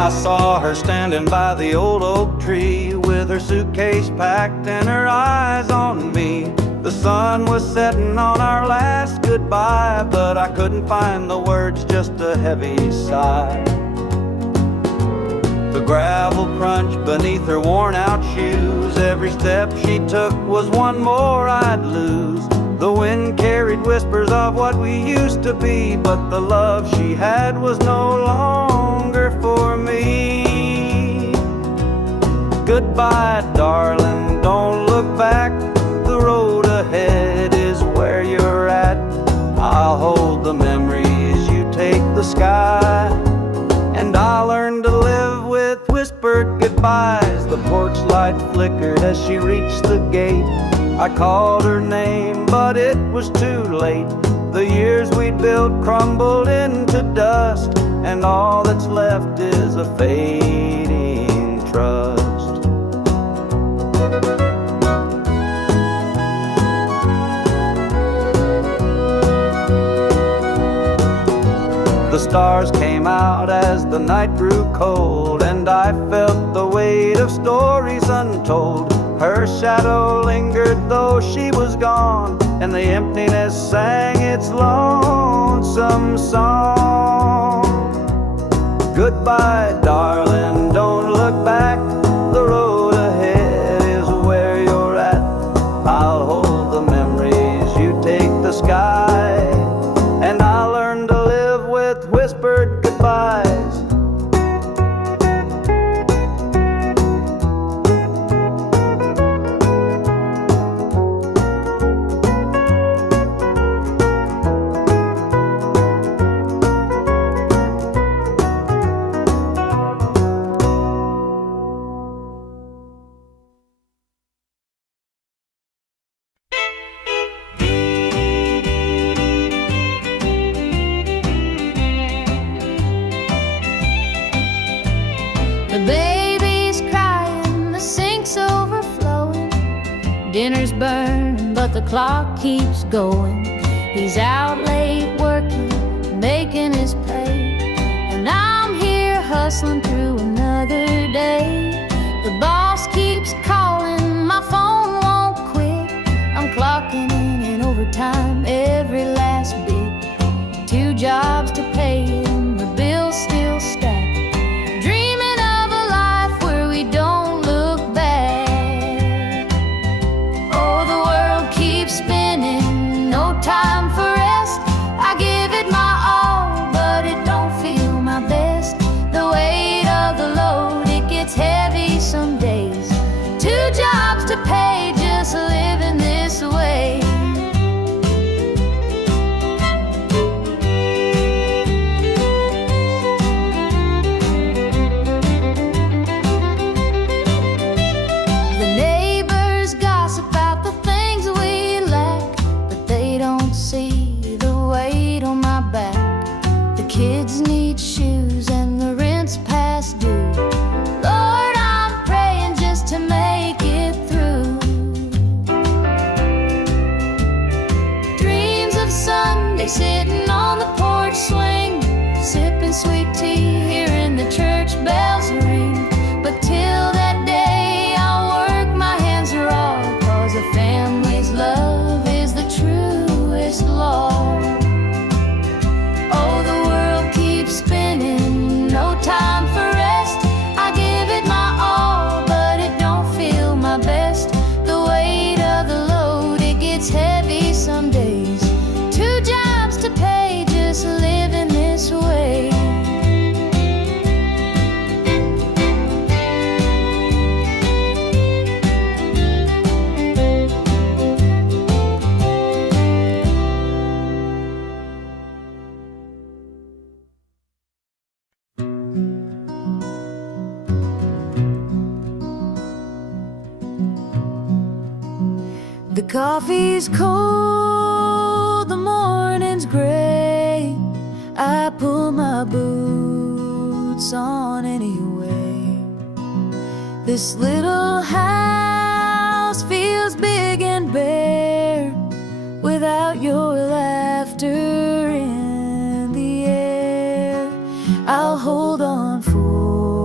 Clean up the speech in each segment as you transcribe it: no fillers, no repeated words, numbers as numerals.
I saw her standing by the old oak tree with her suitcase packed and her eyes on me. The sun was setting on our last goodbye, but I couldn't find the words, just a heavy sigh. The gravel crunched beneath her worn-out shoes. Every step she took was one more I'd lose. The wind carried whispers of what we used to be, but the love she had was no longer for me. Goodbye, darling, don't look back. The road ahead is where you're at. I'll hold the memories, you take the sky. And I learned to live with whispered goodbyes. The porch light flickered as she reached the gate. I called her name, but it was too late. The years we'd built crumbled into dust, and all that's left is a fading trust. The stars came out as the night grew cold, and I felt the weight of stories untold. Her shadow lingered though she was gone, and the emptiness sang its lonesome song. Goodbye, darling, don't look back. The road ahead is where you're at. I'll hold the memories, you take the sky. And I learned to live with whispered goodbyes. Dinner's burning, but the clock keeps going. He's out late working, making his pay, and I'm here hustling through another day. The boss keeps calling, my phone won't quit. I'm clocking in overtime every last bit. 2 jobs to pay and the bills still stack. Dreaming of a life where we don't look back. Spinning, no time for rest. I give it my all, but it don't feel my best. The weight of the load, it gets heavy some days. 2 jobs to pay, just living this way. Kids need shoes and the rent's past due. Lord, I'm praying just to make it through. Dreams of Sunday sitting on the porch swing, sipping sweet tea, hearing the church bells ring. But till that day I'll work my hands raw, 'cause a family's love is the truest law. Spinning, no time for rest. I give it my all, but it don't feel my best. The weight of the load, it gets heavy some days. 2 jobs to pay, just living this way. The coffee's cold, the morning's gray. I pull my boots on anyway. This little house feels big and bare without your laughter in the air. I'll hold on for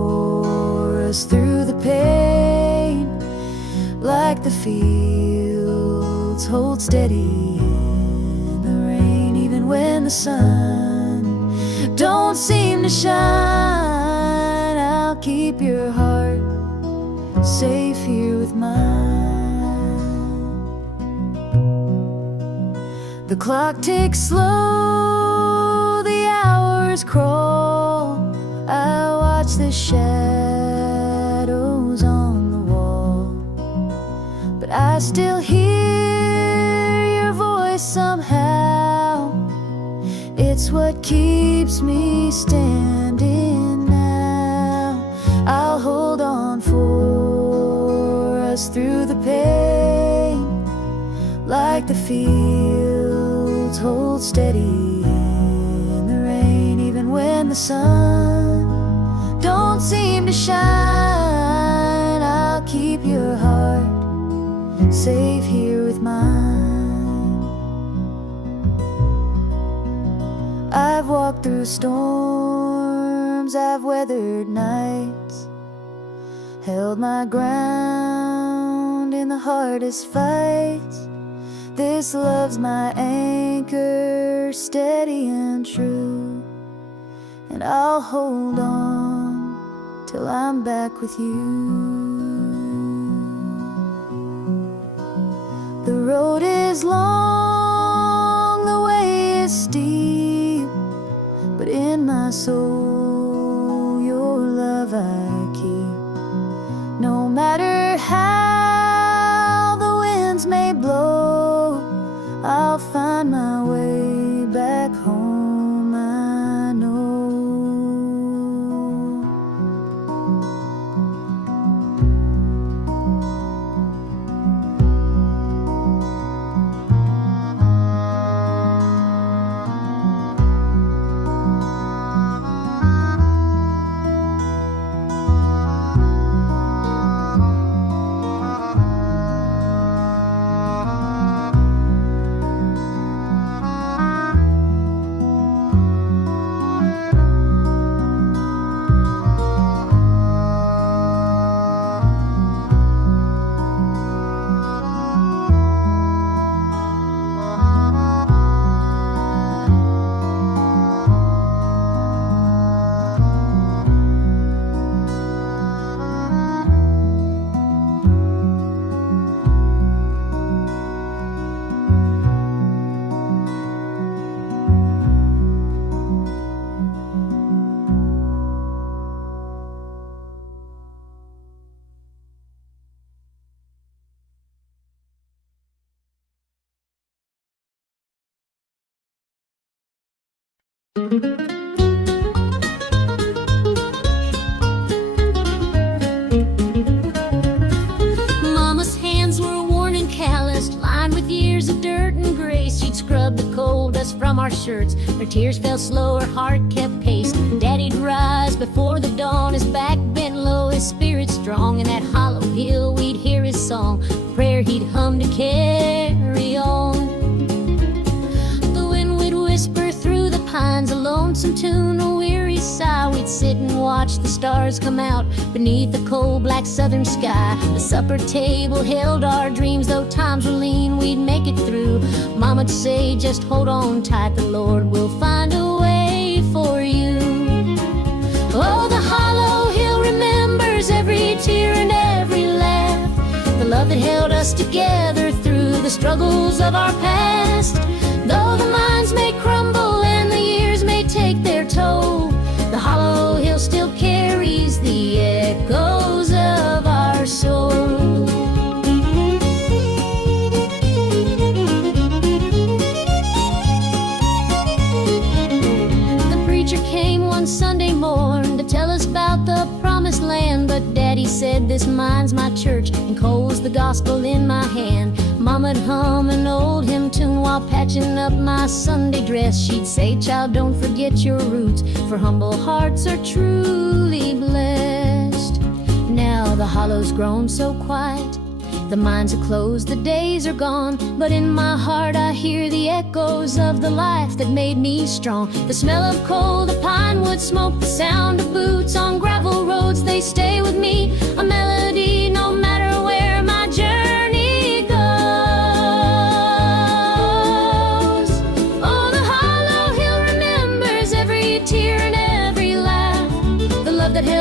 fields hold steady in the rain, even when the sun don't seem to shine. I'll keep your heart safe here with mine. The clock ticks slow, the hours crawl. I watch the shadows on the wall, but I still hear your voice somehow. It's what keeps me standing now. I'll hold on for us through the pain, like the fields hold steady in the rain, even when the sun don't seem to shine. I'll keep your heart safe here with mine. I've walked through storms, I've weathered nights, held my ground in the hardest fights. This love's my anchor, steady and true, and I'll hold on till I'm back with you. The road is long, the way is steep, but in my soul your love I keep. No matter how the winds may blow, I'll find my way back home, I know. Mama's hands were worn and calloused, lined with years of dirt and grace. She'd scrub the coal dust from our shirts. Her tears fell slow, her heart kept pace. Daddy'd rise before the dawn, his back bent low, his spirit strong. In that hollow hill we'd hear his song, prayer he'd hum to carry on. The wind would whisper through the pines, a lonesome tune, a weary sigh. We'd sit and watch the stars come out beneath the cold black southern sky. The supper table held our dreams, though times were lean, we'd make it through. Mama'd say, just hold on tight, the Lord will find a way for you. Oh, the hollow hill remembers every tear and every laugh, the love that held us together through the struggles of our past. Though the minds may crumble and the years may take their toll, the hollow hill still carries the echoes of our soul. The preacher came one Sunday morn to tell us about the promised land, but Daddy said, this mine's my church, and coal's the gospel in my hand. Mama'd hum an old hymn tune while patching up my Sunday dress. She'd say, child, don't forget your roots, for humble hearts are truly blessed. Now the hollow's grown so quiet, the mines are closed, the days are gone, but in my heart I hear the echoes of the life that made me strong. The smell of coal, the pine wood smoke, the sound of boots on gravel roads, they stay with me, a melody no matter where my journey goes.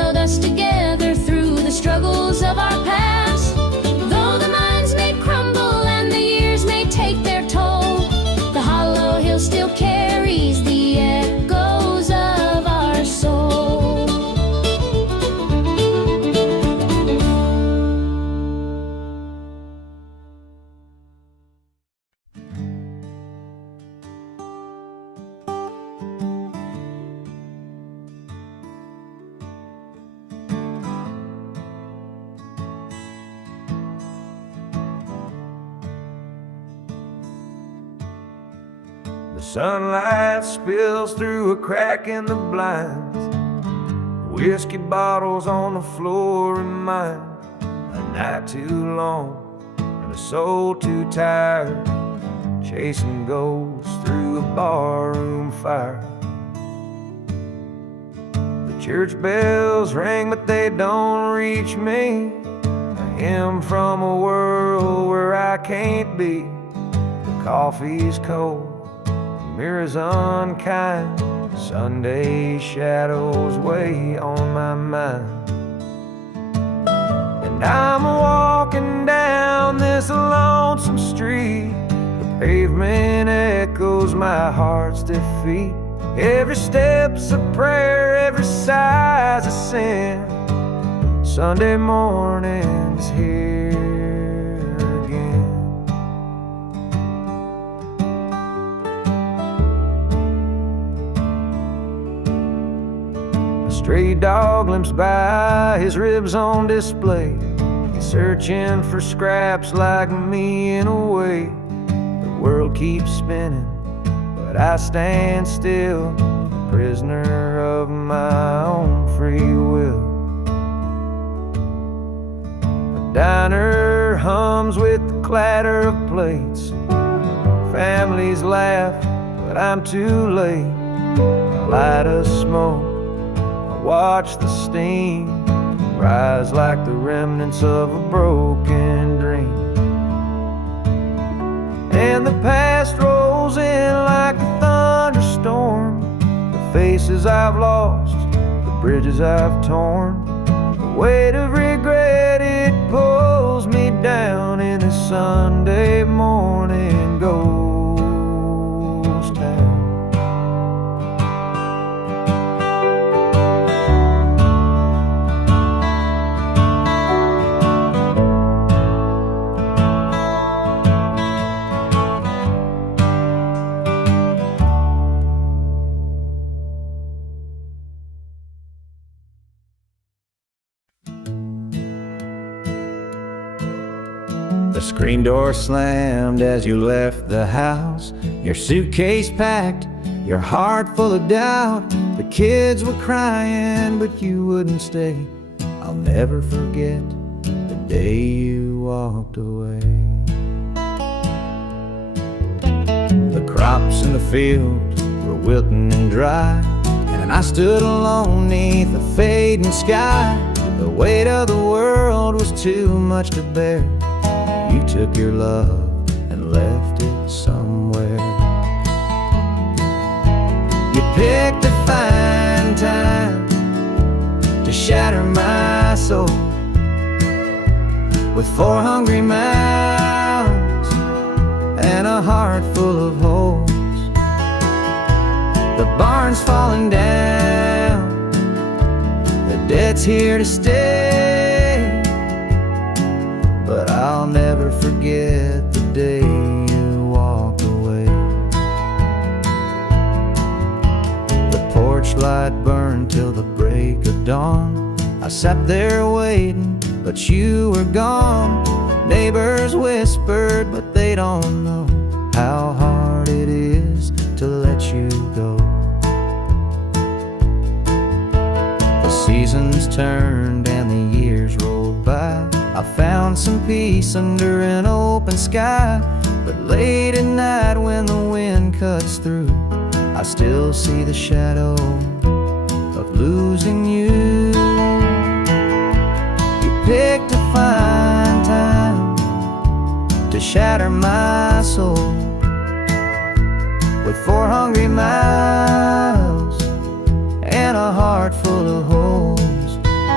held us together through the struggles of our past. Though the minds may crumble and the years may take their toll, the hollow hill still carries the echoes of our soul. The sunlight spills through a crack in the blinds. Whiskey bottles on the floor remind a night too long and a soul too tired, chasing ghosts through a barroom fire. The church bells ring but they don't reach me, a hymn from a world where I can't be. The coffee's cold, mirrors unkind, Sunday shadows weigh on my mind. And I'm walking down this lonesome street, the pavement echoes my heart's defeat. Every step's a prayer, every sigh's a sin. Sunday morning's here again. Stray dog limps by, his ribs on display. He's searching for scraps like me in a way. The world keeps spinning, but I stand still, a prisoner of my own free will. The diner hums with the clatter of plates. Families laugh, but I'm too late. I light a smoke, watch the steam rise like the remnants of a broken dream. And the past rolls in like a thunderstorm. The faces I've lost, the bridges I've torn. The weight of regret, it pulls me down in this Sunday morning ghost town. The screen door slammed as you left the house, your suitcase packed, your heart full of doubt. The kids were crying, but you wouldn't stay. I'll never forget the day you walked away. The crops in the field were wilting and dry, and I stood alone neath the fading sky. The weight of the world was too much to bear. You took your love and left it somewhere. You picked a fine time to shatter my soul with 4 hungry mouths and a heart full of holes. The barn's falling down, the debt's here to stay, but I'll never forget the day you walked away. The porch light burned till the break of dawn. I sat there waiting, but you were gone. Neighbors whispered, but they don't know how hard it is to let you go. The seasons turned and the years rolled by. I found some peace under an open sky, but late at night when the wind cuts through, I still see the shadow of losing you. You picked a fine time to shatter my soul with 4 hungry mouths and a heart full of holes.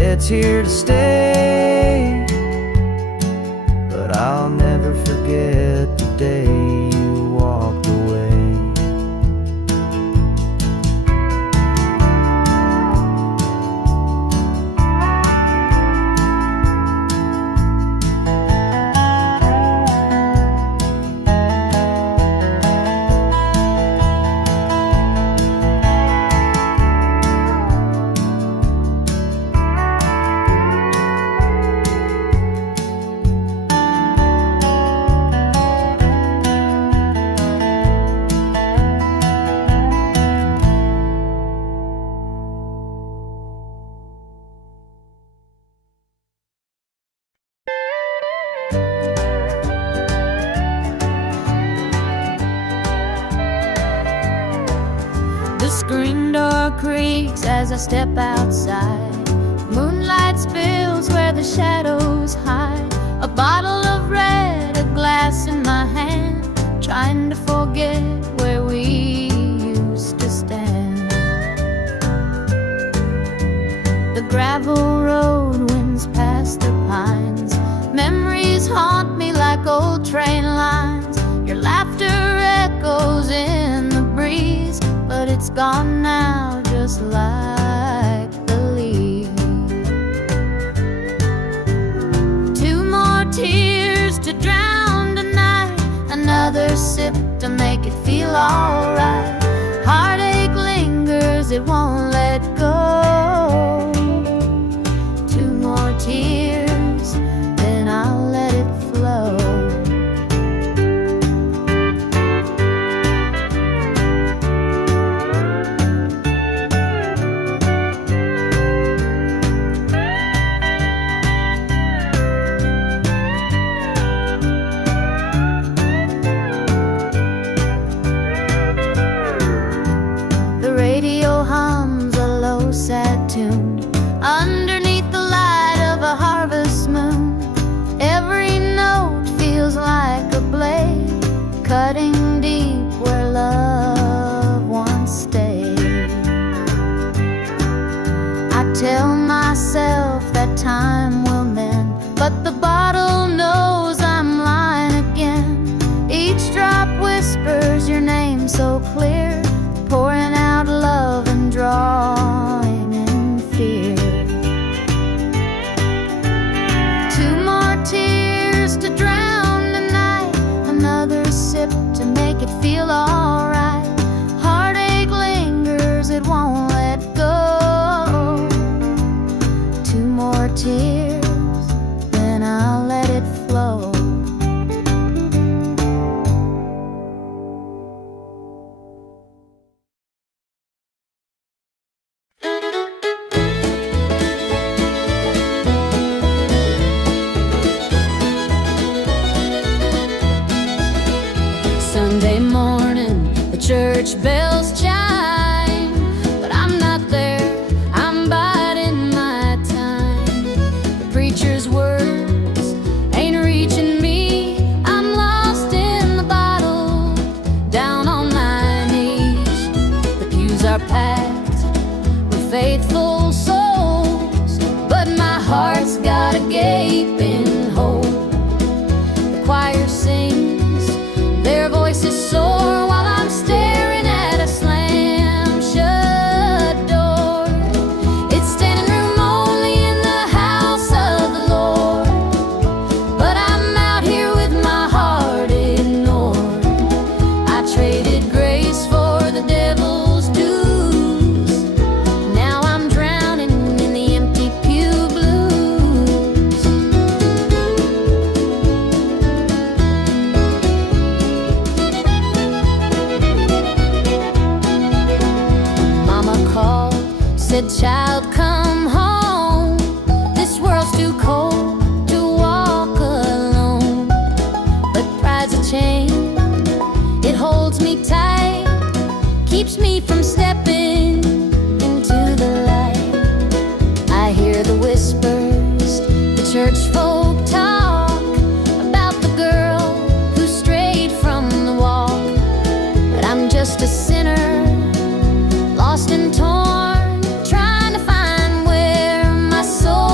it's here to stay. But I'll never forget the day you walked away. Screen door creaks as I step outside. Moonlight spills where the shadows hide. A bottle of red, a glass in my hand, trying to forget where we used to stand. The gravel road winds past the pines. Memories haunt me like old train lines. Your laughter echoes in the breeze, but it's gone now, just like the leaves. Two more tears to drown tonight, another sip to make it feel alright. Heartache lingers, it won't let go. Two more tears, then I'll let it flow. Sad tune underneath the light of a harvest moon. Every note feels like a blade, cutting deep where love once stayed. I tell myself that time will mend, but the bottle knows I'm lying again. Each drop whispers your name so clear, pouring out love and drawing in fear. Two more tears to drown the night, another sip to make it feel alright. Heartache lingers, it won't let go. Two more tears, then I'll let it flow. Sunday morning, the church bells chime, but I'm not there, I'm biding my time. The preacher's words ain't reaching me, I'm lost in the bottle, down on my knees. The pews are packed with faithful souls, but my heart's got a gaping hole. The choir sings, their voices soar while I'm staring at a slam-shut door. It's standing room only in the house of the Lord, but I'm out here with my heart ignored. I traded grace for the devil's dues. Now I'm drowning in the empty pew blues. Mama called, said, child, come home. This world's too cold to walk alone. But pride's a chain, it holds me tight, keeps me from stepping into the light. I hear the whispers, the church folk talk about the girl who strayed from the walk. But I'm just a sinner, lost and torn, trying to find where my soul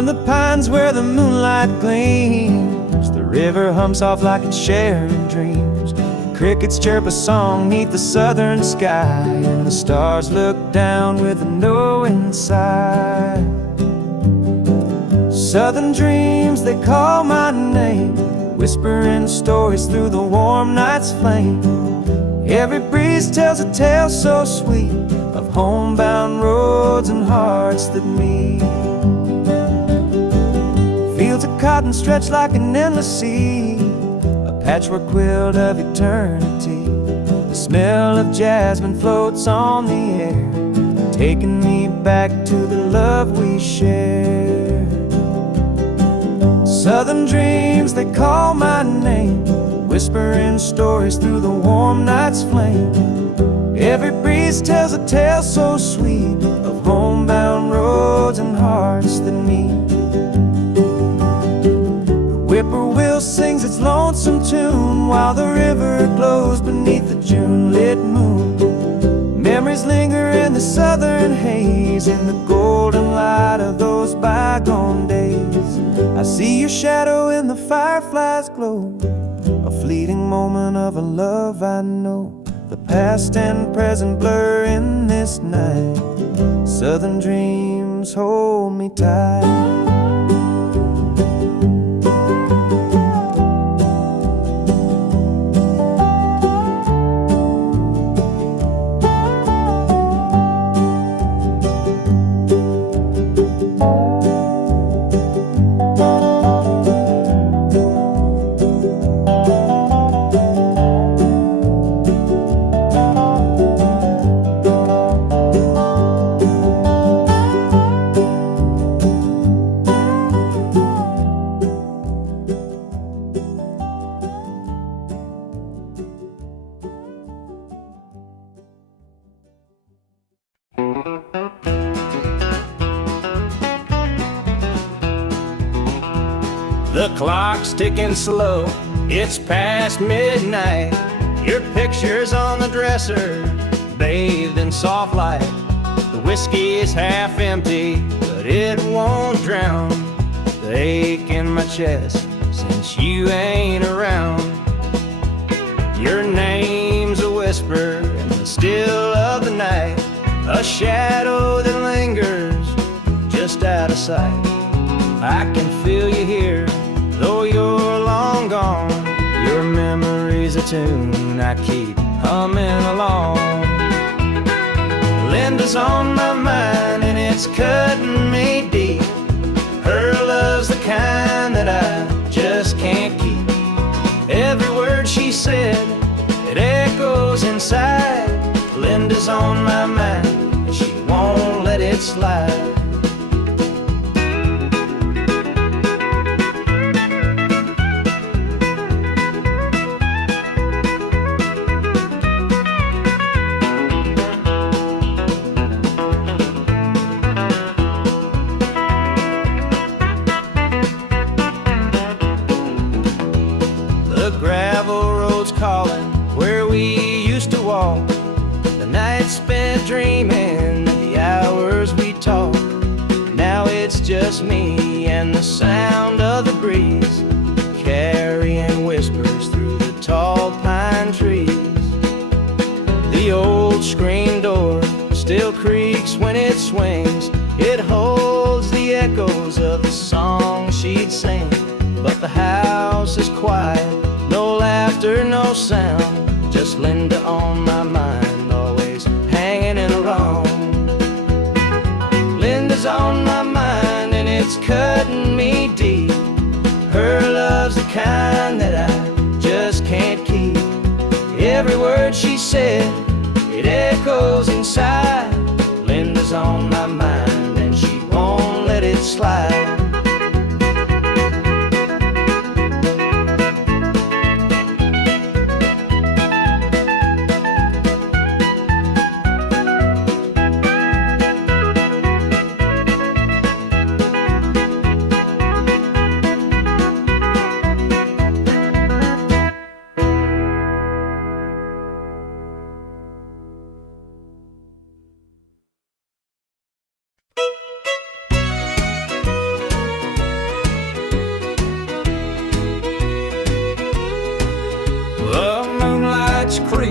Beyond the pines where the moonlight gleams, the river hums off like it's sharing dreams. The crickets chirp a song neath the southern sky, and the stars look down with a knowing sigh. Southern dreams, they call my name, whispering stories through the warm night's flame. Every breeze tells a tale so sweet of homebound roads and hearts that meet. Fields of cotton stretch like an endless sea, a patchwork quilt of eternity. The smell of jasmine floats on the air, taking me back to the love we shared. Southern dreams, they call my name, whispering stories through the warm night's flame. Every breeze tells a tale so sweet of homebound roads and hearts that meet. The whippoorwill sings its lonesome tune while the river glows beneath the June-lit moon. Memories linger in the southern haze, in the golden light of those bygone days. I see your shadow in the firefly's glow, a fleeting moment of a love I know. The past and present blur in this night. Southern dreams hold me tight. The clock's ticking slow, it's past midnight. Your picture's on the dresser, bathed in soft light. The whiskey is half empty, but it won't drown the ache in my chest since you ain't around. Your name's a whisper in the still of the night, a shadow that lingers just out of sight. I can feel you here, though you're long gone. Your memory's a tune I keep humming along. Linda's on my mind and it's cutting me deep. Her love's the kind that I just can't keep. Every word she said, it echoes inside. Linda's on my mind and she won't let it slide. Calling where we used to walk, the nights spent dreaming, the hours we talked. Now it's just me and the sound of the breeze, carrying whispers through the tall pine trees. The old screen door still creaks when it swings, it holds the echoes of the song she'd sing. But the house is quiet, no laughter, no sound, just Linda on my mind, always hanging around. Linda's on my mind and it's cutting me deep. Her love's the kind that I just can't keep. Every word she said, it echoes inside. Linda's on my mind and she won't let it slide.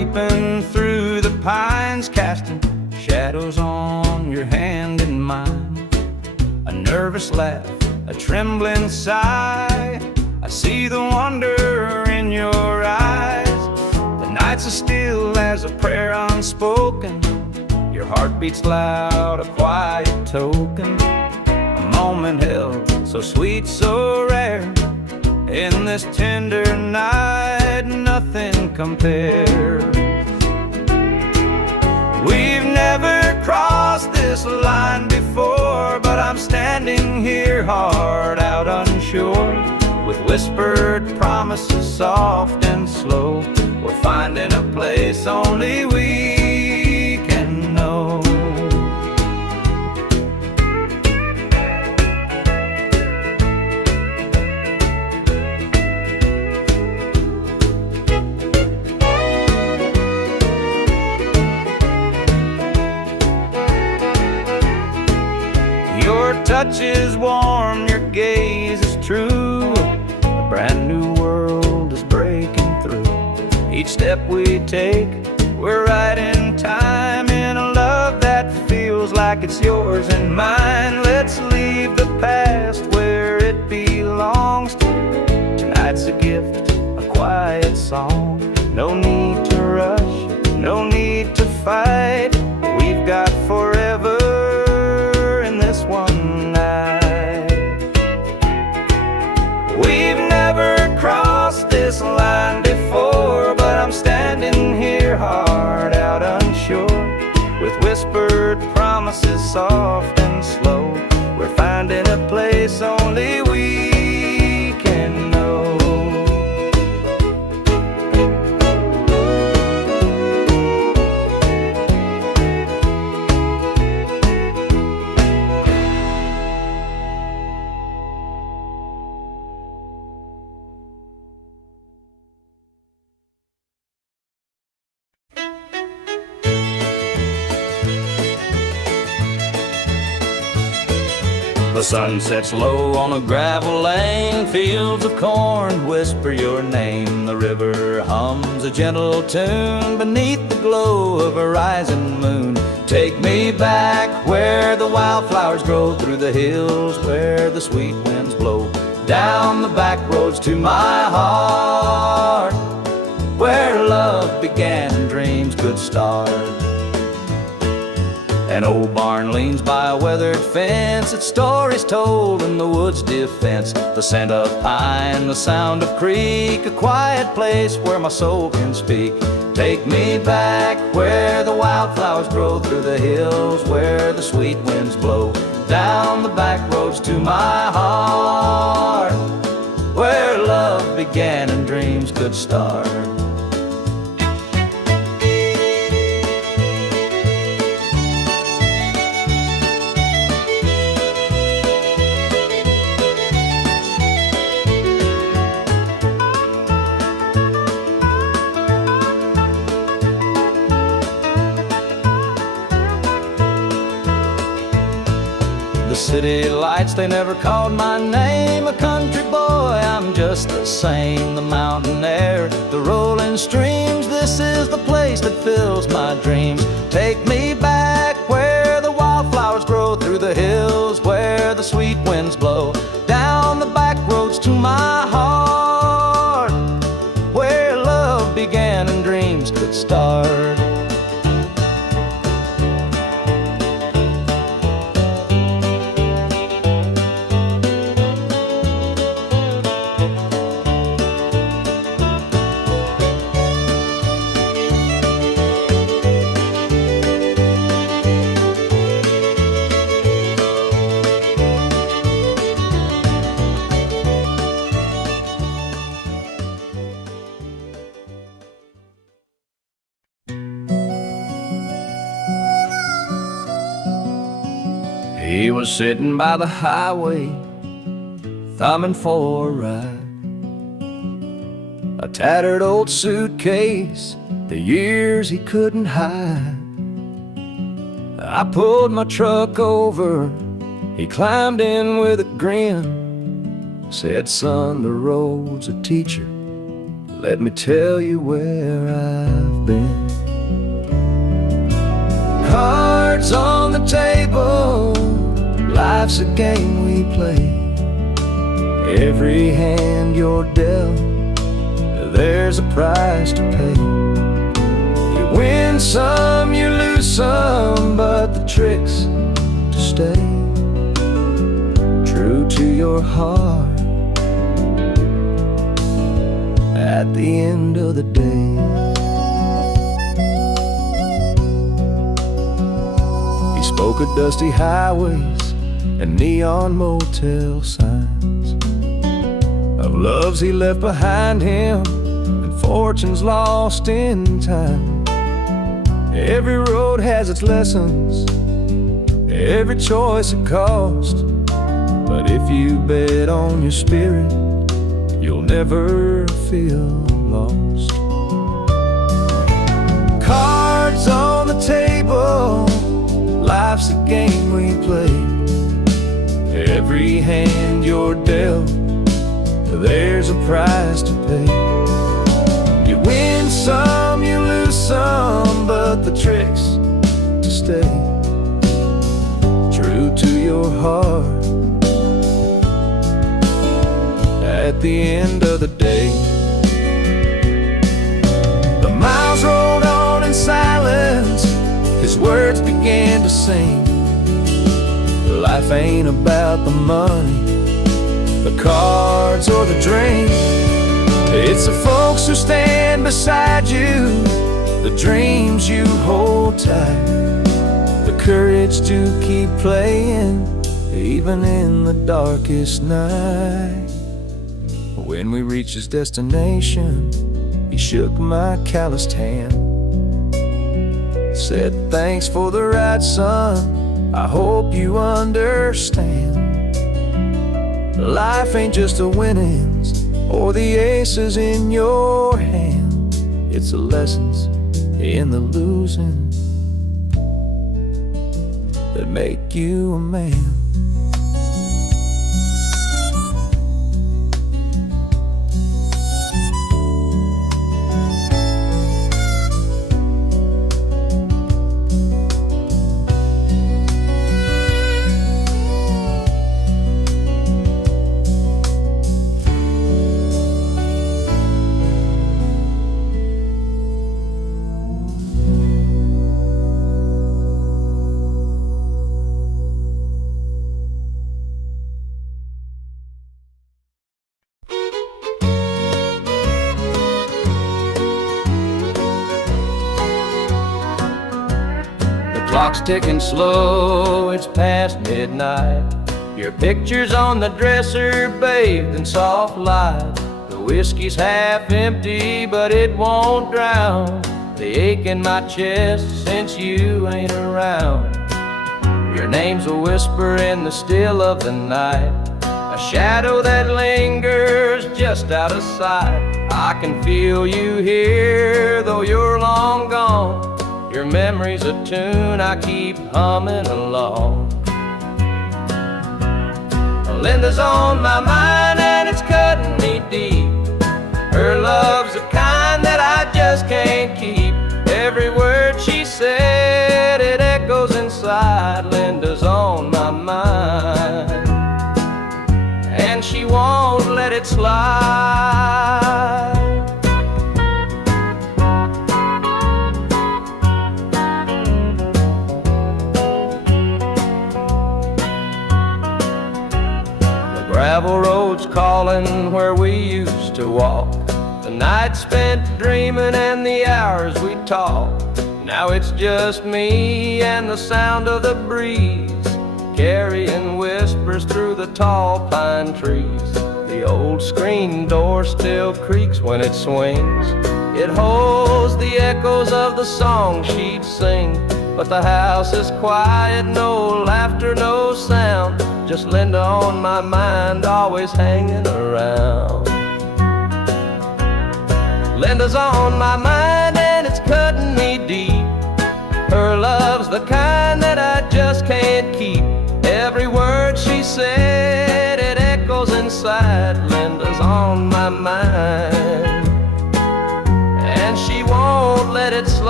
trooping through the pines, casting shadows on your hand and mine. A nervous laugh, a trembling sigh, I see the wonder in your eyes. The nights are still as a prayer unspoken. Your heart beats loud, a quiet token. A moment held, so sweet, so rare. In this tender night, nothing compares. We've never crossed this line before, but I'm standing here, heart out unsure, with whispered promises soft and slow. We're finding a place only we can know. Your touch is warm, your gaze is true. A brand new world is breaking through. Each step we take, we're right in time, in a love that feels like it's yours and mine. Let's leave the past where it belongs. Tonight's a gift, a quiet song. No need to rush, no need to fight. We've got forever in this one night. We've never crossed this line before, but I'm standing here, heart out unsure, with whispered promises soft and slow. We're finding a place only we can know. The sun sets low on a gravel lane, fields of corn whisper your name. The river hums a gentle tune beneath the glow of a rising moon. Take me back where the wildflowers grow, through the hills where the sweet winds blow, down the back roads to my heart, where love began and dreams could start. An old barn leans by a weathered fence, its stories told in the wood's defense. The scent of pine, the sound of creek, a quiet place where my soul can speak. Take me back where the wildflowers grow, through the hills where the sweet winds blow, down the back roads to my heart, where love began and dreams could start. The city lights, they never called my name. A country boy, I'm just the same. The mountain air, the rolling streams, this is the place that fills my dreams. Take me back where the wildflowers grow, through the hills where the sweet winds blow, down the back roads to my heart, where love began and dreams could start. He was sitting by the highway, thumbing for a ride. A tattered old suitcase, the years he couldn't hide. I pulled my truck over, he climbed in with a grin. Said, son, the road's a teacher, let me tell you where I've been. Cards on the table, life's a game we play. Every hand you're dealt, there's a price to pay. You win some, you lose some, but the trick's to stay true to your heart at the end of the day. He spoke of dusty highways and neon motel signs, of loves he left behind him and fortunes lost in time. Every road has its lessons, every choice a cost, but if you bet on your spirit, you'll never feel lost. Cards on the table, life's a game we play. Every hand you're dealt, there's a price to pay. You win some, you lose some, but the trick's to stay true to your heart at the end of the day. The miles rolled on in silence, his words began to sing. Life ain't about the money, the cards or the drink. It's the folks who stand beside you, the dreams you hold tight, the courage to keep playing even in the darkest night. When we reached his destination, he shook my calloused hand, said, "Thanks for the ride, son, I hope you understand. Life ain't just the winnings or the aces in your hand. It's the lessons in the losing that make you a man." Clock's ticking slow, it's past midnight. Your picture's on the dresser, bathed in soft light. The whiskey's half empty, but it won't drown the ache in my chest since you ain't around. Your name's a whisper in the still of the night, a shadow that lingers just out of sight. I can feel you here, though you're long gone. Your memory's a tune I keep humming along. Linda's on my mind and it's cutting me deep. Her love's the kind that I just can't keep. Every word she said, it echoes inside. Linda's on my mind and she won't let it slide. Gravel roads calling where we used to walk, the nights spent dreaming and the hours we talked. Now it's just me and the sound of the breeze, carrying whispers through the tall pine trees. The old screen door still creaks when it swings. It holds the echoes of the song she'd sing. But the house is quiet, no laughter, no sound. Just Linda on my mind, always hanging around. Linda's on my mind and it's cutting me deep. Her love's the kind that I just can't keep. Every word she said, it echoes inside. Linda's on my mind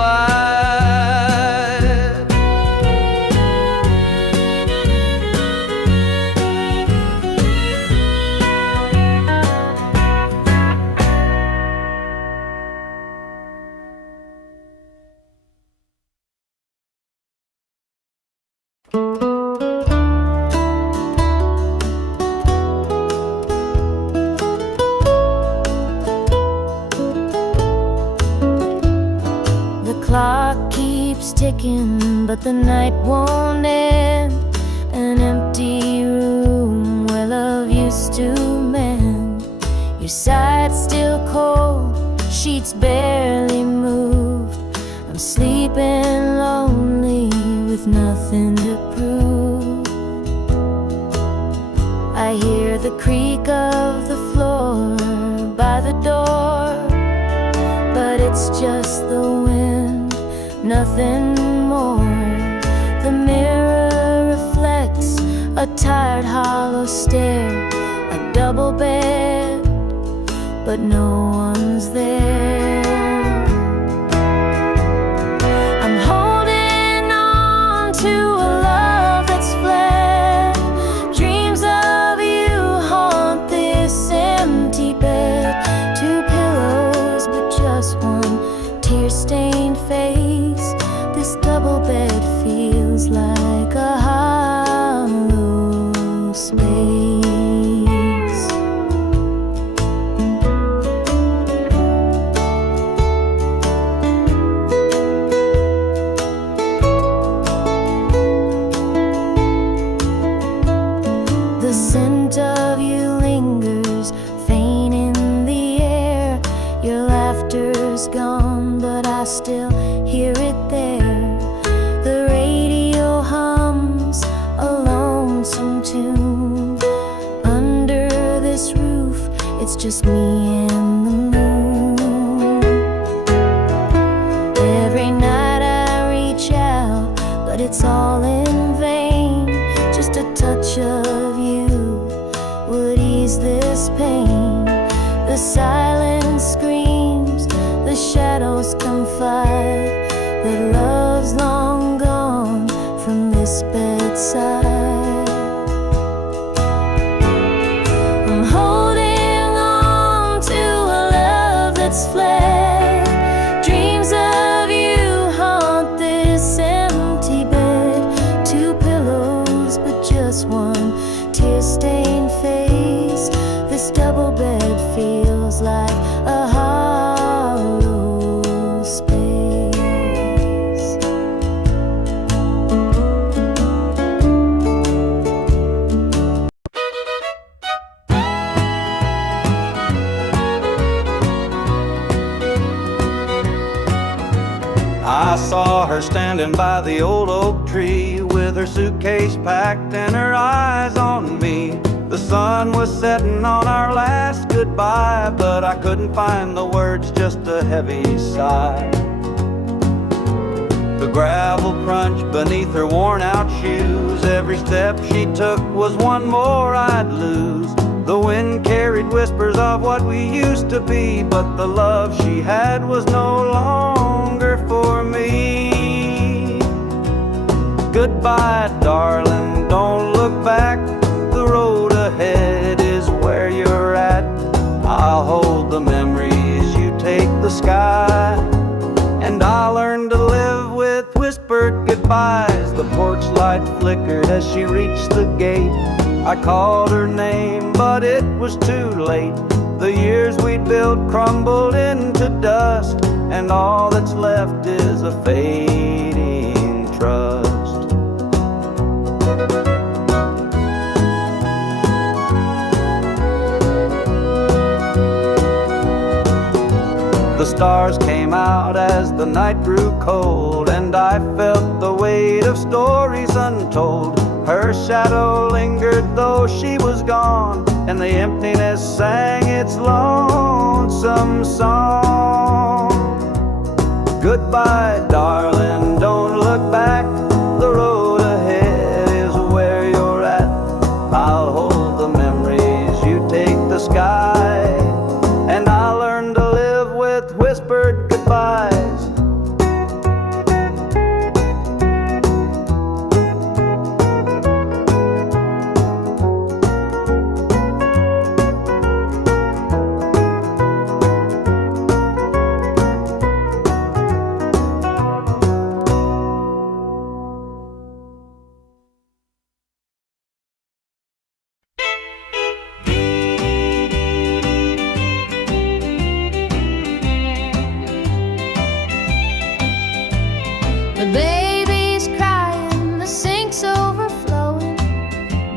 light. The clock keeps ticking, but the night won't end. An empty room where love used to mend. Your side's still cold, sheets barely moved. I'm sleeping lonely with nothing to prove. I hear the creak of the floor by the door, but it's just the wind, nothing more. The mirror reflects a tired, hollow stare. A double bed, but no one's there. I'm holding on to a love that's fled. Dreams of you haunt this empty bed. Two pillows, but just one tear-stained face. This double bed feels like a hollow space. The scent of you lingers, faint in the air. Your laughter's gone, but I still hear it there. The radio hums a lonesome tune. Under this roof, it's just me and the moon. Every night I reach out, but it's all in vain. Just a touch of you would ease this pain. The silence screams, the shadows confide that love's long gone from this bedside. I'm holding on to a love that's fled. Dreams of you haunt this empty bed. Two pillows, but just one tear-stained face. This double bed feels like a hollow space. I saw her standing by the old oak tree with her suitcase packed and her eyes on me. The sun was setting on our last goodbye, but I couldn't find the words, just a heavy sigh. The gravel crunched beneath her worn out shoes. Every step she took was one more I'd lose. The wind carried whispers of what we used to be, but the love she had was no longer for me. Goodbye, darling, don't look back. The road ahead is where you're at. I'll hold the memories, you take the sky. And I'll learn to live with whispered goodbyes. The porch light flickered as she reached the gate. I called her name, but it was too late. The years we'd built crumbled into dust, and all that's left is a fading trust. The stars came out as the night grew cold, and I felt the weight of stories untold. Her shadow lingered though she was gone, and the emptiness sang its lonesome song. Goodbye, darling, don't look back. The road ahead is where you're at. I'll hold the memories, you take the sky. And I'll learn to live with whispered goodbyes.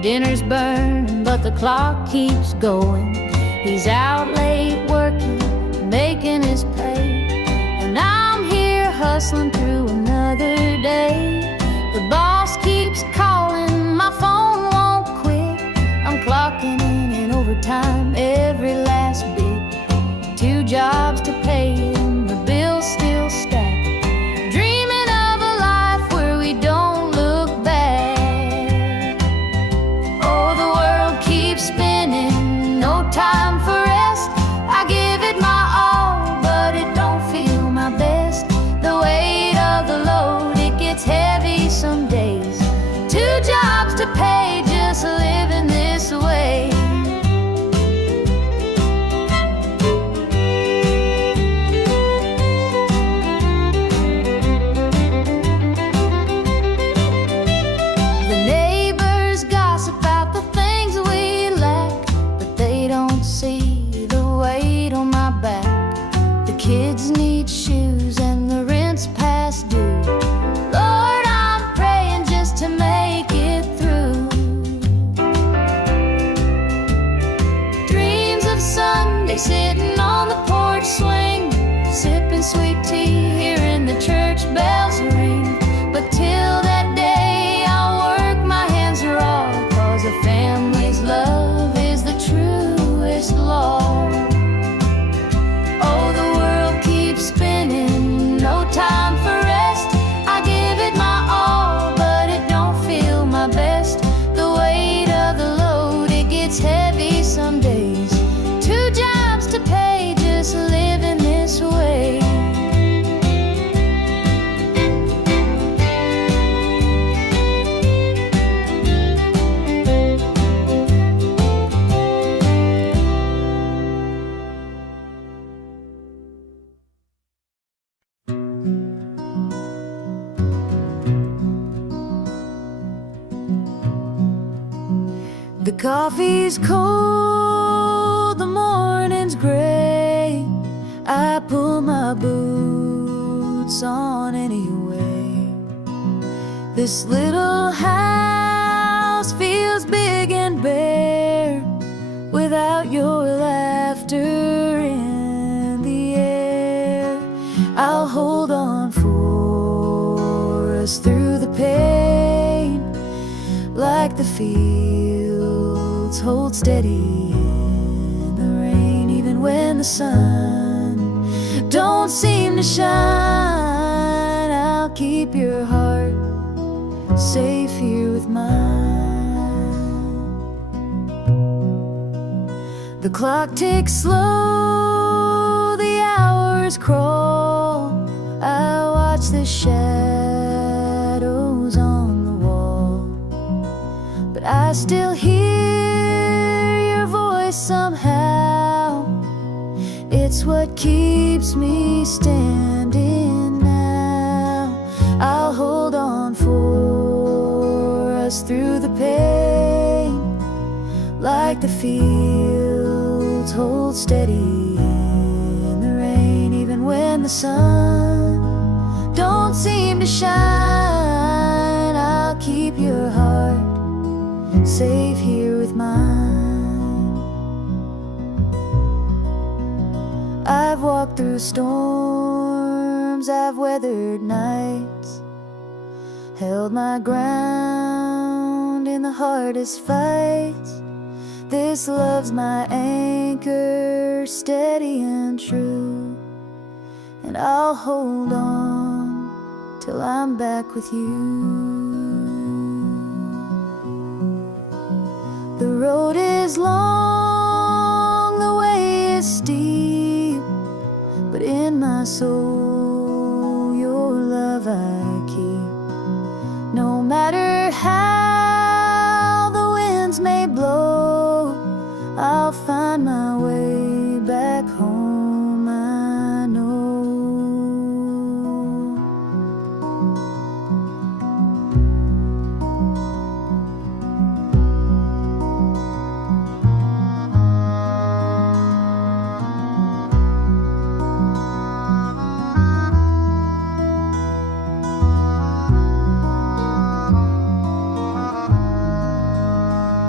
Dinner's burning, but the clock keeps going. He's out late working, making his pay, and I'm here hustling through another day. The boss keeps calling, my phone won't quit. I'm clocking in overtime every last bit. 2 jobs to pay and the bills still stack. Dreaming of a life where we don't look back. Oh, the world keeps spinning, no time for rest. I give it my all, but it don't feel my best. The weight of the load, it gets heavy some days. 2 jobs to pay, just living this way. The neighbors gossip about the things we lack, but they don't see the weight on my back. The kids need shoes and the rent's past due. Lord, I'm praying just to make it through. Dreams of Sunday sitting on the porch swing, sipping sweet tea, hearing the church bells ring. But till that day, I'll work my hands raw, 'cause a family's love is the truest law. Oh, the world keeps spinning, no time for rest. I give it my all, but it don't feel my best. The weight of the load, it gets heavy some days. 2 jobs to pay, just living this way. The coffee's cold, the morning's gray. I pull my boots on anyway. This little house feels big and bare without your laughter in the air. I'll hold on for us through the pain, like the fields hold steady in the rain. Even when the sun don't seem to shine, I'll keep your heart safe here with mine. The clock ticks slow, the hours crawl. I watch the shadows on the wall, but I still hear your voice somehow. It's what keeps me standing now. I'll hold on for us through the pain, like the fields hold steady in the rain. Even when the sun don't seem to shine, I'll keep your heart safe here with mine. I've walked through storms, I've weathered nights, held my ground in the hardest fights. This love's my anchor, steady and true, and I'll hold on till I'm back with you. The road is long, the way is steep, but in my soul your love I keep. No matter how the winds may blow, I'll find my way back home, I know.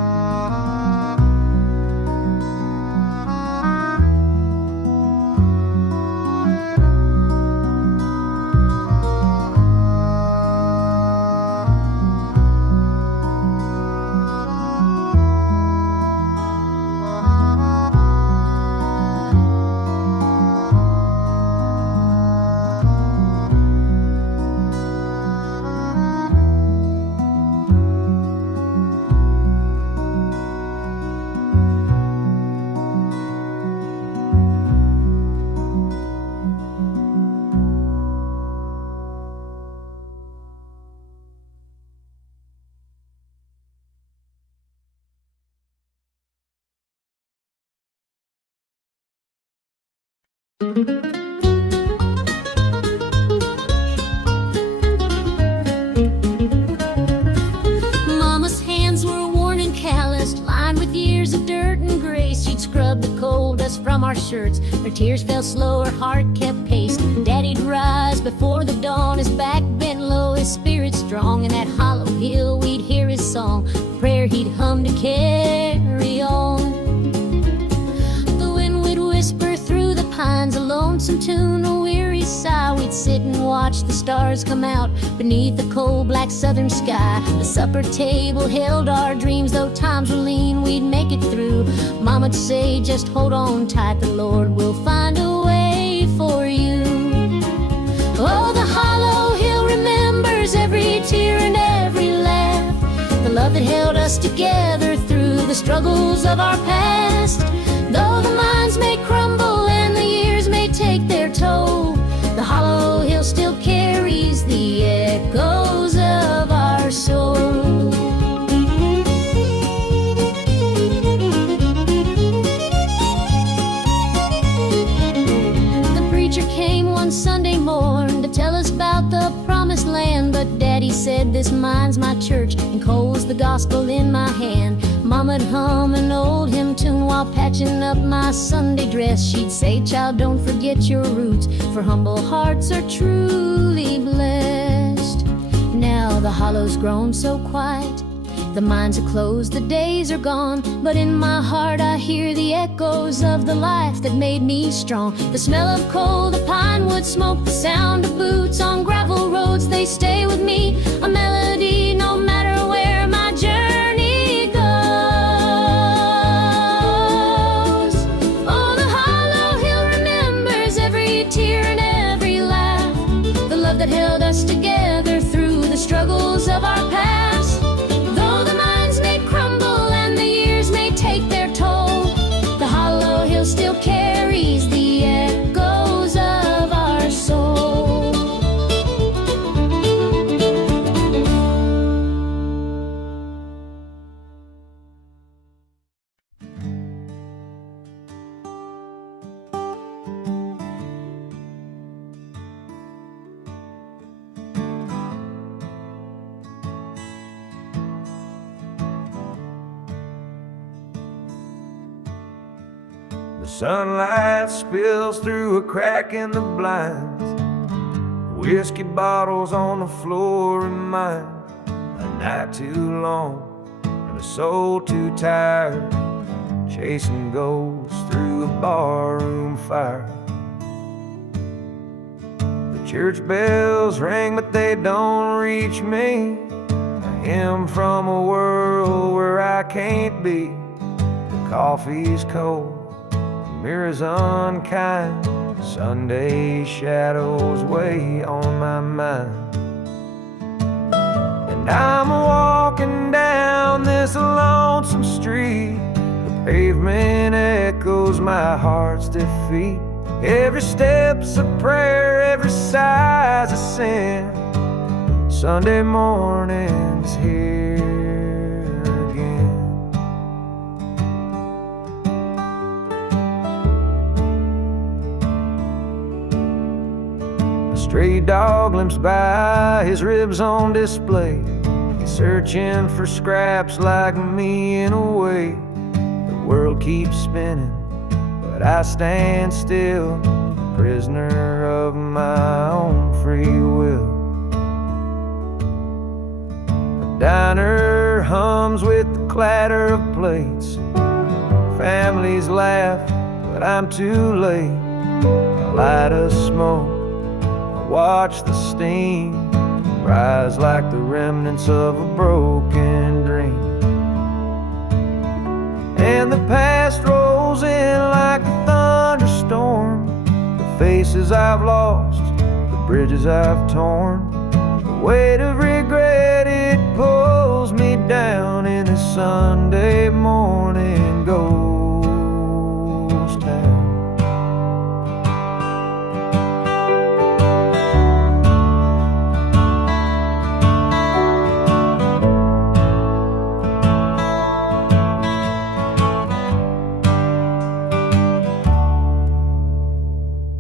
Mama's hands were worn and calloused, lined with years of dirt and grace. She'd scrub the coal dust from our shirts. Her tears fell slow, her heart kept pace. Daddy'd rise before the dawn, his back bent low, his spirit strong. In that hollow hill we'd hear his song, a prayer he'd hum to carry on. The wind would whisper through the pines, a lonesome tune, a weary sigh. We'd sit and watch the stars come out beneath the cold black southern sky. The supper table held our dreams, though times were lean, we'd make it through. Mama'd say, just hold on tight, the Lord will find a way for you. Oh, the hollow hill remembers every tear and every laugh, the love that held us together through the struggles of our past. Though the minds may crumble and the years may take their toll, the hollow hill still carries the echoes of our soul. The preacher came one Sunday morn to tell us about the promised land, but Daddy said, this mine's my church and coal's the gospel in my hand. Mama'd hum an old hymn tune while patching up my Sunday dress. She'd say, child, don't forget your roots, for humble hearts are truly blessed. Now the hollow's grown so quiet, the mines are closed, the days are gone, but in my heart I hear the echoes of the life that made me strong. The smell of coal, the pine wood smoke, the sound of boots on gravel roads, they stay with me, a melody no matter where my journey goes. Oh, the hollow hill remembers every tear and every laugh, the love that held us together through the struggles of our past. Though the minds may crumble and the years may take their toll, the hollow hill still carries the echoes of our soul. The sunlight spills through a crack in the blinds. Whiskey bottles on the floor remind a night too long and a soul too tired, chasing ghosts through a barroom fire. The church bells ring, but they don't reach me. A hymn from a world where I can't be. The coffee's cold, mirrors unkind, Sunday shadows weigh on my mind. And I'm walking down this lonesome street, the pavement echoes my heart's defeat. Every step's a prayer, every sigh's a sin. Sunday morning's here again. A stray dog limps by, his ribs on display. He's searching for scraps like me in a way. The world keeps spinning, but I stand still, prisoner of my own free will. The diner hums with the clatter of plates. Families laugh, but I'm too late. I light a smoke, I watch the steam rise like the remnants of a broken dream. And the past rolls in like a thunderstorm. The faces I've lost, the bridges I've torn. The weight of regret, it pulls me down in a Sunday morning ghost town.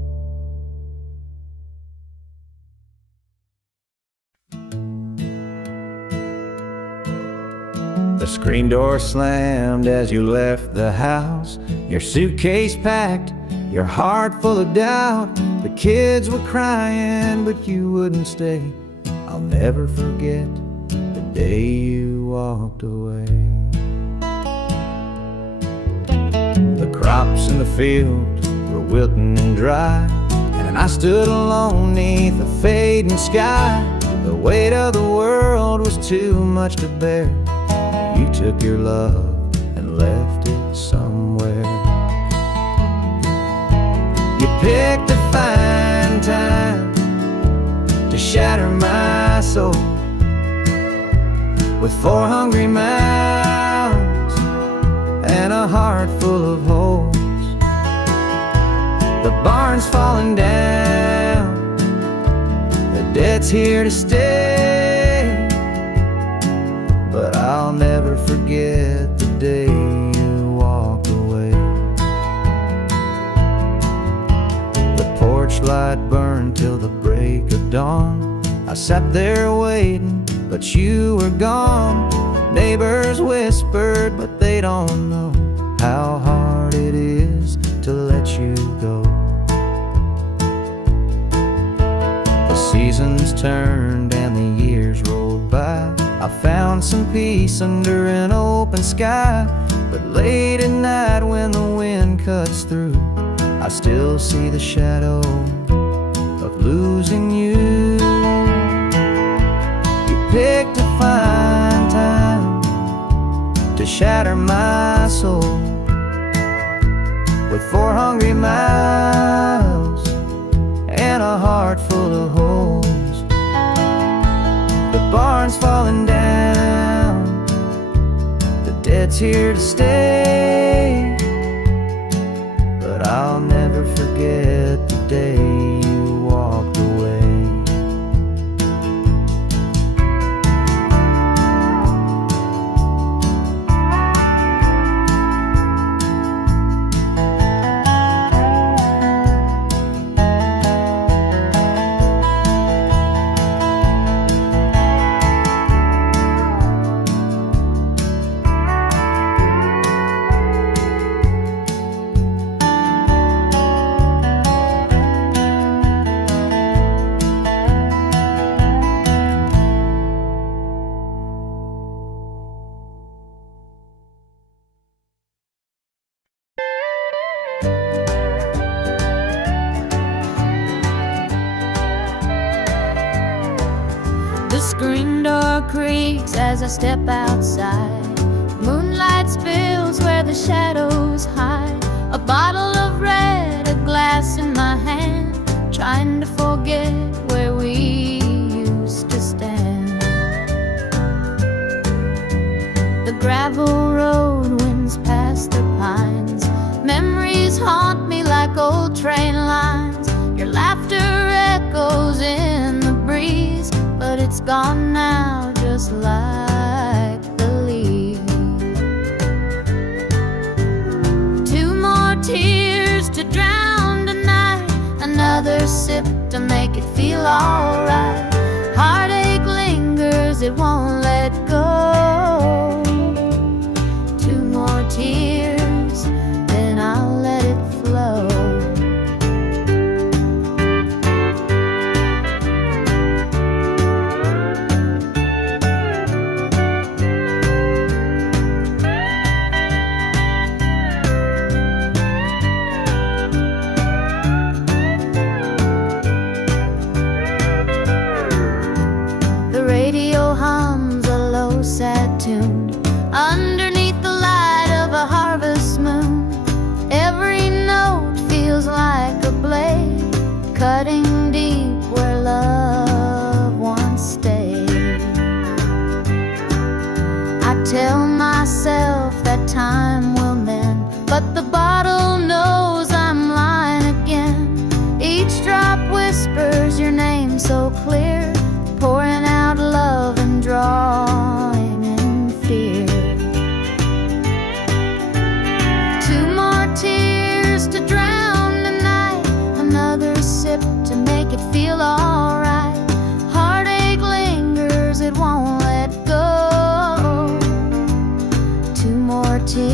Screen door slammed as you left the house, your suitcase packed, your heart full of doubt. The kids were crying, but you wouldn't stay. I'll never forget the day you walked away. The crops in the field were wilting and dry, and I stood alone neath the fading sky. The weight of the world was too much to bear. You took your love and left it somewhere. You picked a fine time to shatter my soul with 4 hungry mouths and a heart full of holes. The barn's falling down, the debt's here to stay, but I'll never forget the day you walked away. The porch light burned till the break of dawn. I sat there waiting, but you were gone. Neighbors whispered, but they don't know how hard it is to let you go. The seasons turned and the years rolled by. I found some peace under an open sky, but late at night when the wind cuts through, I still see the shadow of losing you. You picked a fine time to shatter my soul with 4 hungry mouths and a heart full of holes. The barn's falling down, the debt's here to stay, but I'll never forget the day you walked away. The screen door creaks as I step outside. Moonlight spills where the shadows hide. A bottle of red, a glass in my hand, trying to forget where we used to stand. The gravel road winds past the pines. Memories haunt me like old train lines. Your laughter echoes in the breeze, but it's gone now, just like the leaves. 2 more tears to drown tonight, another sip to make it feel alright. Heartache lingers, it won't let go. 2 more tears, then I'll let it flow. Sad tune underneath the light of a heart.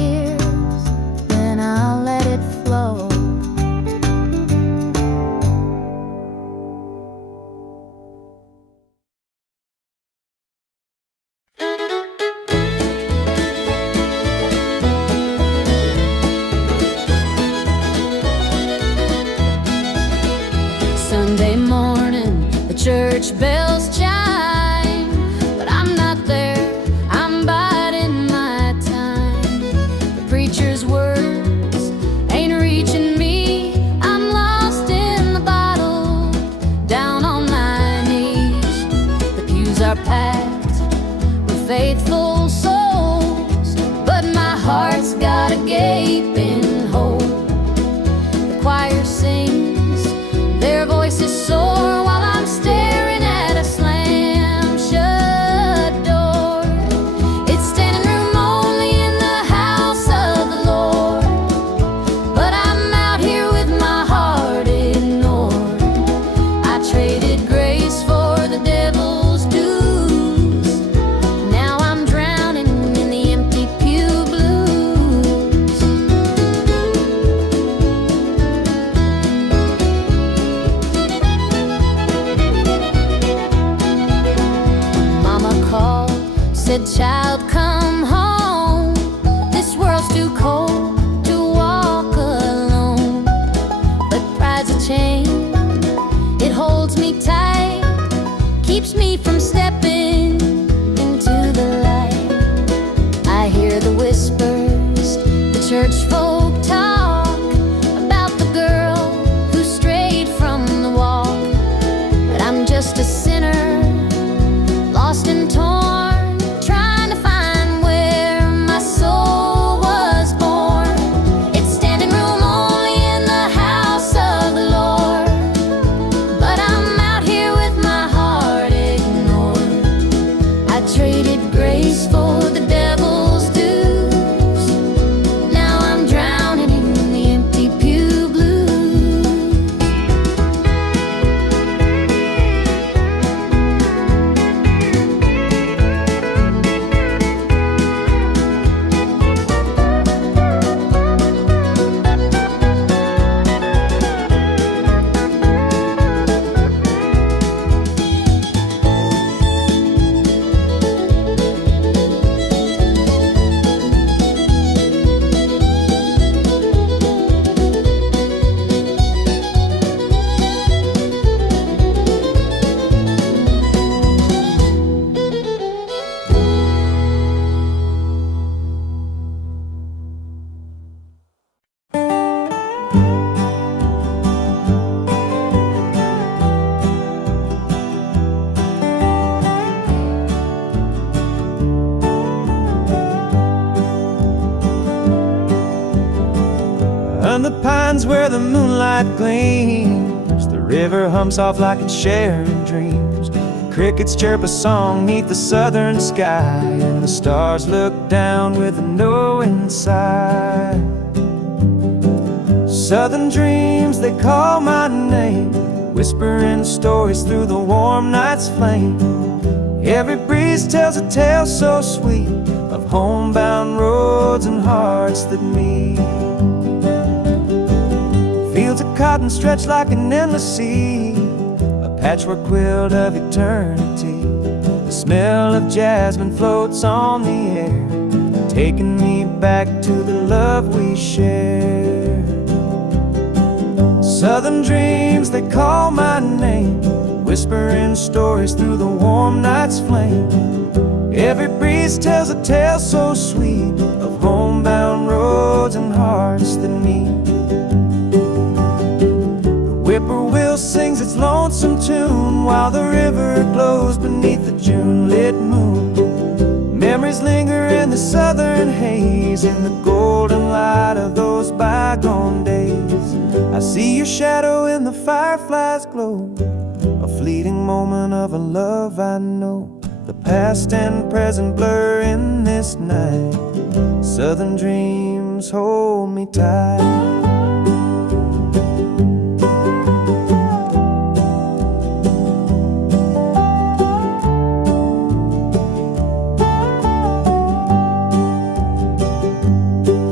tears, then I'll let it flow. Sunday morning, the church bells chime, but I'm not there, I'm biding my time. The preacher's words ain't reaching me, I'm lost in the bottle, down on my knees. The pews are packed with faithful souls, but my heart's got a gaping hole. The choir sings, their voices soar while I'm staring at a slam-shut door. It's standing room only in the house of the Lord, but I'm out here with my heart ignored. I traded grace for the devil's dues. Now I'm drowning in the empty pew blues. Mama called, said, child, come home. This world's too cold to walk alone. But pride's a chain, it holds me tight, keeps me from stepping into the light. I hear the whispers, the church folk talk about the girl who strayed from the walk. But I'm just a sinner, lost and torn, trying to find where my soul was born. It's standing room only in the house of the Lord, but I'm out here with my heart ignored. I traded grace for the devil's dues. Now I'm drowning in the empty pew blues. And the pines where the moonlight gleams, the river humps off like it's sharing dreams. The crickets chirp a song neath the southern sky, and the stars look down with a knowing sigh. Southern dreams, they call my name, whispering stories through the warm night's flame. Every breeze tells a tale so sweet of homebound roads and hearts that meet. Fields of cotton stretch like an endless sea, a patchwork quilt of eternity. The smell of jasmine floats on the air, taking me back to the love we shared. Southern dreams, they call my name, whispering stories through the warm night's flame. Every breeze tells a tale so sweet of homebound roads and hearts that meet. Whippoorwill sings its lonesome tune while the river glows beneath the June-lit moon. Memories linger in the southern haze, in the golden light of those bygone days. I see your shadow in the firefly's glow, a fleeting moment of a love I know. The past and present blur in this night. Southern dreams hold me tight.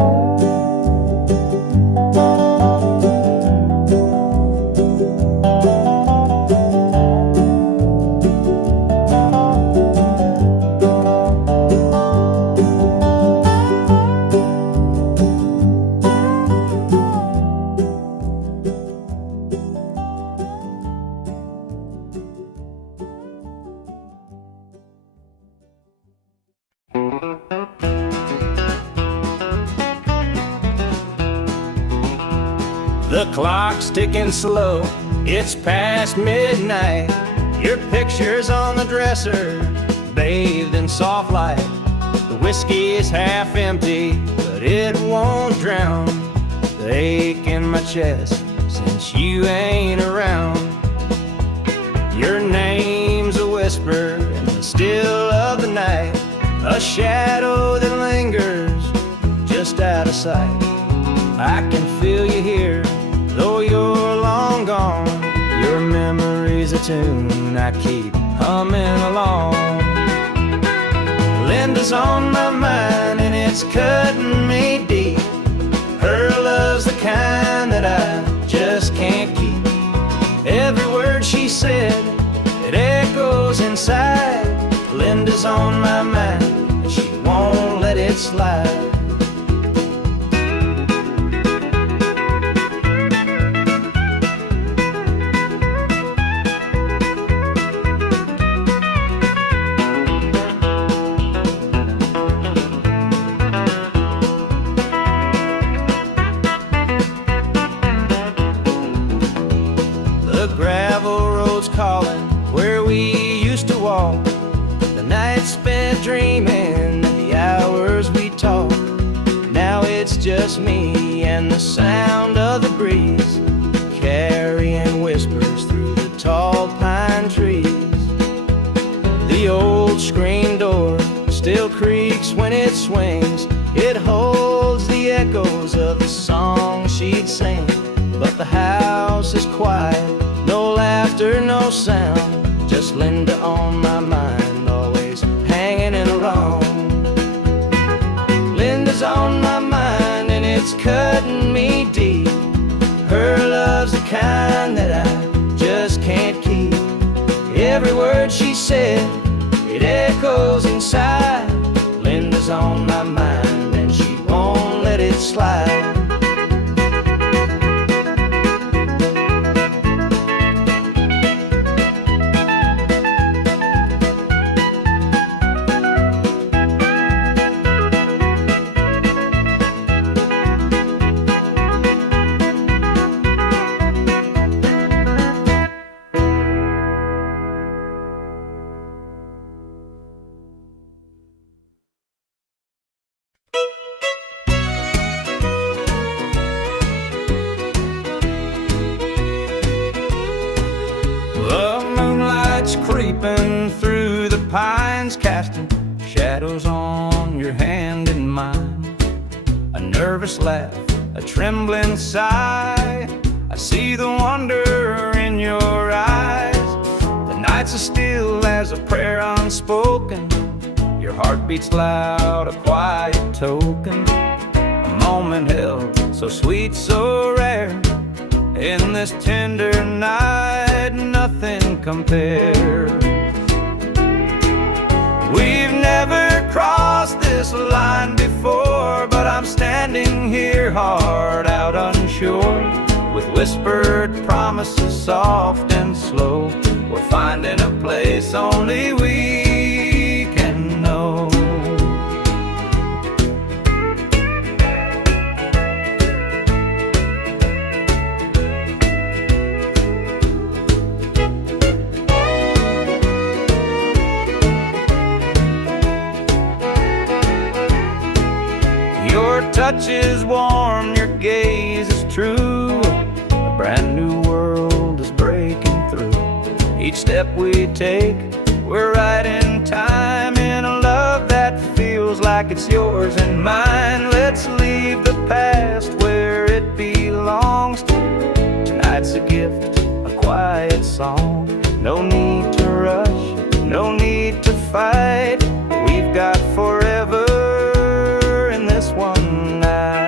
The clock's ticking slow, it's past midnight. Your picture's on the dresser, bathed in soft light. The whiskey is half empty, but it won't drown the ache in my chest since you ain't around. Your name's a whisper in the still of the night, a shadow that lingers just out of sight. I can feel you here, though you're long gone. Your memory's a tune I keep humming along. Linda's on my mind and it's cutting me deep. Her love's the kind that I just can't keep. Every word she said, it echoes inside. Linda's on my mind and she won't let it slide. Dreaming and the hours we talk. Now it's just me and the sound of the breeze carrying whispers through the tall pine trees. The old screen door still creaks when it swings. It holds the echoes of the song she'd sing. But the house is quiet, no laughter, no sound, just Linda on my mind, hanging around. Linda's on my mind and it's cutting me deep. Her love's the kind that I just can't keep. Every word she said, it echoes inside. Linda's on my mind and she won't let it slide. Creeping through the pines, casting shadows on your hand and mine. A nervous laugh, a trembling sigh, I see the wonder in your eyes. The nights are still as a prayer unspoken. Your heart beats loud, a quiet token. A moment held, so sweet, so rare. In this tender night, nothing compares. We've never crossed this line before, but I'm standing here hard out unsure, with whispered promises soft and slow. We're finding a place only we can know. Your touch is warm, your gaze is true. A brand new world is breaking through. Each step we take, we're right in time, in a love that feels like it's yours and mine. Let's leave the past where it belongs. Tonight's a gift, a quiet song. No need to rush, no need to fight. We've got forever in this one night.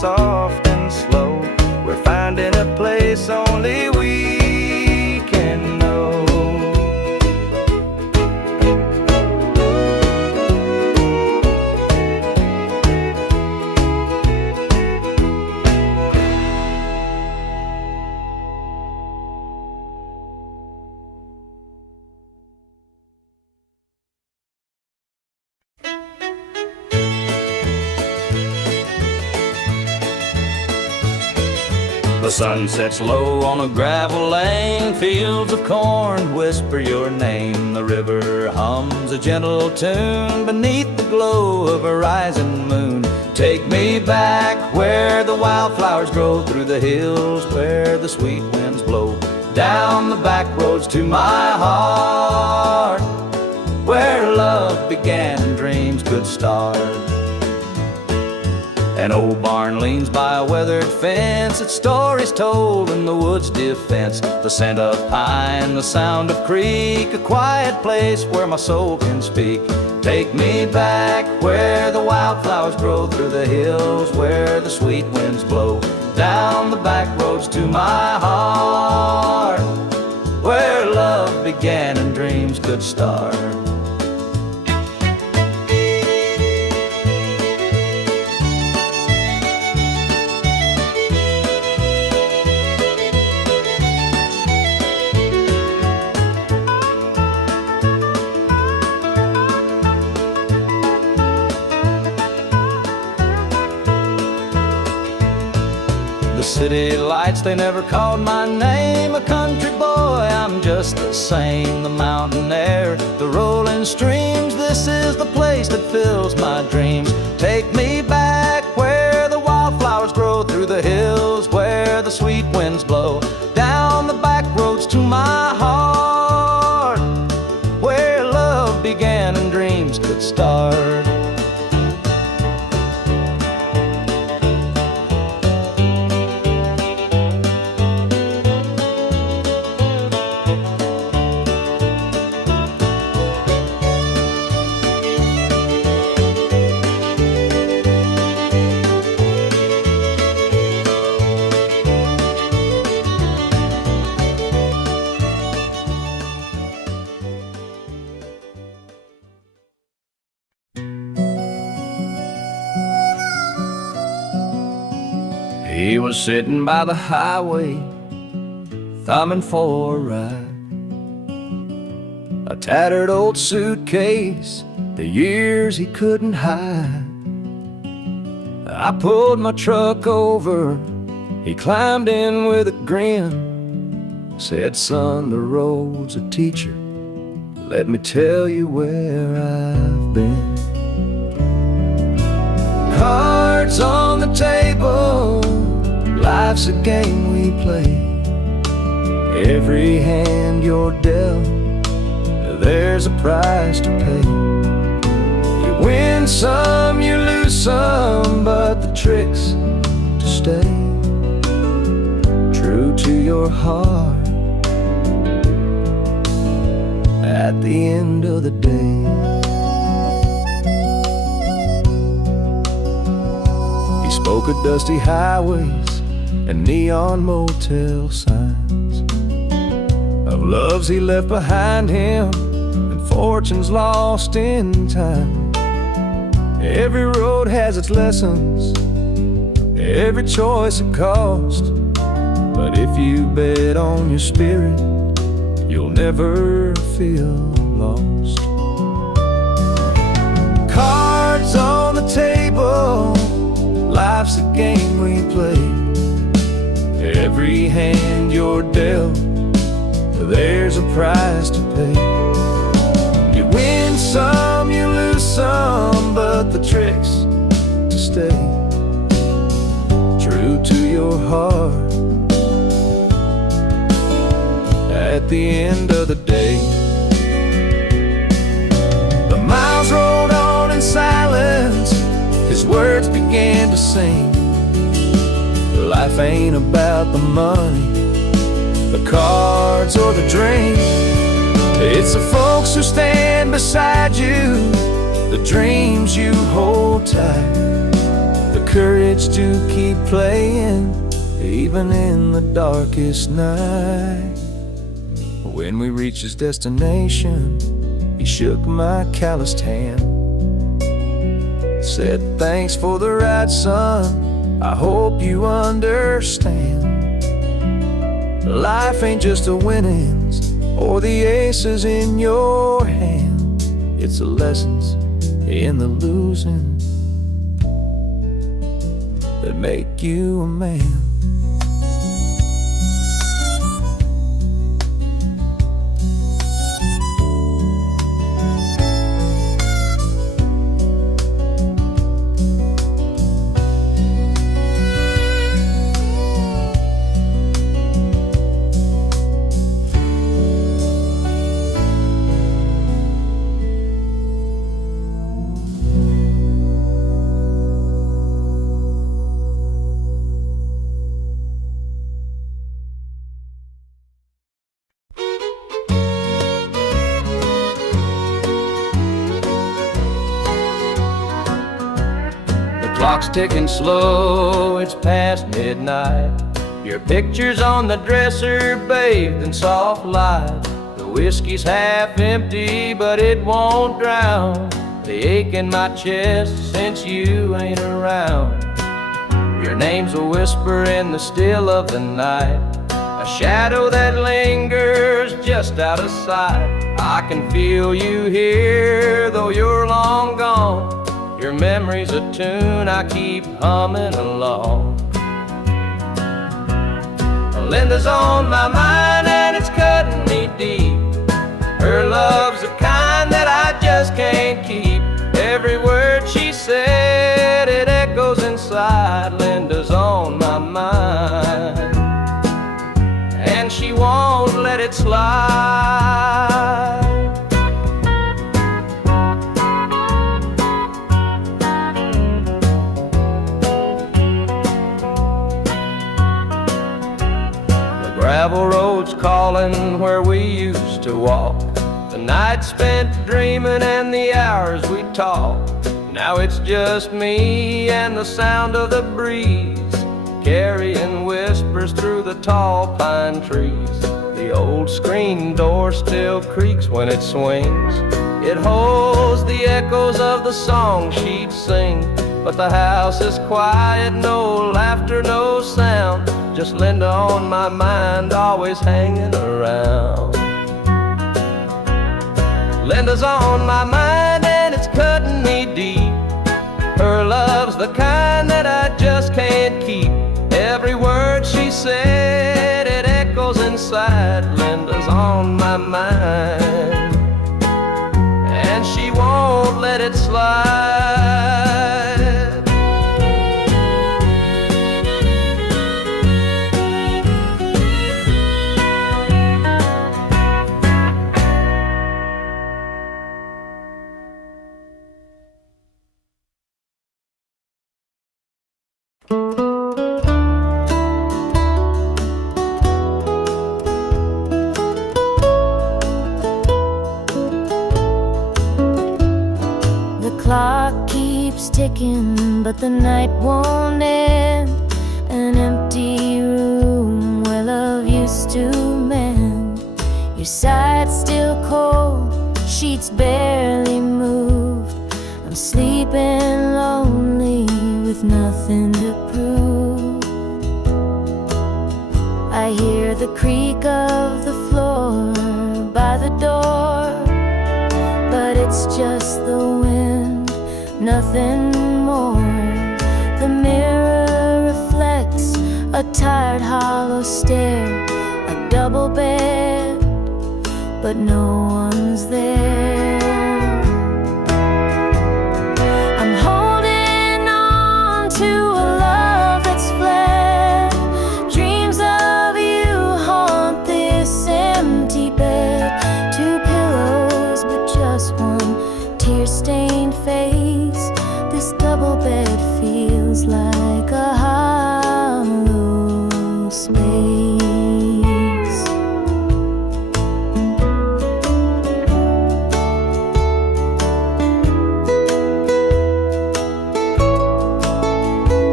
soft and slow. We're finding a place only we can know. The sun sets low on a gravel lane, fields of corn whisper your name. The river hums a gentle tune beneath the glow of a rising moon. Take me back where the wildflowers grow, through the hills where the sweet winds blow, down the back roads to my heart, where love began and dreams could start. An old barn leans by a weathered fence, its stories told in the wood's defense. The scent of pine, the sound of creek, a quiet place where my soul can speak. Take me back where the wildflowers grow, through the hills where the sweet winds blow, down the back roads to my heart, where love began and dreams could start. The city lights, they never called my name. A country boy, I'm just the same. The mountain air, the rolling streams, this is the place that fills my dreams. Take me back where the wildflowers grow, through the hills where the sweet winds blow, down the back roads to my heart, where love began and dreams could start. He was sitting by the highway, thumbing for a ride. A tattered old suitcase, the years he couldn't hide. I pulled my truck over, he climbed in with a grin. Said, son, the road's a teacher, let me tell you where I've been. Cards on the table, life's a game we play. Every hand you're dealt, there's a price to pay. You win some, you lose some, but the trick's to stay true to your heart at the end of the day. He spoke of dusty highways and neon motel signs, of loves he left behind him and fortunes lost in time. Every road has its lessons, every choice a cost, but if you bet on your spirit, you'll never feel lost. Cards on the table, life's a game we play. Every hand you're dealt, there's a price to pay. You win some, you lose some, but the trick's to stay true to your heart at the end of the day. The miles rolled on in silence, his words began to sing. Life ain't about the money, the cards or the drink. It's the folks who stand beside you, the dreams you hold tight, the courage to keep playing, even in the darkest night. When we reached his destination, he shook my calloused hand, said, "Thanks for the ride, son, I hope you understand. Life ain't just the winnings or the aces in your hand. It's the lessons in the losing that make you a man." Clock's ticking slow, it's past midnight. Your picture's on the dresser, bathed in soft light. The whiskey's half empty, but it won't drown the ache in my chest since you ain't around. Your name's a whisper in the still of the night, a shadow that lingers just out of sight. I can feel you here, though you're long gone. Your memory's a tune I keep humming along. Linda's on my mind and it's cutting me deep. Her love's the kind that I just can't keep. Every word she said, it echoes inside. Linda's on my mind, and she won't let it slide. Gravel roads calling where we used to walk, the night spent dreaming and the hours we talked. Now it's just me and the sound of the breeze, carrying whispers through the tall pine trees. The old screen door still creaks when it swings. It holds the echoes of the song she'd sing. But the house is quiet, no laughter, no sound. Just Linda on my mind, always hanging around. Linda's on my mind and it's cutting me deep. Her love's the kind that I just can't keep. Every word she said, it echoes inside. Linda's on my mind, and she won't let it slide. Ticking, but the night won't end. An empty room where love used to mend. Your side's still cold, sheets barely moved. I'm sleeping lonely with nothing to prove. I hear the creak of the floor by the door, but it's just the wind, nothing more. The mirror reflects a tired, hollow stare. A double bed, but no one's there. I'm holding on to a love that's fled. Dreams of you haunt this empty bed. Two pillows, but just one tear-stained face. This double bed feels like a hollow space.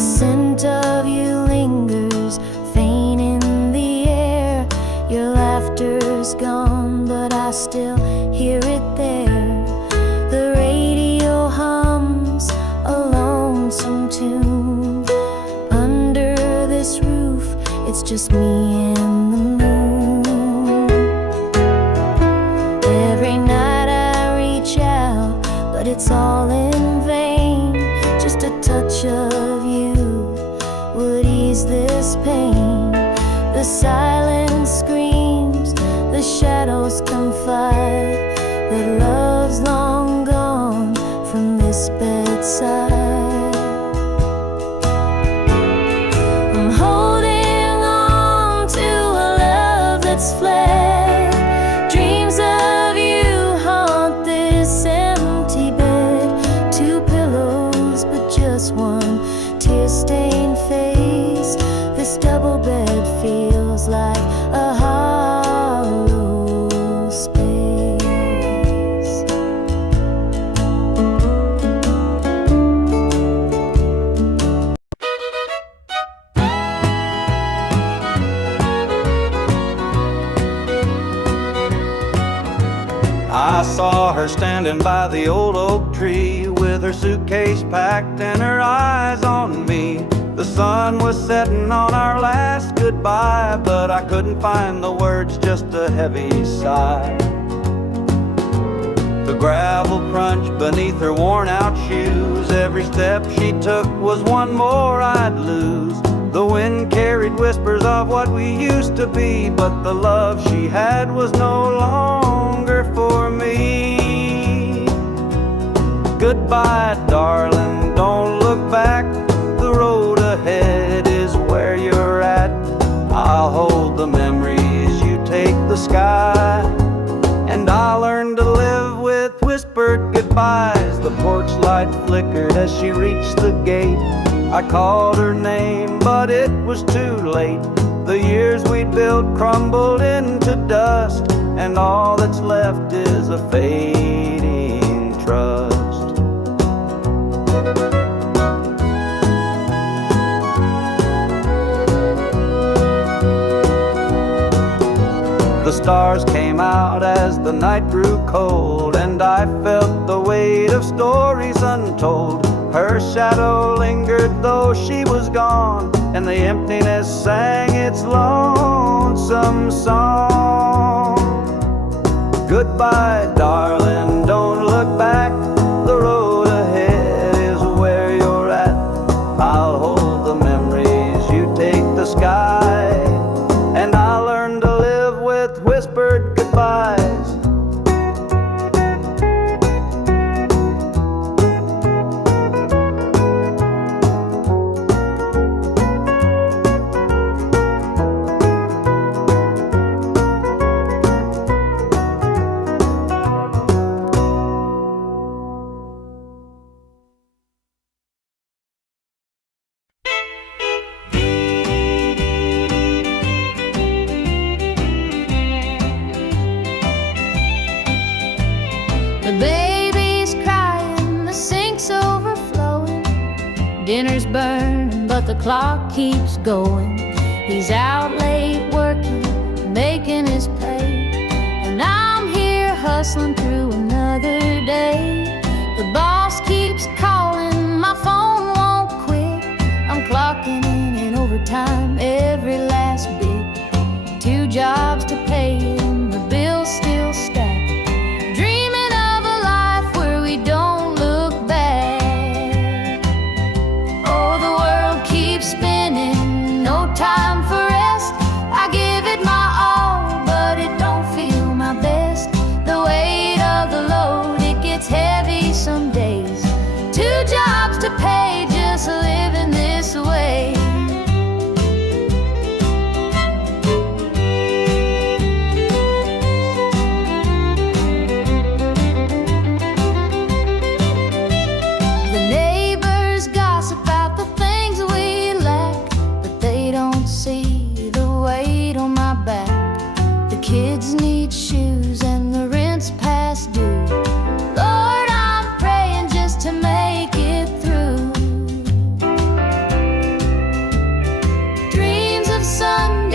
scent of you lingers faint in the air. Your laughter's gone, but I still hear it there. The radio hums a lonesome tune. Under this roof, it's just me and the moon. Every night I reach out, but it's all in vain. Just a touch of you would ease this pain. The silence screams, the shadows confide that love's long gone from this bedside. I'm holding on to a love that's fled. Dreams of you haunt this empty bed. Two pillows, but just one tear-stained face. This double bed feels like a hollow space. I saw her standing by the old oak tree with her suitcase packed and her eyes on me. The sun was setting on our last goodbye, but I couldn't find the words, just a heavy sigh. The gravel crunched beneath her worn-out shoes. Every step she took was one more I'd lose. The wind carried whispers of what we used to be, but the love she had was no longer for me. Goodbye, darling, don't look back. The road ahead is where you're at. I'll hold the memories, you take the sky. And I'll learn to live with whispered goodbyes. The porch light flickered as she reached the gate. I called her name, but it was too late. The years we'd built crumbled into dust, and all that's left is a fading trust. The stars came out as the night grew cold, and I felt the weight of stories untold. Her shadow lingered though she was gone, and the emptiness sang its lonesome song. Goodbye, darling, don't look back. The road ahead is where you're at. I'll hold the memories, you take the sky. And I'll learn to live with whispered goodbyes. The baby's crying, the sink's overflowing. Dinner's burning, but the clock keeps going. He's out late working, making his pay, and I'm here hustling through another day. The boss keeps calling, my phone won't quit. I'm clocking in overtime, every last bit. 2 jobs to pay and the bills still stack. Dreaming of a life where we don't look back. Oh, the world keeps spinning, no time for rest. I give it my all, but it don't feel my best. The weight of the load, it gets heavy some days. 2 jobs to pay, just living this way.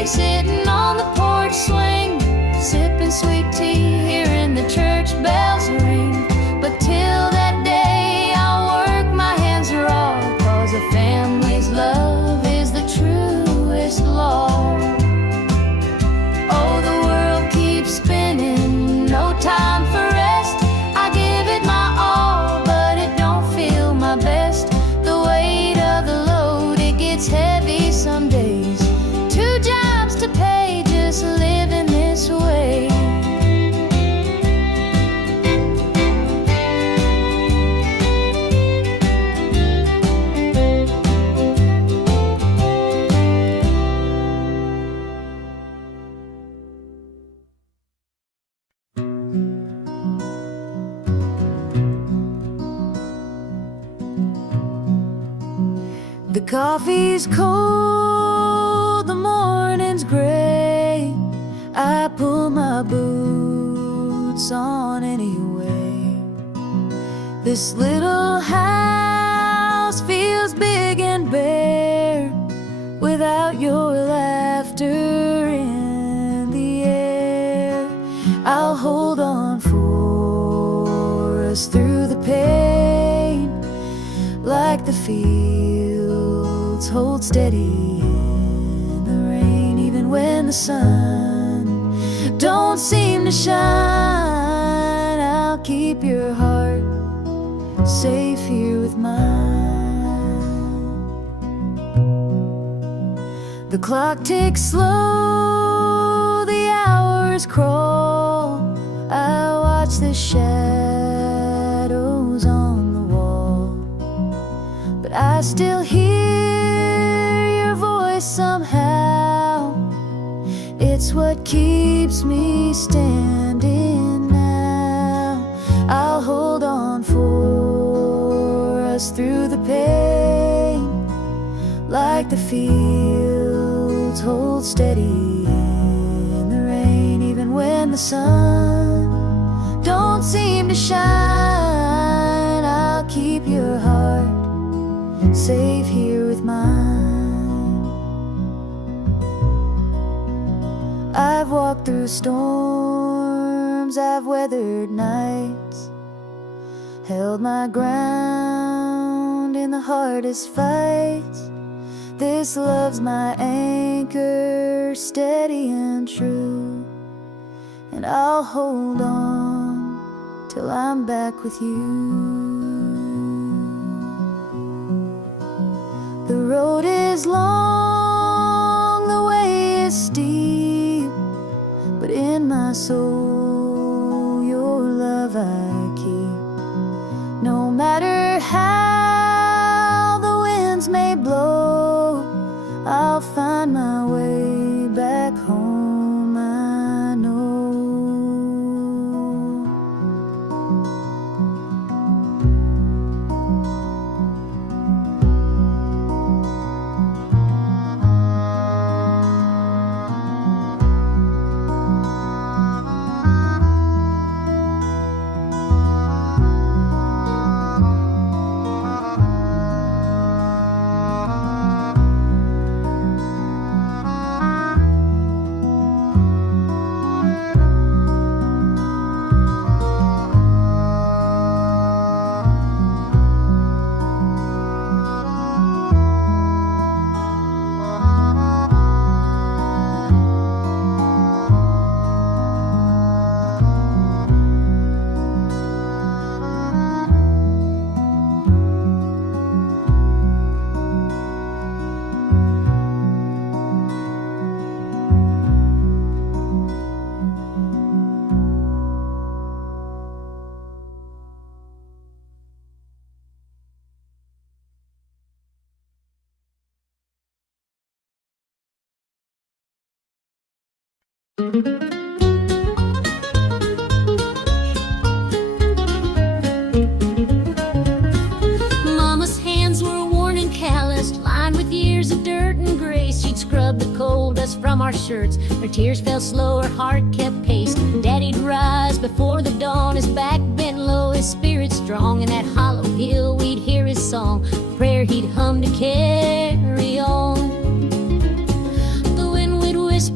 sitting on the porch swing, sipping sweet tea, hearing the church bells ring. But till that day I'll work my hands raw, 'cause a family's love is the truest law. Oh, the world keeps spinning, no time for rest. I give it my all, but it don't feel my best. The weight of the load, it gets heavy some days. 2 jobs to pay, just living this way. The coffee's cold, the morning's gray. I pull my boots on anyway. This little house feels big and bare without your laughter in the air. I'll hold on for us through the pain, like the fields hold steady in the rain. Even when the sun don't seem to shine, I'll keep your heart safe here with mine. The clock ticks slow, the hours crawl. I watch the shadows on the wall, but I still hear your voice somehow. It's what keeps me standing now. I'll hold on for us through the pain, like the fields hold steady in the rain. Even when the sun don't seem to shine, I'll keep your heart safe here with mine. I've walked through storms, I've weathered nights, held my ground in the hardest fights. This love's my anchor, steady and true, and I'll hold on till I'm back with you. The road is long, the way is steep, but in my soul your love I keep. No matter how the winds may blow, I'll find my way back home, I know. Mama's hands were worn and calloused, lined with years of dirt and grace. She'd scrub the coal dust from our shirts. Her tears fell slow, her heart kept pace. Daddy'd rise before the dawn, his back bent low, his spirit strong. In that hollow hill we'd hear his song, a prayer he'd hum to carry on. The wind would whistle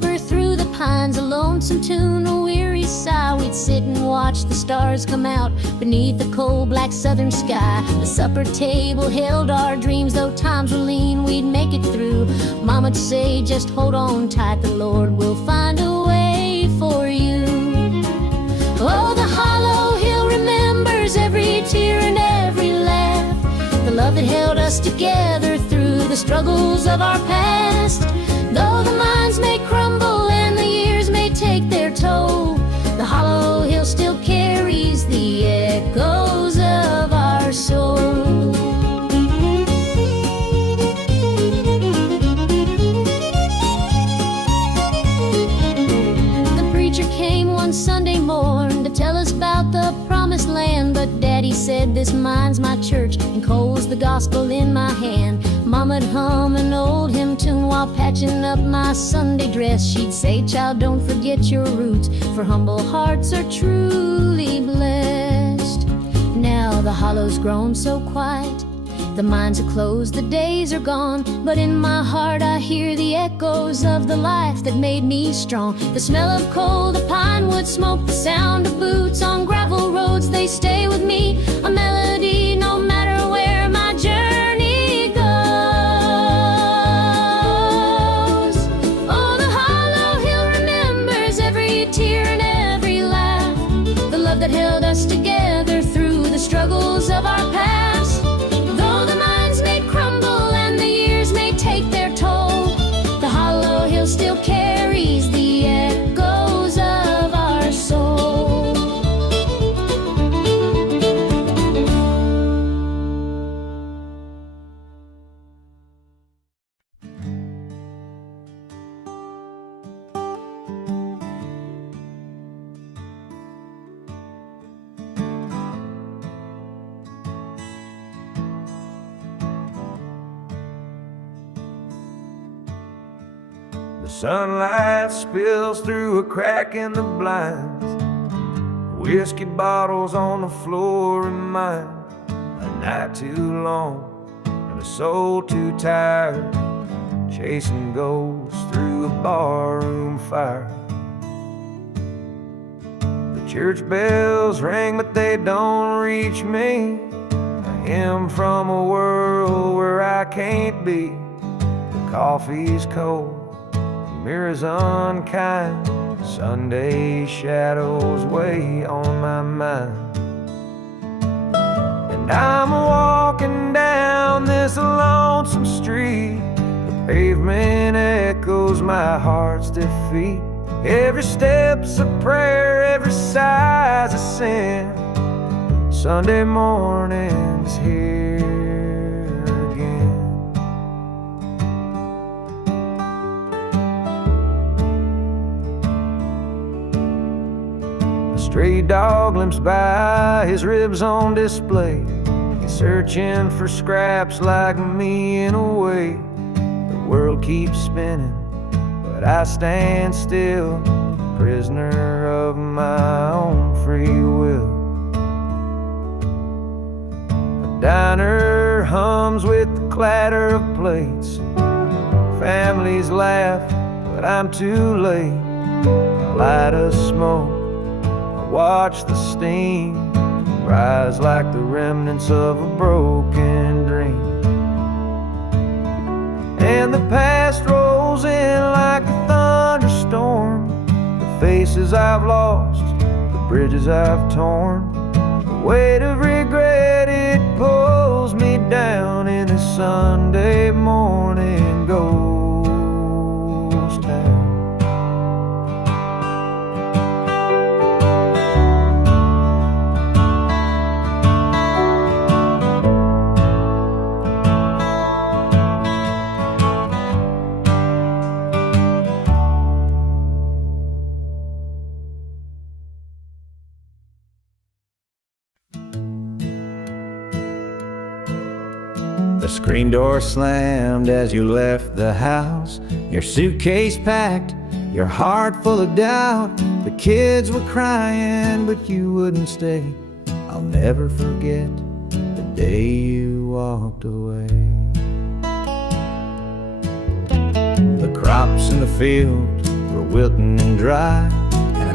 hum tune, a weary sigh. We'd sit and watch the stars come out beneath the cold black southern sky. The supper table held our dreams, though times were lean, we'd make it through. Mama'd say, just hold on tight, the Lord will find a way for you. Oh, the hollow hill remembers every tear and every laugh, the love that held us together through the struggles of our past. Though the minds may crumble and the years may take their toll, the hollow hill still carries the echoes of our soul. The preacher came one Sunday morn to tell us about the promised land, but Daddy said, this mine's my church and Cole's the gospel in my hand. Mama'd hum an old hymn tune while patching up my Sunday dress. She'd say, child, don't forget your roots, for humble hearts are truly blessed. Now the hollow's grown so quiet, the mines are closed, the days are gone, but in my heart I hear the echoes of the life that made me strong. The smell of coal, the pine wood smoke, the sound of boots on gravel roads, they stay with me, a melody no matter where my journey goes. Oh, the hollow hill remembers every tear and every laugh, the love that held us together through the struggles of our past. Though the minds may crumble and the years may take their toll, the hollow hill still carries the echoes of our soul. Sunlight spills through a crack in the blinds. Whiskey bottles on the floor remind a night too long and a soul too tired, chasing ghosts through a barroom fire. The church bells ring, but they don't reach me. A hymn from a world where I can't be. The coffee's cold, mirrors unkind, Sunday shadows weigh on my mind. And I'm walking down this lonesome street, the pavement echoes my heart's defeat. Every step's a prayer, every sigh's a sin. Sunday morning's here again. Stray dog limps by, his ribs on display. He's searching for scraps like me in a way. The world keeps spinning, but I stand still, prisoner of my own free will. The diner hums with the clatter of plates. Families laugh, but I'm too late. A light of smoke, watch the steam rise like the remnants of a broken dream. And the past rolls in like a thunderstorm. The faces I've lost, the bridges I've torn. The weight of regret, it pulls me down in a Sunday morning ghost town. The screen door slammed as you left the house, your suitcase packed, your heart full of doubt. The kids were crying, but you wouldn't stay. I'll never forget the day you walked away. The crops in the field were wilting and dry.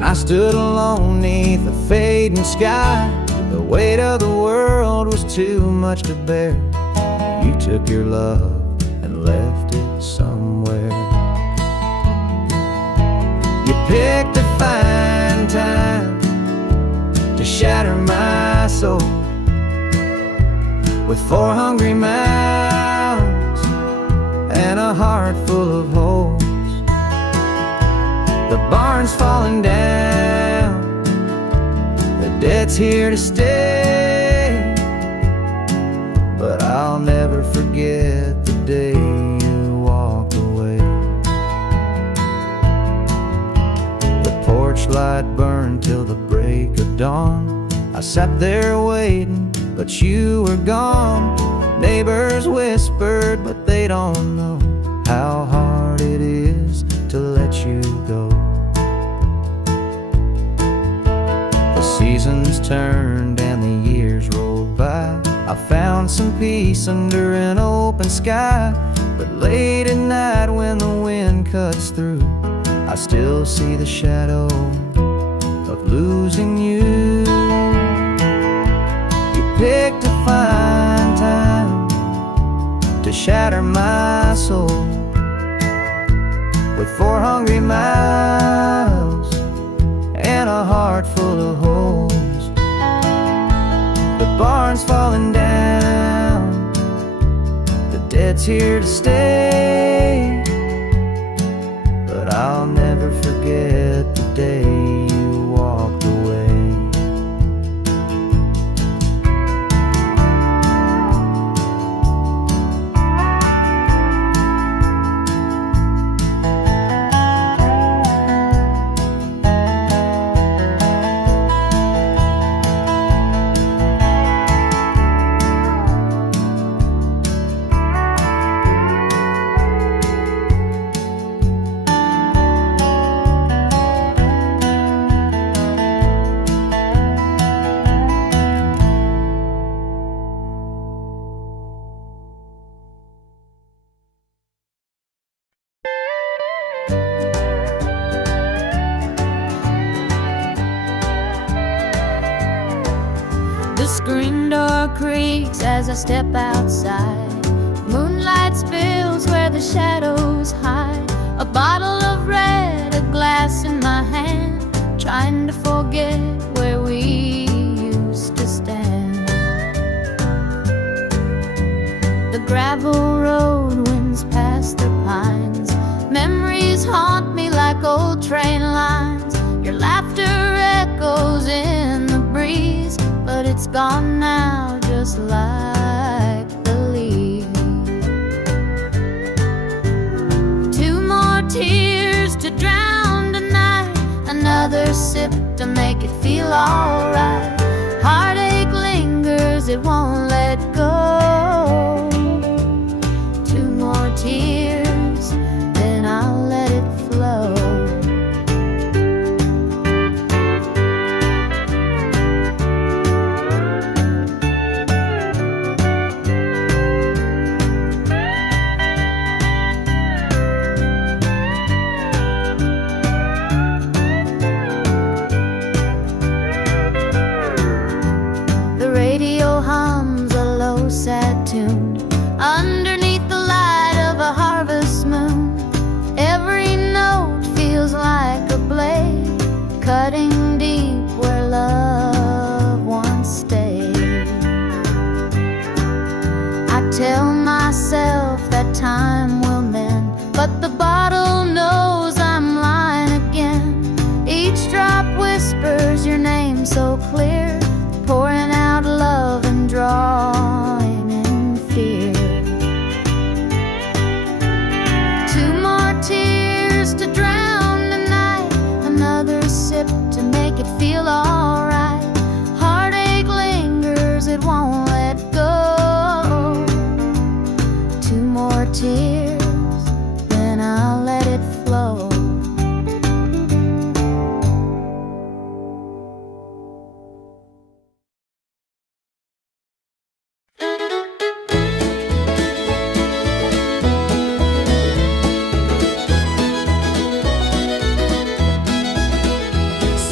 I stood alone neath the fading sky. The weight of the world was too much to bear. You took your love and left it somewhere. You picked a fine time to shatter my soul with 4 hungry mouths and a heart full of holes. The barn's falling down, the debt's here to stay, but I'll never forget the day you walked away. The porch light burned till the break of dawn. I sat there waiting, but you were gone. Neighbors whispered, but they don't know how hard it is to let you go. The seasons turned and the years rolled by. I found some peace under an open sky, but late at night when the wind cuts through, I still see the shadow of losing you. You picked a fine time to shatter my soul with 4 hungry mouths and a heart full of holes. The barn's falling down, the debt's here to stay, but I'll never forget the day you walked away. The screen door creaks as I step outside. Moonlight spills where the shadows hide. A bottle of red, a glass in my hand, trying to forget where we used to stand. The gravel road winds past the pines. Memories haunt me like old train lines. Your laughter echoes in the breeze, but it's gone now, just like the leaves. 2 more tears to drown tonight, another sip to make it feel alright. Heartache lingers, it won't let go. 2 more tears, then I'll let it flow. Radio hums a low, sad tune underneath the light of a harvest moon. Every note feels like a blade, cutting deep where love once stayed. I tell myself that time will mend, but the bottle knows I'm lying again. Each drop whispers your name so clear, pouring out love and drawing in fear. 2 more tears to drown the night, another sip to make it feel alright. Heartache lingers, it won't let go. 2 more tears, then I'll let it flow.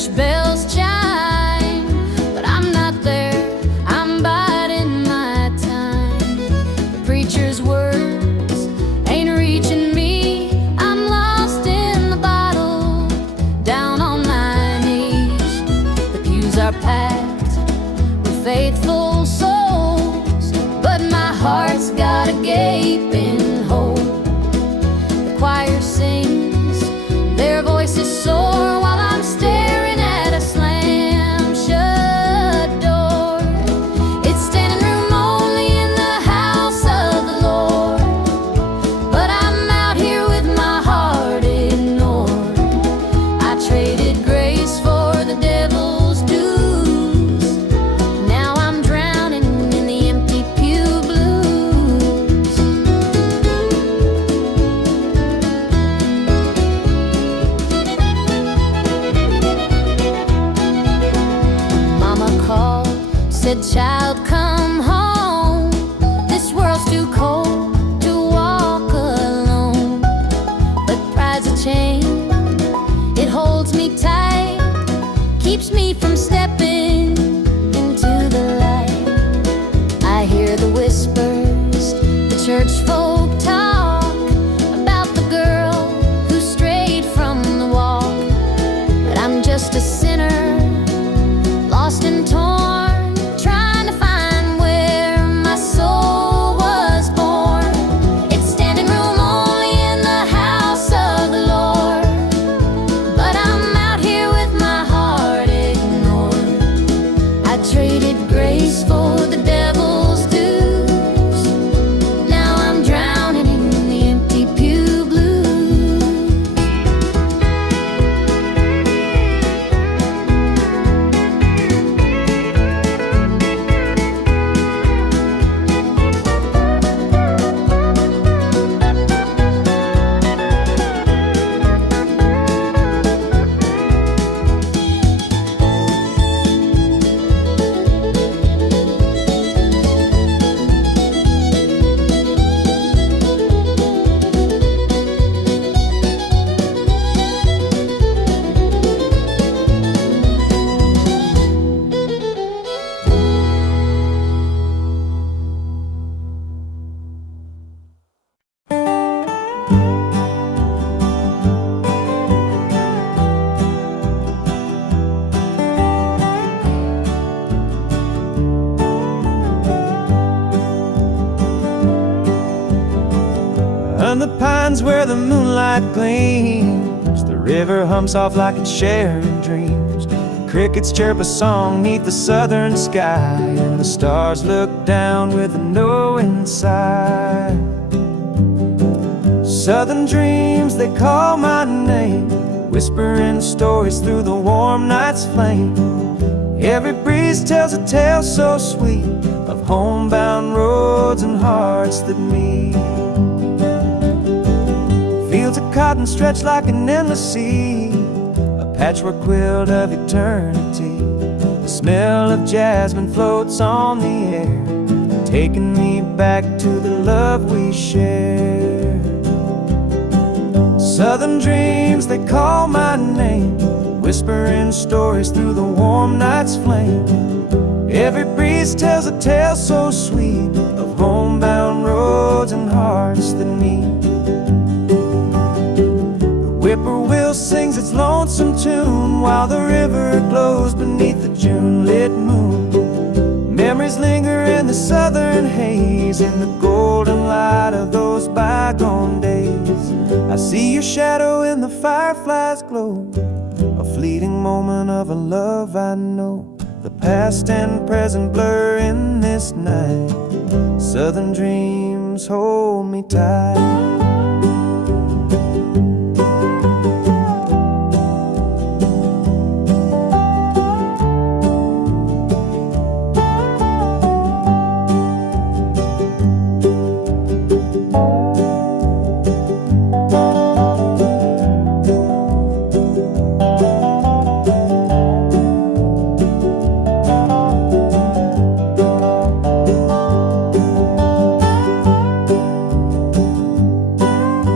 church bells chime, but I'm not there, I'm biding my time. The preacher's words ain't reaching me, I'm lost in the bottle, down on my knees. The pews are packed with faithful souls, but my heart's got a gaping hole. The choir sings, their voices soar, while I'm staring at a slam-shut door. It's standing room only in the house of the Lord, but I'm out here with my heart ignored. I traded grace for the devil's dues. Now I'm drowning in the empty pew blues. Mama called, said, "Child, come home. This world's too cold to walk alone." But pride's a chain, it holds me tight, keeps me from stepping into the light. I hear the whispers, the church folk talk about the girl who strayed from the walk. But I'm just a sinner, lost and torn, trying to find where my soul was born. It's standing room only in the house of the Lord, but I'm out here with my heart ignored. I traded grace for the devil's dues. Now I'm drowning in the empty pew blues. And the pines where the moonlight gleams, the river hums off like it's sharing dreams. The crickets chirp a song neath the southern sky, and the stars look down with a knowing sigh. Southern dreams, they call my name, whispering stories through the warm night's flame. Every breeze tells a tale so sweet of homebound roads and hearts that meet. Fields of cotton stretch like an endless sea, a patchwork quilt of eternity. The smell of jasmine floats on the air, taking me back to the love we shared. Southern dreams, they call my name, whispering stories through the warm night's flame. Every breeze tells a tale so sweet of homebound roads and hearts that meet. Whippoorwill sings its lonesome tune while the river glows beneath the June-lit moon. Memories linger in the southern haze, in the golden light of those bygone days. I see your shadow in the firefly's glow, a fleeting moment of a love I know. The past and present blur in this night. Southern dreams hold me tight.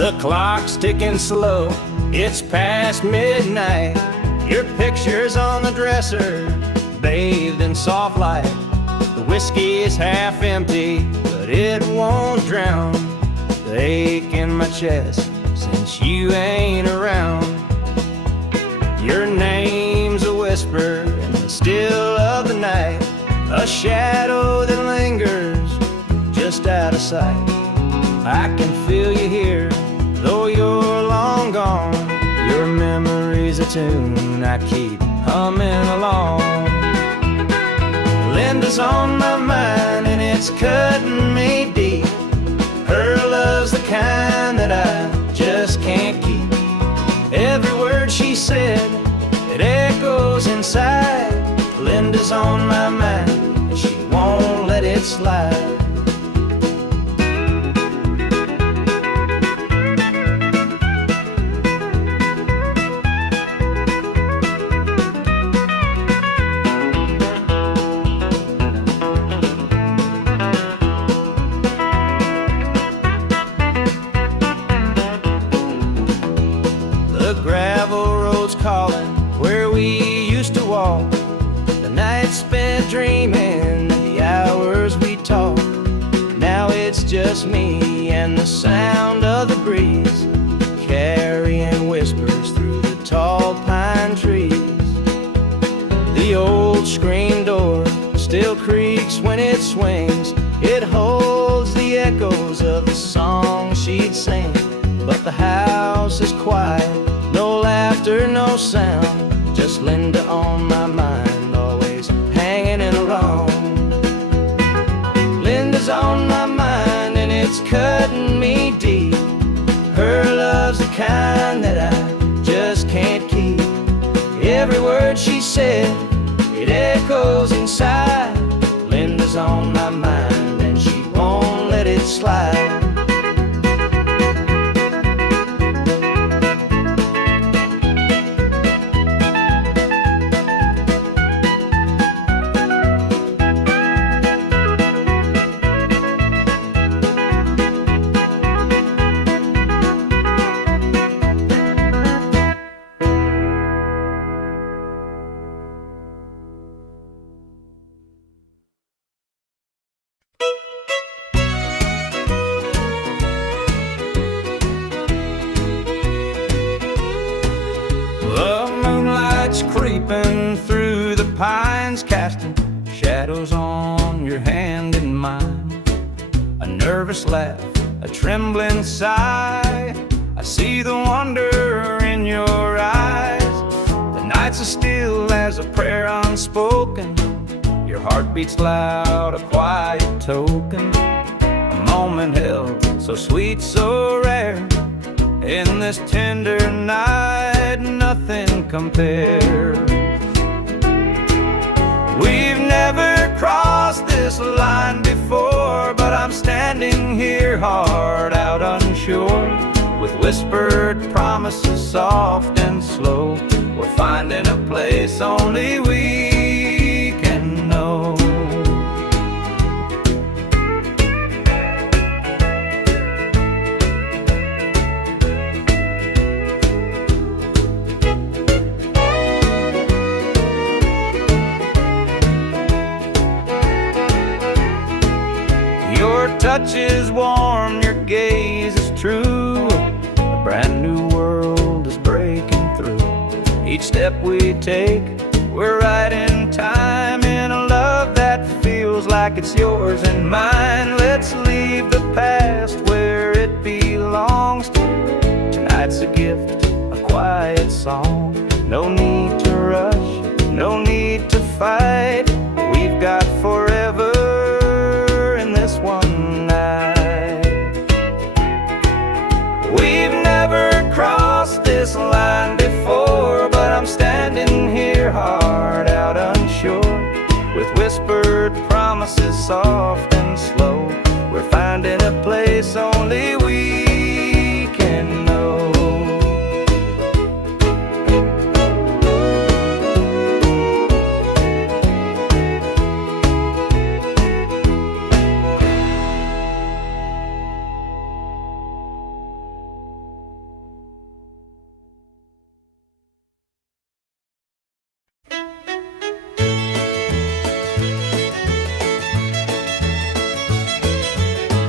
The clock's ticking slow, it's past midnight. Your picture's on the dresser, bathed in soft light. The whiskey is half empty, but it won't drown the ache in my chest since you ain't around. Your name's a whisper in the still of the night, a shadow that lingers just out of sight. I can feel you here, though you're long gone. Your memory's a tune I keep humming along. Linda's on my mind and it's cutting me deep. Her love's the kind that I just can't keep. Every word she said, it echoes inside. Linda's on my mind and she won't let it slide. Dreaming the hours we talk. Now it's just me and the sound of the breeze carrying whispers through the tall pine trees. The old screen door still creaks when it swings. It holds the echoes of the song she'd sing. But the house is quiet, no laughter, no sound, just Linda on my mind, hanging around. Linda's on my mind and it's cutting me deep. Her love's the kind that I just can't keep. Every word she said, it echoes inside. Linda's on my mind and she won't let it slide. Creeping through the pines, casting shadows on your hand and mine. A nervous laugh, a trembling sigh, I see the wonder in your eyes. The nights are still as a prayer unspoken. Your heart beats loud, a quiet token. A moment held, so sweet, so rare. In this tender night, nothing compares. We've never crossed this line before, but I'm standing here hard out unsure, with whispered promises soft and slow. We're finding a place only we can know. Your touch is warm, your gaze is true. A brand new world is breaking through. Each step we take, we're right in time, in a love that feels like it's yours and mine. Let's leave the past where it belongs. Tonight's a gift, a quiet song. No need to rush, no need to fight. We've got forever in this one night. We've never crossed this line before, but I'm standing here hard out unsure, with whispered promises soft and slow. We're finding a place only we can know.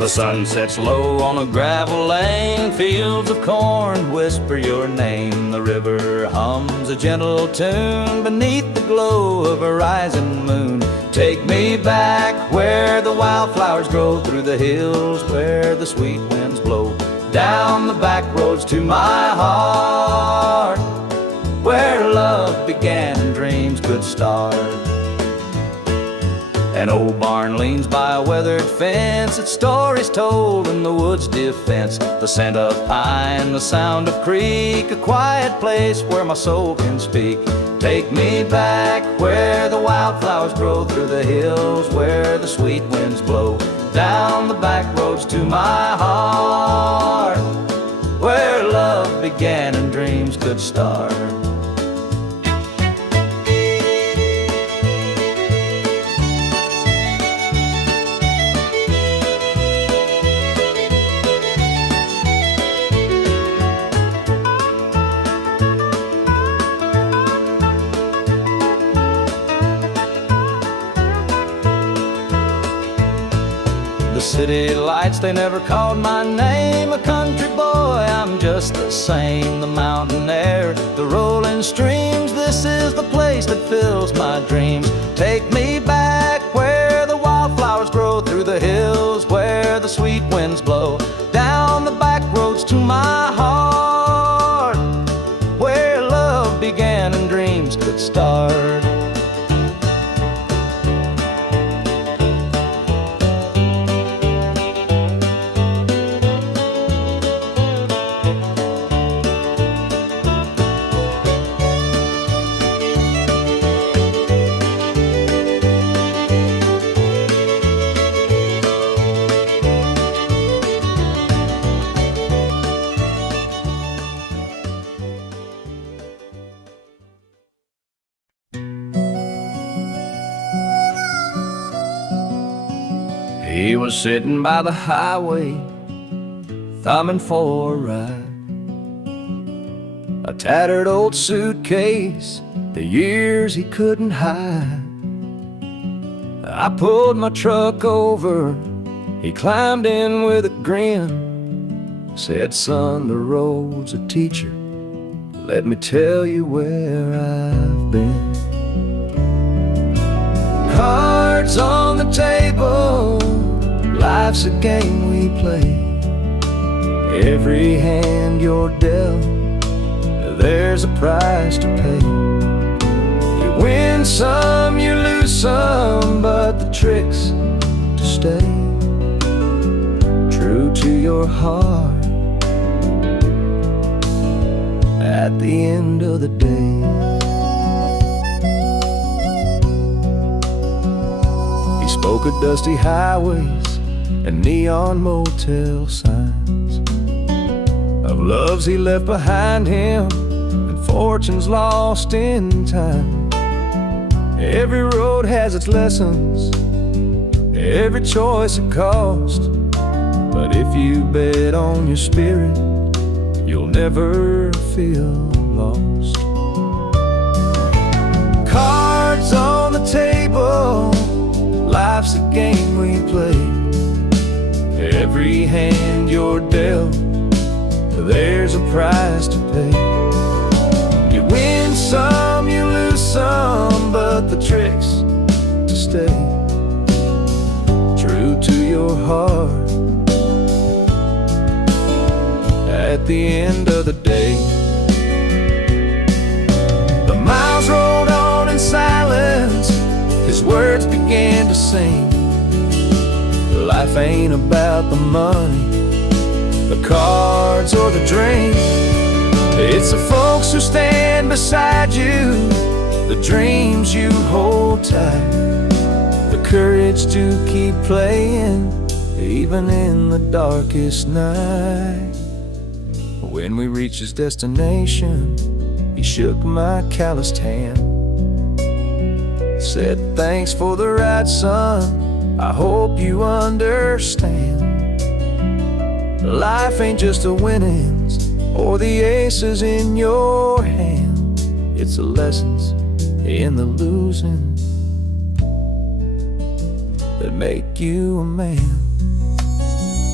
The sun sets low on a gravel lane, fields of corn whisper your name. The river hums a gentle tune beneath the glow of a rising moon. Take me back where the wildflowers grow, through the hills where the sweet winds blow, down the back roads to my heart, where love began and dreams could start. An old barn leans by a weathered fence, its stories told in the wood's defense. The scent of pine, the sound of creek, a quiet place where my soul can speak. Take me back where the wildflowers grow, through the hills where the sweet winds blow, down the back roads to my heart, where love began and dreams could start. City lights, they never called my name. A country boy, I'm just the same. The mountain air, the rolling streams, this is the place that fills my dreams. Take me back where the wildflowers grow, through the hills where the sweet winds blow, down the back roads to my heart, where love began and dreams could start. He was sitting by the highway, thumbing for a ride. A tattered old suitcase, the years he couldn't hide. I pulled my truck over, he climbed in with a grin. Said, son, the road's a teacher, let me tell you where I've been. Cards on the table, life's a game we play. Every hand you're dealt, there's a price to pay. You win some, you lose some, but the trick's to stay true to your heart at the end of the day. He spoke of dusty highways and neon motel signs, of loves he left behind him and fortunes lost in time. Every road has its lessons, every choice a cost, but if you bet on your spirit, you'll never feel lost. Cards on the table, life's a game we play. Every hand you're dealt, there's a price to pay. You win some, you lose some, but the trick's to stay true to your heart at the end of the day. The miles rolled on in silence, his words began to sing. Life ain't about the money, the cards or the drink. It's the folks who stand beside you, the dreams you hold tight, the courage to keep playing even in the darkest night. When we reached his destination, he shook my calloused hand, said, thanks for the ride, son, I hope you understand. Life ain't just the winnings or the aces in your hand, it's the lessons in the losing that make you a man.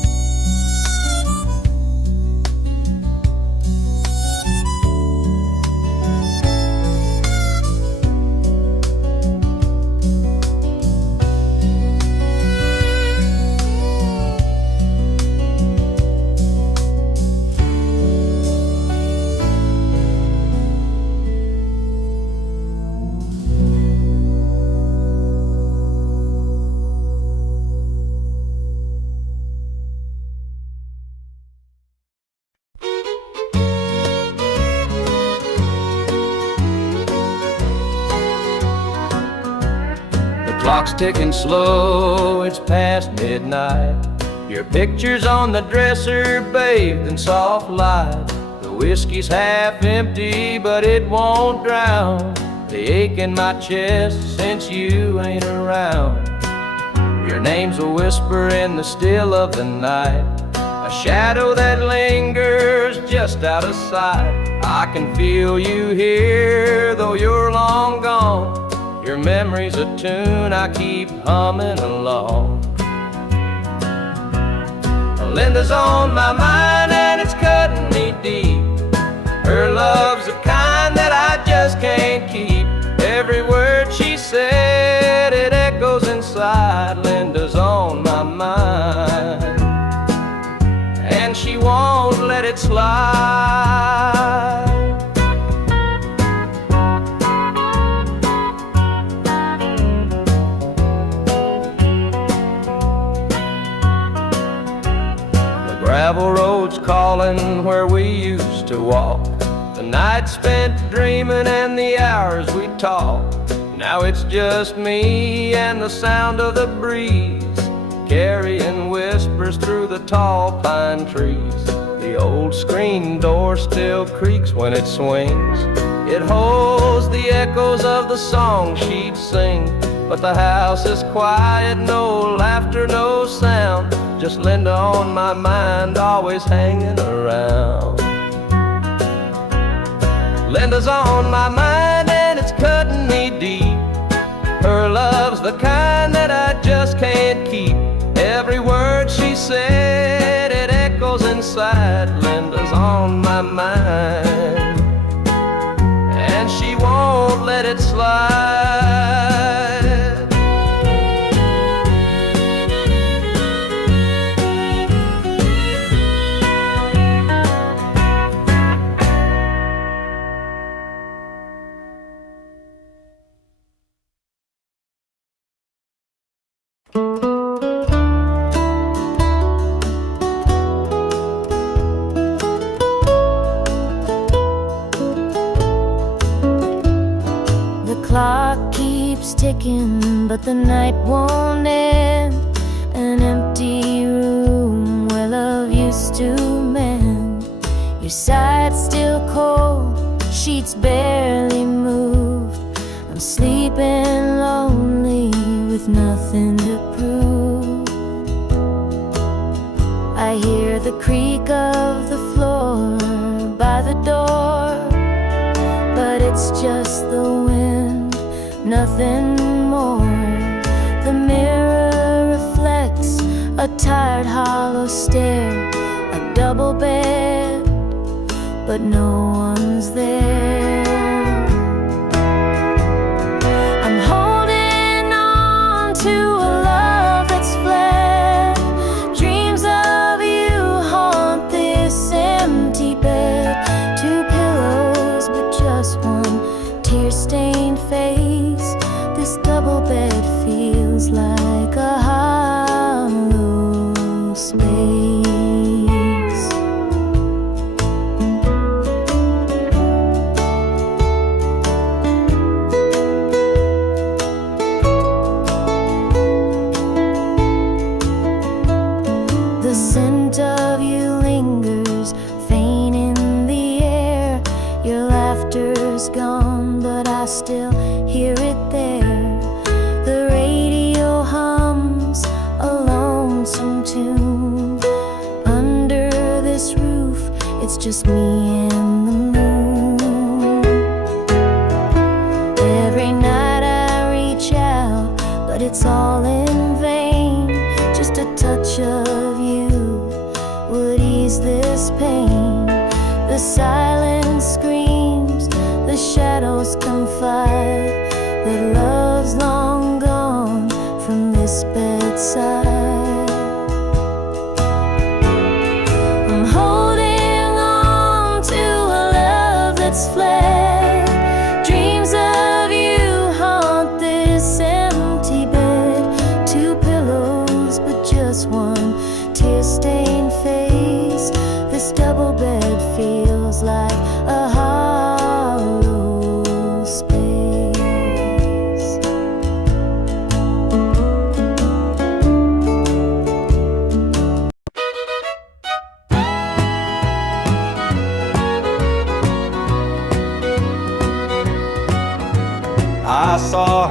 clock's ticking slow, it's past midnight. Your picture's on the dresser, bathed in soft light. The whiskey's half empty, but it won't drown the ache in my chest since you ain't around. Your name's a whisper in the still of the night, a shadow that lingers just out of sight. I can feel you here, though you're long gone. Your memory's a tune I keep humming along. Linda's on my mind and it's cutting me deep. Her love's the kind that I just can't keep. Every word she said, it echoes inside. Linda's on my mind, and she won't let it slide. The gravel road's calling where we used to walk, the night spent dreaming and the hours we talked. Now it's just me and the sound of the breeze, carrying whispers through the tall pine trees. The old screen door still creaks when it swings. It holds the echoes of the song she'd sing. But the house is quiet, no laughter, no sound. Just Linda on my mind, always hanging around. Linda's on my mind and it's cutting me deep. Her love's the kind that I just can't keep. Every word she said, it echoes inside. Linda's on my mind, and she won't let it slide. Ticking, but the night won't end. An empty room where love used to mend. Your side's still cold, sheets barely moved. I'm sleeping lonely with nothing to prove. I hear the creak of the floor by the door, but it's just the wind, nothing more. The mirror reflects a tired, hollow stare. A double bed, but no one's there. I'm holding on to a love that's fled. Dreams of you haunt this empty bed. Two pillows, but just one tear-stained face. This double bed feels like a hollow space. The scent of you lingers, faint in the air. Your laughter's gone, but I still hear it there. The radio hums a lonesome tune. Under this roof, it's just me and the moon. Every night I reach out, but it's all in vain. Just a touch of you would ease this pain. The silence screams, the shadows confide that love's long gone from this bedside. I'm holding on to a love that's fled. Dreams of you haunt this empty bed. Two pillows, but just one tear-stained face. This double bed feels like a hollow space.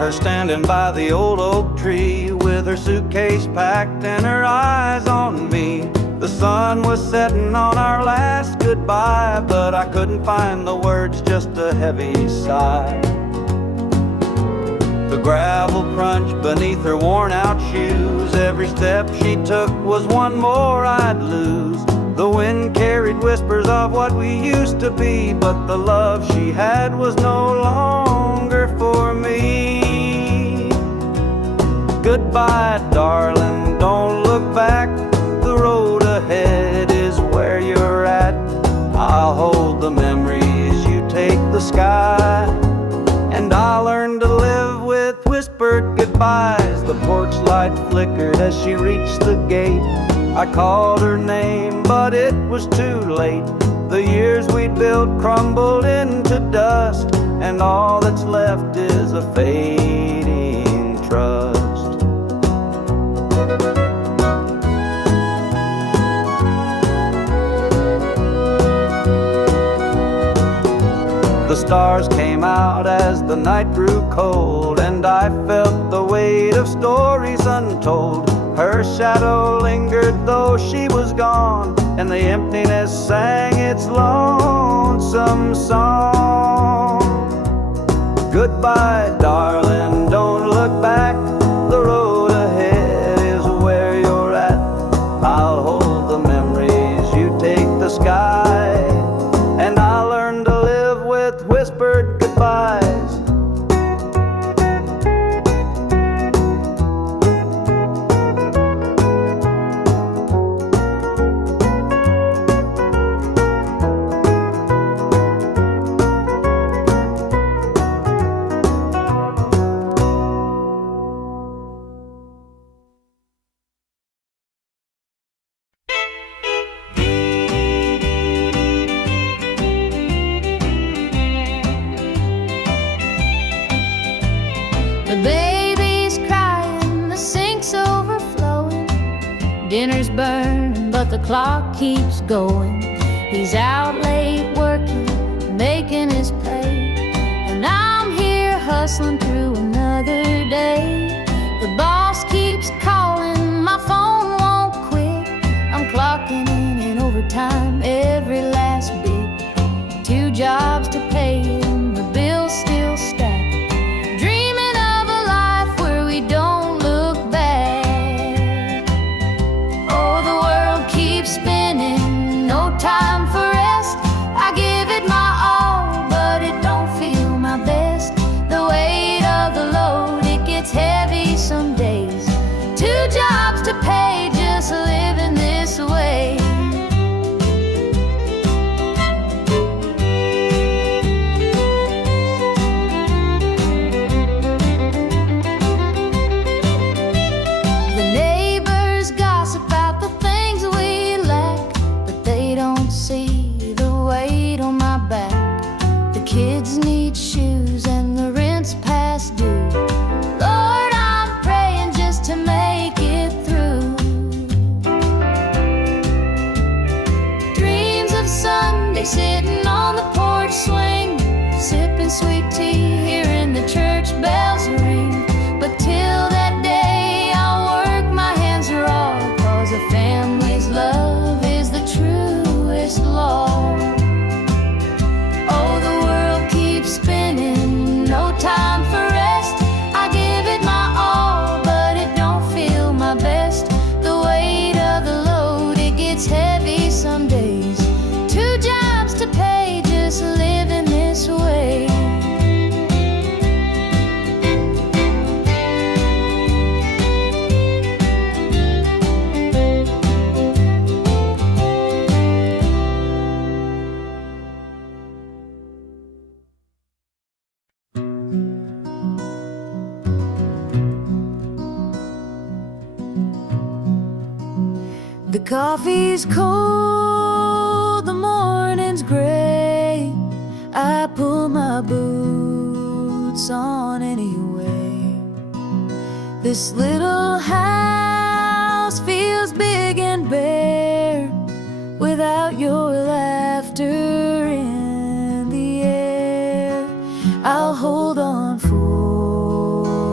her standing by the old oak tree with her suitcase packed and her eyes on me. The sun was setting on our last goodbye, but I couldn't find the words, just a heavy sigh. The gravel crunched beneath her worn-out shoes. Every step she took was one more I'd lose. The wind carried whispers of what we used to be, but the love she had was no longer for me. Goodbye, darling, don't look back. The road ahead is where you're at. I'll hold the memories, you take the sky. And I learned to live with whispered goodbyes. The porch light flickered as she reached the gate. I called her name, but it was too late. The years we'd built crumbled into dust, and all that's left is a fading trust. The stars came out as the night grew cold, and I felt the weight of stories untold. Her shadow lingered though she was gone, and the emptiness sang its lonesome song. Goodbye, darling, don't look back. The road ahead is where you're at. I'll hold the memories, you take the sky. And I learned to live with whispered goodbyes. Dinner's burning, but the clock keeps going. He's out late working, making his pay, and I'm here hustling through another day. The boss keeps calling, my phone won't quit. I'm clocking in overtime every last bit. 2 jobs to pay and the bills still stack. Dreaming of a life where we don't look back. Spinning, no time for rest. I give it my all, but it don't feel my best. The weight of the load, it gets heavy some days. 2 jobs to pay, just living this way. Kids need shoes and the rent's past due. Lord, I'm praying just to make it through. Dreams of Sunday sitting on the porch swing, sipping sweet tea, hearing the church bells ring. But till that day I'll work my hands raw, 'cause a family's love is the truest law. Oh, the world keeps spinning, no time for rest. I give it my all, but it don't feel my best. The weight of the load, it gets heavy some days. 2 jobs to pay, just living this way. The coffee's cold, the morning's gray. I pull my boots on anyway. This little house feels big and bare without your laughter in the air. I'll hold on for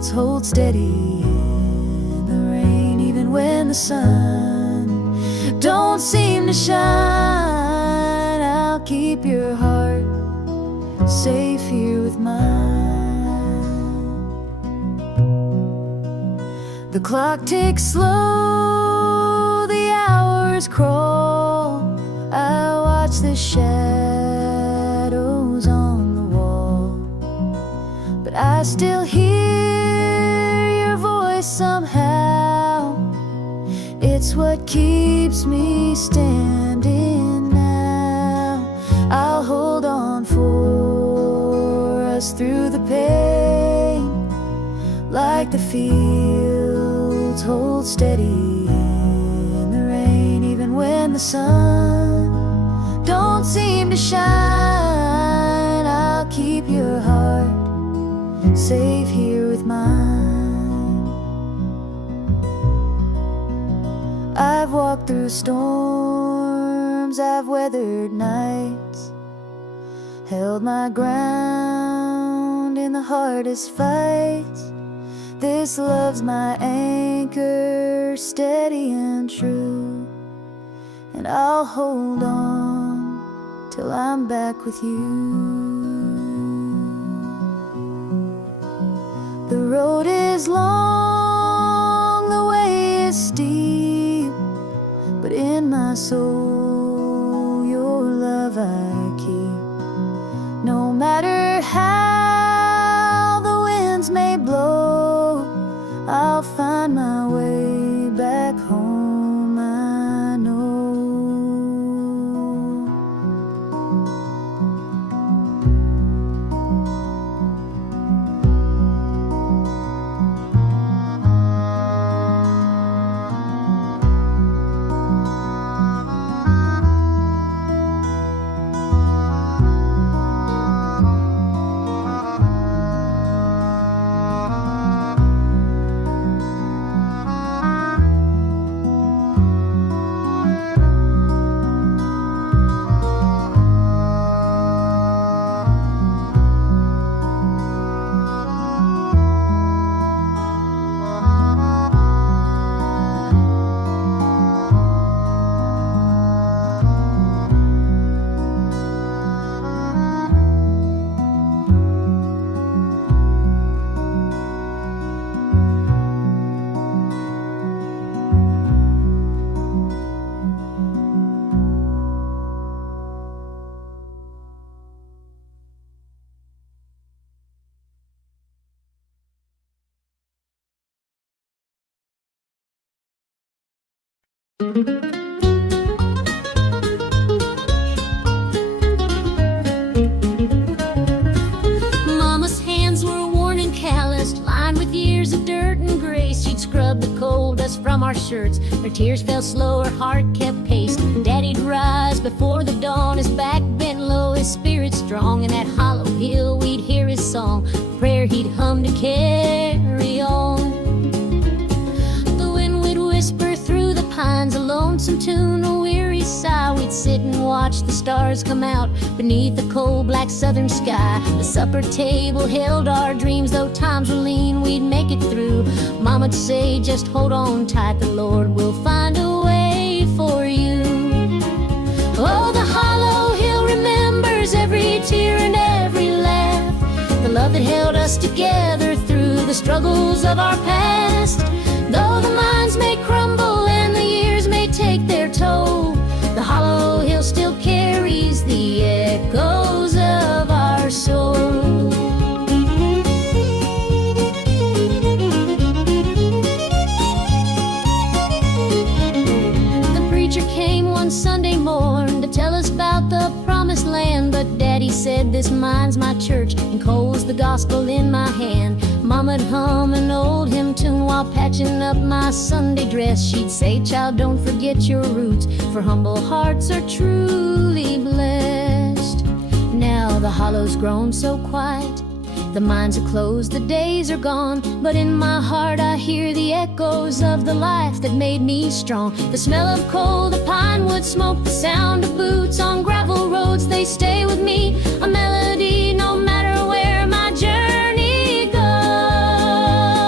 fields hold steady in the rain, even when the sun don't seem to shine. I'll keep your heart safe here with mine. The clock ticks slow, the hours crawl. I watch the shadows on the wall, but I still hear your voice somehow. It's what keeps me standing now. I'll hold on for us through the pain, like the fields hold steady in the rain, even when the sun don't seem to shine. I'll keep your heart safe here with mine. I've walked through storms, I've weathered nights, held my ground in the hardest fights. This love's my anchor, steady and true, and I'll hold on till I'm back with you. The road is long, the way is steep, but in my soul your love I keep. No matter how the winds may blow, I'll find my way back home, I know. Mama's hands were worn and calloused, lined with years of dirt and grace. She'd scrub the coal dust from our shirts. Her tears fell slow, her heart kept pace. Daddy'd rise before the dawn, his back bent low, his spirit strong. In that hollow hill we'd hear his song, prayer he'd hum to carry on. The wind would whisper through the pines, a lonesome tune, a weary sigh. We'd sit and watch the stars come out beneath the cold black southern sky. The supper table held our dreams, though times were lean, we'd make it through. Mama'd say, just hold on tight, the Lord will find a way for you. Oh, the hollow hill remembers every tear and every laugh, the love that held us together through the struggles of our past. Though the minds may crumble and the years may take their toll, the hollow hill still carries the echoes of our soul. The preacher came one Sunday morn to tell us about the promised land, but Daddy said, this mine's my church, and coal's the gospel in my hand. Mama'd hum an old hymn tune while patching up my Sunday dress. She'd say, child, don't forget your roots, for humble hearts are truly blessed. Now the hollow's grown so quiet, the mines are closed, the days are gone, but in my heart I hear the echoes of the life that made me strong. The smell of coal, the pine wood smoke, the sound of boots on gravel roads, they stay with me, a melody no matter where my journey goes.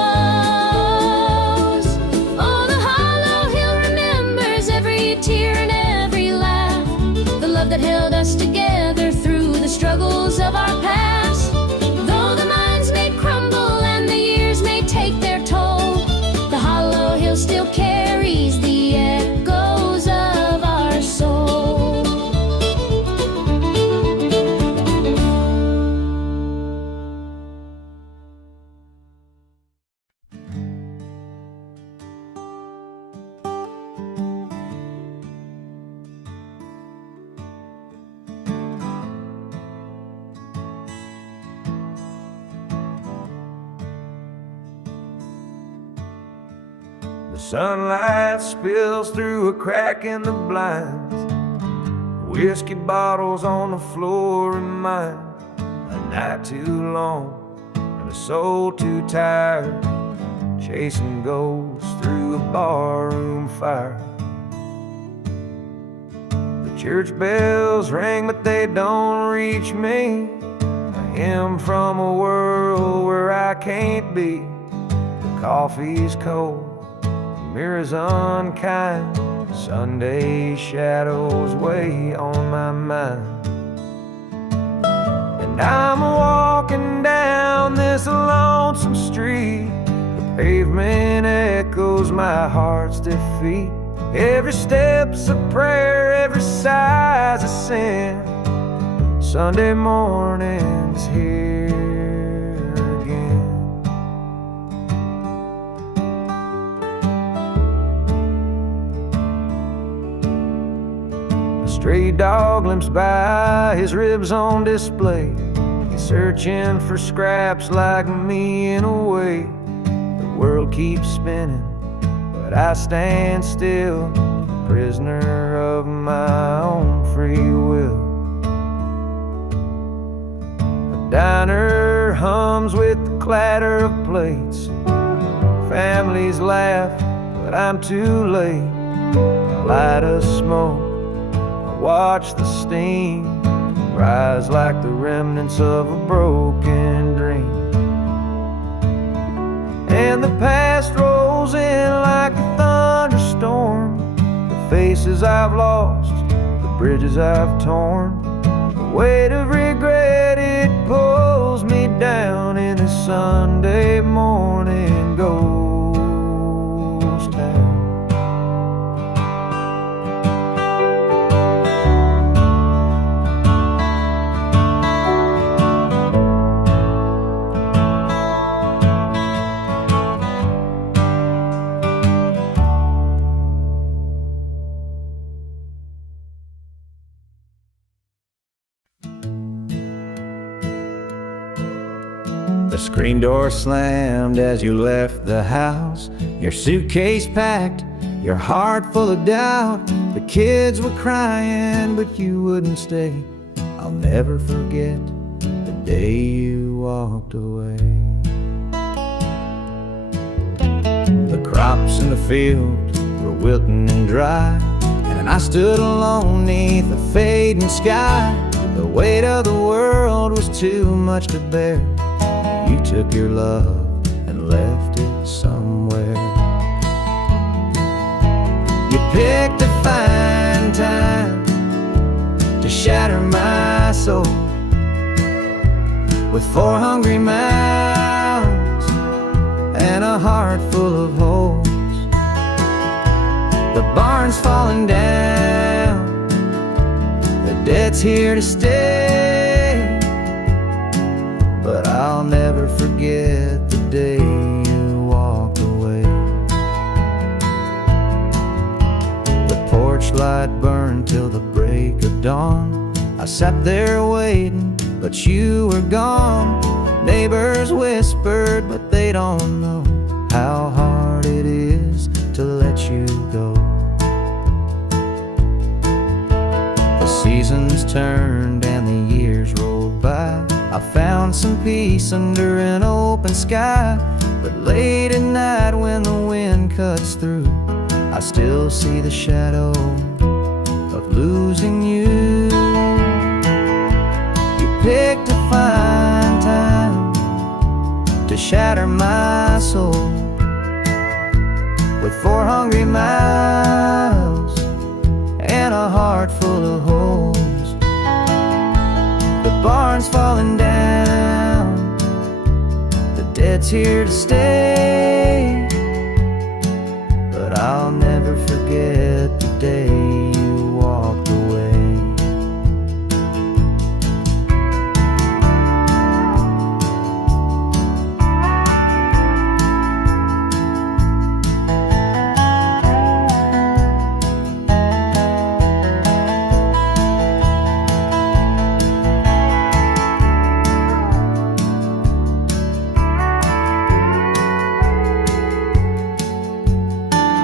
The sunlight spills through a crack in the blinds. Whiskey bottles on the floor remind a night too long and a soul too tired, chasing ghosts through a barroom fire. The church bells ring, but they don't reach me. A hymn from a world where I can't be. The coffee's cold, the mirror's unkind. Sunday shadows weigh on my mind. And I'm walking down this lonesome street. The pavement echoes my heart's defeat. Every step's a prayer, every sigh's a sin. Sunday morning's here again. A stray dog limps by, his ribs on display. He's searching for scraps like me in a way. The world keeps spinning, but I stand still, prisoner of my own free will. The diner hums with the clatter of plates. Families laugh, but I'm too late. I light a smoke, I watch the steam rise like the remnants of a broken dream. And the past rolls in like a thunderstorm. The faces I've lost, the bridges I've torn. The weight of regret, it pulls me down in this Sunday morning ghost town. The screen door slammed as you left the house. Your suitcase packed, your heart full of doubt. The kids were crying, but you wouldn't stay. I'll never forget the day you walked away. The crops in the field were wilting and dry, and I stood alone neath the fading sky. The weight of the world was too much to bear. You took your love and left it somewhere. You picked a fine time to shatter my soul with 4 hungry mouths and a heart full of holes. The barn's falling down, the debt's here to stay, but I'll never forget the day you walked away. The porch light burned till the break of dawn. I sat there waiting, but you were gone. Neighbors whispered, but they don't know how hard it is to let you go. The seasons turned and the years rolled by. I found some peace under an open sky, but late at night when the wind cuts through, I still see the shadow of losing you. You picked a fine time to shatter my soul with 4 hungry mouths and a heart full of holes. The barn's falling down, the debt's here to stay, but I'll never forget the day you walked away.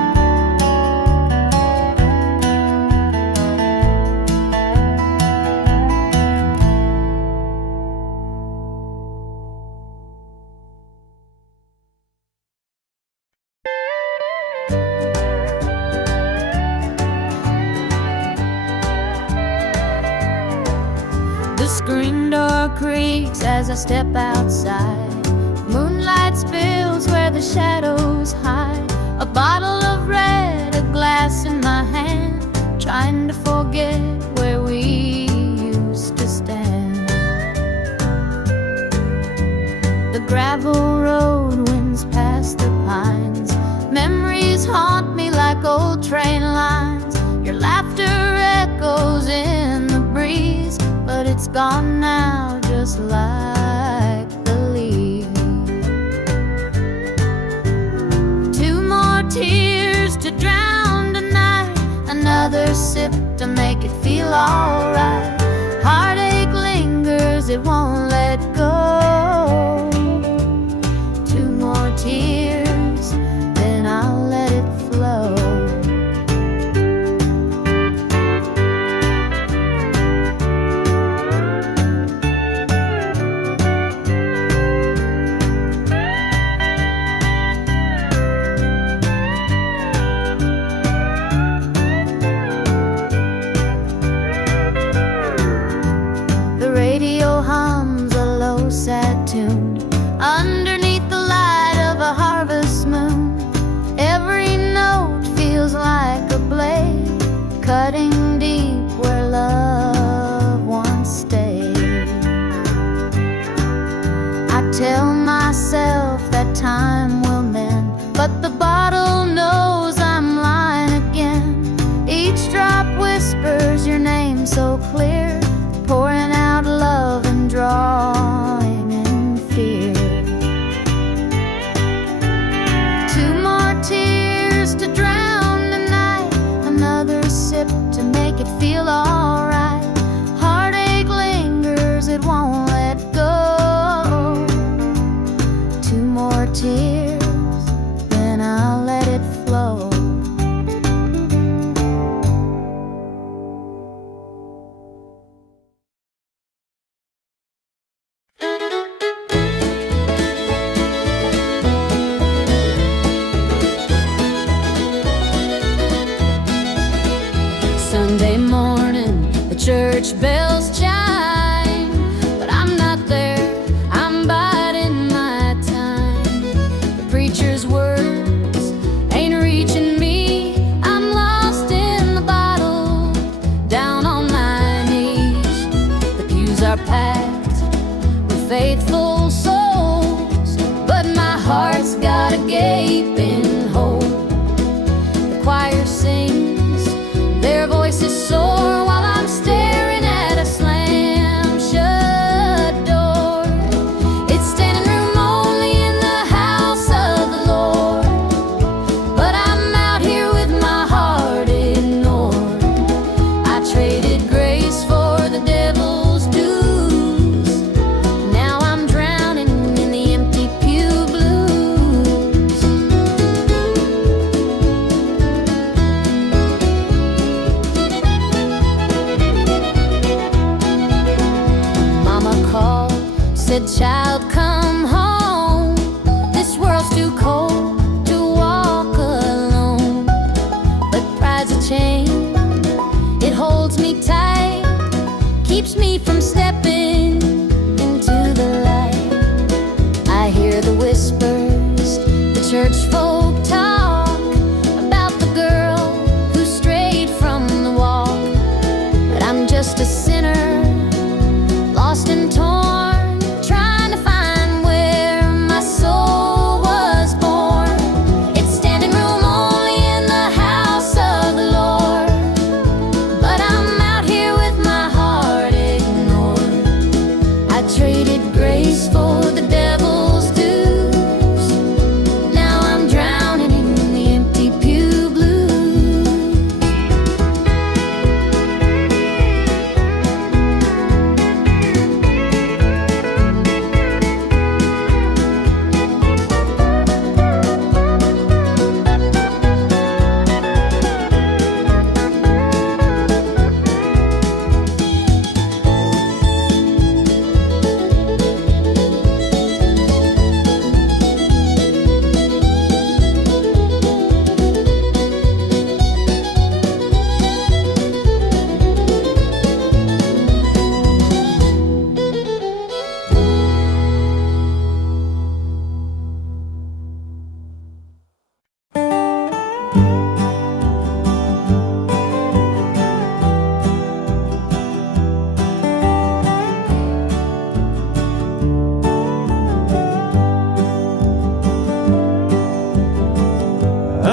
screen door creaks as I step outside. Moonlight spills where the shadows hide. A bottle of red, a glass in my hand, trying to forget where we used to stand. The gravel road winds past the pines. Memories haunt me like old train lines. Your laughter echoes in the breeze, but it's gone now, just like the leaves. Two more tears to drown tonight, another sip to make it feel alright. Heartache lingers, it won't let go. Two more tears, then I'll let it flow. Sad tune underneath the light of a harvest moon. Every note feels like a blade, cutting deep where love once stayed. I tell myself that time will mend, but the bottle knows I'm lying again. Each drop whispers your name so clear, pouring out love and drawing in fear. Two more tears to drown the night, another sip to make it feel alright. Heartache lingers, it won't let go. Two more tears, then I'll let it flow. Sunday morning, the church bells chime, but I'm not there, I'm biding my time. The preacher's words ain't reaching me, I'm lost in the bottle, down on my knees. The pews are packed with faithful souls, but my heart's got a gaping hole. The choir sings, their voices soar while I'm staring at a slam-shut door. It's standing room only in the house of the Lord, but I'm out here with my heart ignored. I traded grace for the devil's dues. Now I'm drowning in the empty pew blues. Mama called, said, child, come home. This world's too cold to walk alone. But pride's a chain, it holds me tight, keeps me from stepping into the light. I hear the whispers, the church folk talk about the girl who strayed from the walk. But I'm just a sinner, lost and torn, trying to find where my soul was born. It's standing room only in the house of the Lord, but I'm out here with my heart ignored. I traded grace for the devil's dues. Now I'm drowning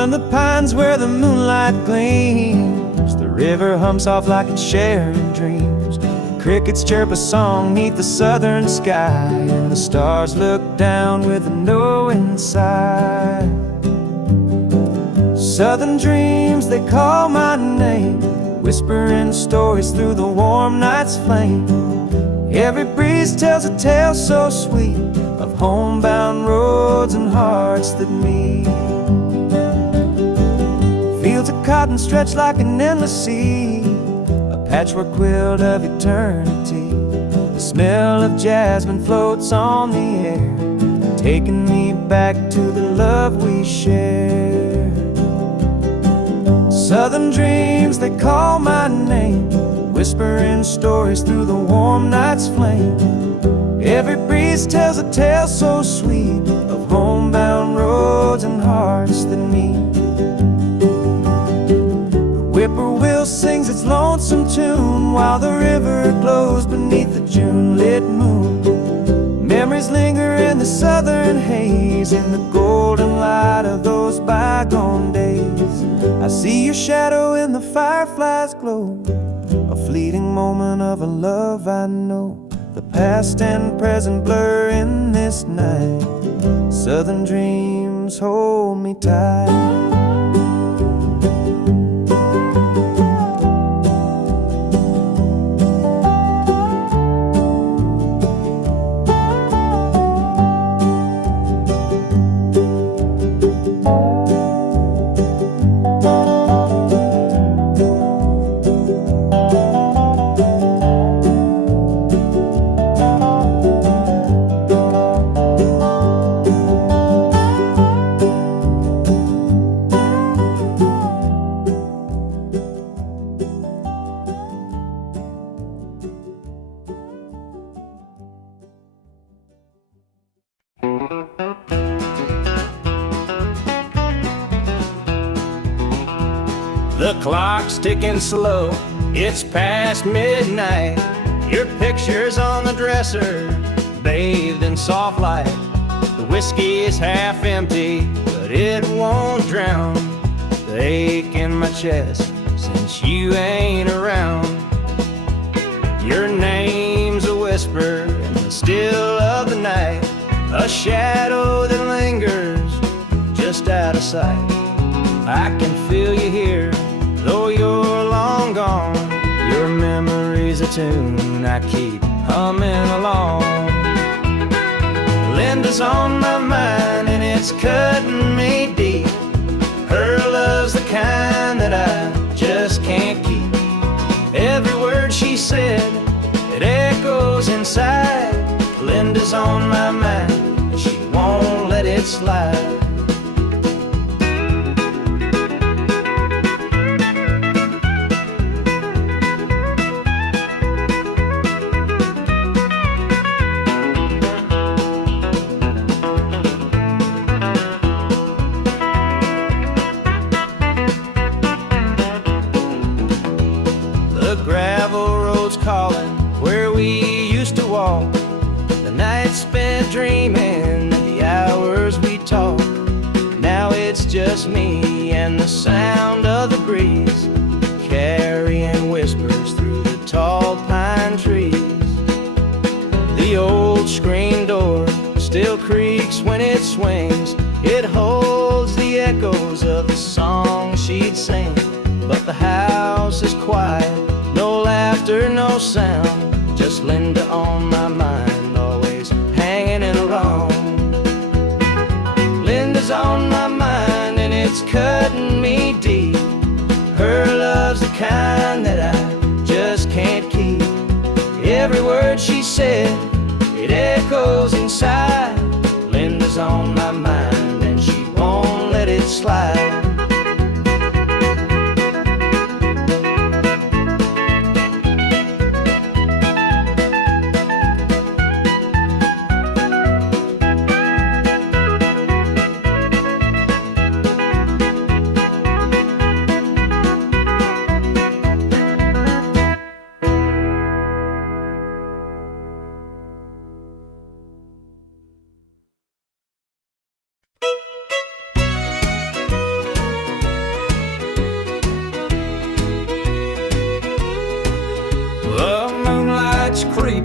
Beyond the pines where the moonlight gleams, the river hums off like it's sharing dreams. Crickets chirp a song neath the southern sky, and the stars look down with a knowing sigh. Southern dreams, they call my name, whispering stories through the warm night's flame. Every breeze tells a tale so sweet of homebound roads and hearts that meet. Fields of cotton stretch like an endless sea, a patchwork quilt of eternity. The smell of jasmine floats on the air, taking me back to the love we shared. Southern dreams, they call my name, whispering stories through the warm night's flame. Every breeze tells a tale so sweet of homebound roads and hearts that meet. The whippoorwill sings its lonesome tune while the river glows beneath the June-lit moon. Memories linger in the southern haze, in the golden light of those bygone days. I see your shadow in the firefly's glow, a fleeting moment of a love I know. The past and present blur in this night. Southern dreams hold me tight. The clock's ticking slow, it's past midnight. Your picture's on the dresser, bathed in soft light. The whiskey is half empty, but it won't drown the ache in my chest since you ain't around. Your name's a whisper in the still of the night, a shadow that lingers just out of sight. I can feel you here, though you're long gone. Your memory's a tune I keep humming along. Linda's on my mind and it's cutting me deep. Her love's the kind that I just can't keep. Every word she said, it echoes inside. Linda's on my mind and she won't let it slide. Calling where we used to walk, the nights spent dreaming, the hours we talked. Now it's just me and the sound of the breeze, carrying whispers through the tall pine trees. The old screen door still creaks when it swings, it holds the echoes of the song she'd sing. But the house is quiet, no laughter, no sound, just Linda on my mind, always hanging around. Linda's on my mind and it's cutting me deep. Her love's the kind that I just can't keep. Every word she said, it echoes inside. Linda's on my mind and she won't let it slide.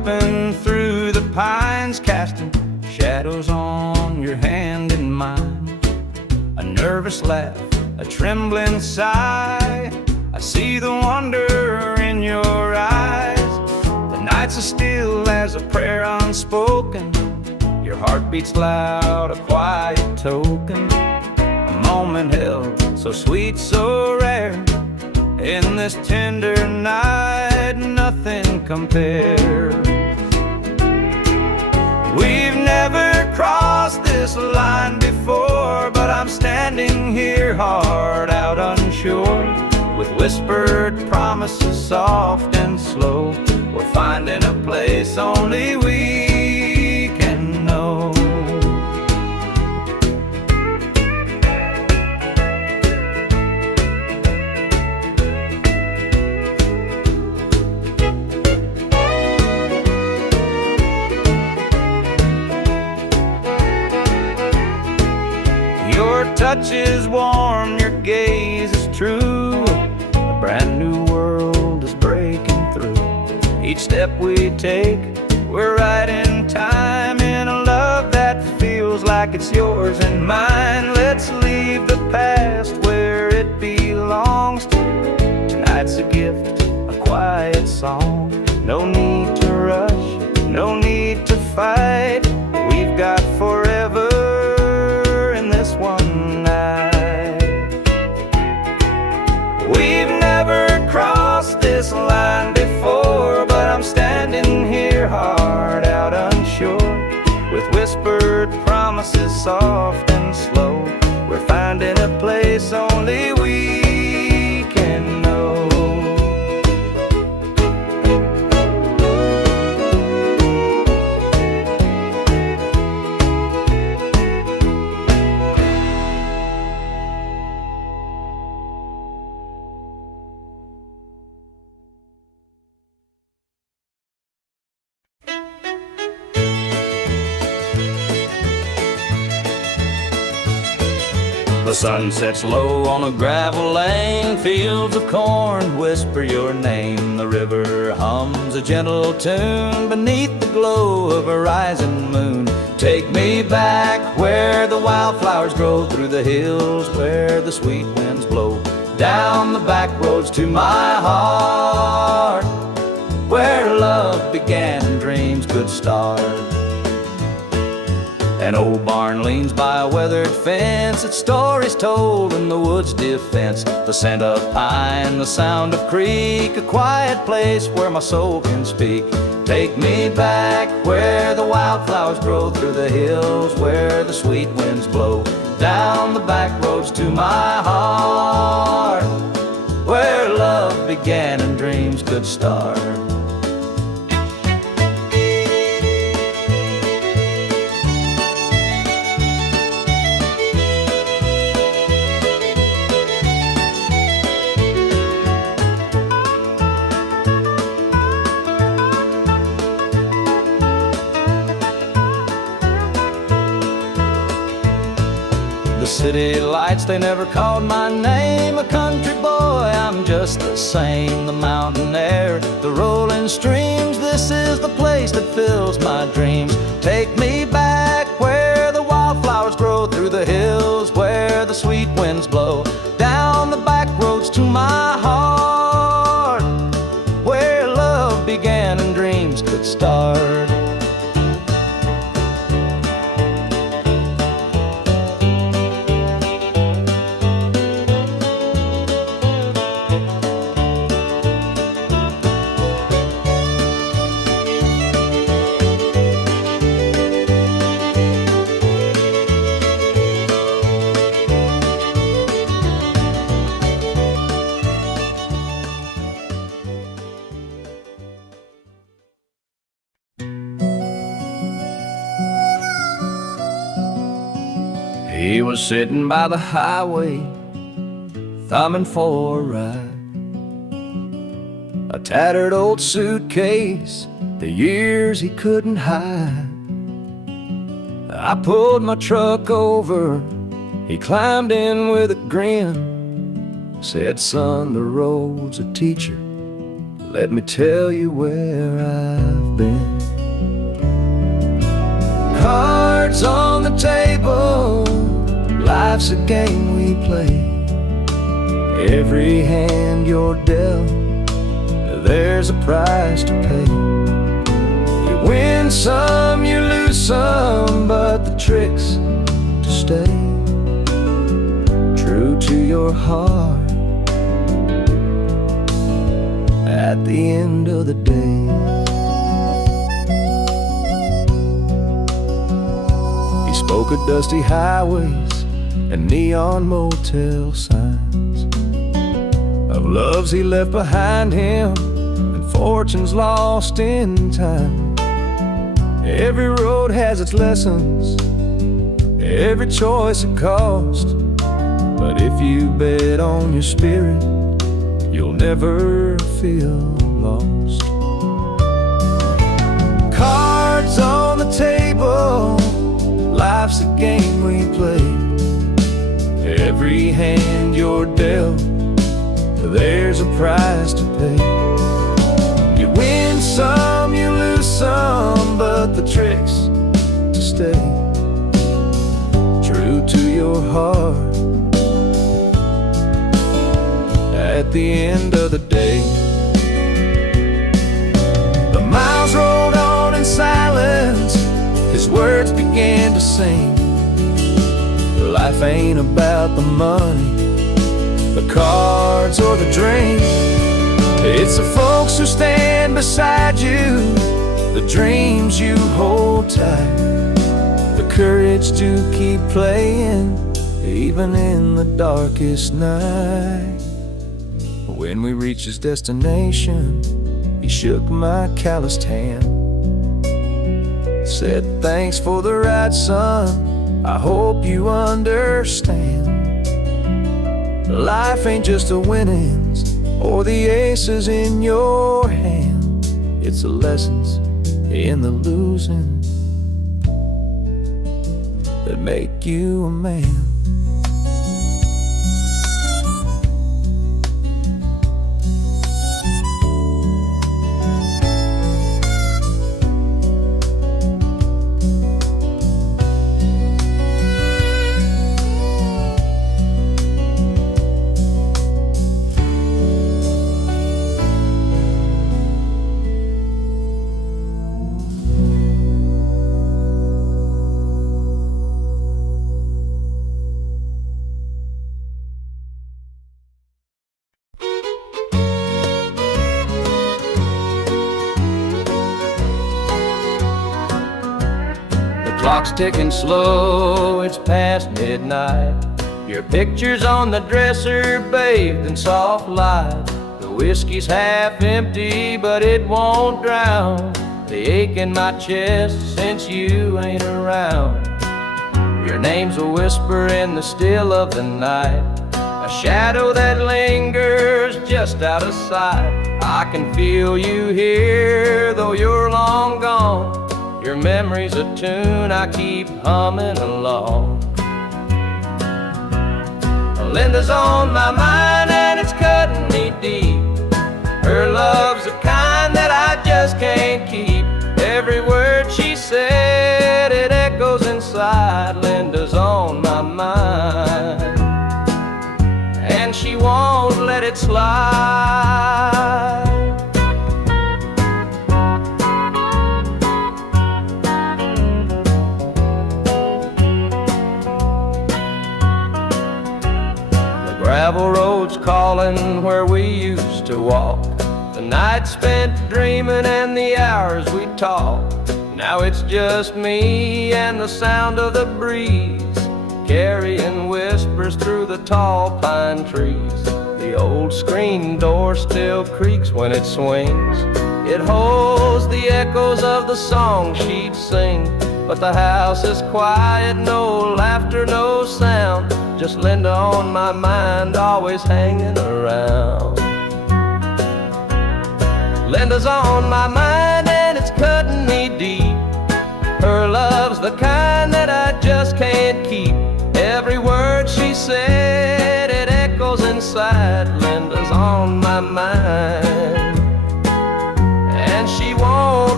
creeping through the pines, casting shadows on your hand and mine. A nervous laugh, a trembling sigh, I see the wonder in your eyes. The nights are still as a prayer unspoken. Your heart beats loud, a quiet token. A moment held, so sweet, so rare. In this tender night, nothing compares. We've never crossed this line before, but I'm standing here, heart out unsure, with whispered promises soft and slow. We're finding a place only we can know. Your touch is warm, your gaze is true. A brand new world is breaking through. Each step we take, we're right in time, in a love that feels like it's yours and mine. Let's leave the past where it belongs to. Tonight's a gift, a quiet song. No need to rush, no need to fight. We've got forever in this one night. We've never crossed this line before, but I'm standing here, heart out unsure, with whispered promises soft and slow. We're finding a place only we can know. The sun sets low on a gravel lane, fields of corn whisper your name. The river hums a gentle tune beneath the glow of a rising moon. Take me back where the wildflowers grow, through the hills where the sweet winds blow, down the back roads to my heart, where love began and dreams could start. An old barn leans by a weathered fence, its stories told in the wood's defense. The scent of pine, the sound of creek, a quiet place where my soul can speak. Take me back where the wildflowers grow, through the hills where the sweet winds blow, down the back roads to my heart, where love began and dreams could start. The city lights, they never called my name. A country boy, I'm just the same. The mountain air, the rolling streams, this is the place that fills my dreams. Take me back where the wildflowers grow, through the hills where the sweet winds blow, down the back roads to my heart, where love began and dreams could start. He was sitting by the highway, thumbing for a ride. A tattered old suitcase, the years he couldn't hide. I pulled my truck over, he climbed in with a grin. Said, son, the road's a teacher, let me tell you where I've been. been. Cards on the table, life's a game we play. Every hand you're dealt, there's a price to pay. You win some, you lose some, but the trick's to stay true to your heart at the end of the day. He spoke of dusty highways and neon motel signs, of loves he left behind him and fortunes lost in time. Every road has its lessons, every choice a cost, but if you bet on your spirit, you'll never feel lost. Cards on the table, life's a game we play. Every hand you're dealt, there's a price to pay. You win some, you lose some, but the trick's to stay true to your heart at the end of the day. The miles rolled on in silence, his words began to sing. Life ain't about the money, the cards or the drink. It's the folks who stand beside you, the dreams you hold tight, the courage to keep playing even in the darkest night. When we reached his destination, he shook my calloused hand, said, "Thanks for the ride, son, I hope you understand. Life ain't just the winnings or the aces in your hand. It's the lessons in the losing that make you a man." Clock's ticking slow, it's past midnight. Your picture's on the dresser, bathed in soft light. The whiskey's half empty, but it won't drown the ache in my chest since you ain't around. Your name's a whisper in the still of the night, a shadow that lingers just out of sight. I can feel you here, though you're long gone. Your memory's a tune I keep humming along. Linda's on my mind and it's cutting me deep. Her love's the kind that I just can't keep. Every word she said, it echoes inside. Linda's on my mind and she won't let it slide. Gravel roads calling where we used to walk, the night spent dreaming and the hours we talked. Now it's just me and the sound of the breeze, carrying whispers through the tall pine trees. The old screen door still creaks when it swings. It holds the echoes of the song she'd sing. But the house is quiet, no laughter, no sound. Just Linda on my mind, always hanging around. Linda's on my mind and it's cutting me deep. Her love's the kind that I just can't keep. Every word she said, it echoes inside. Linda's on my mind and she won't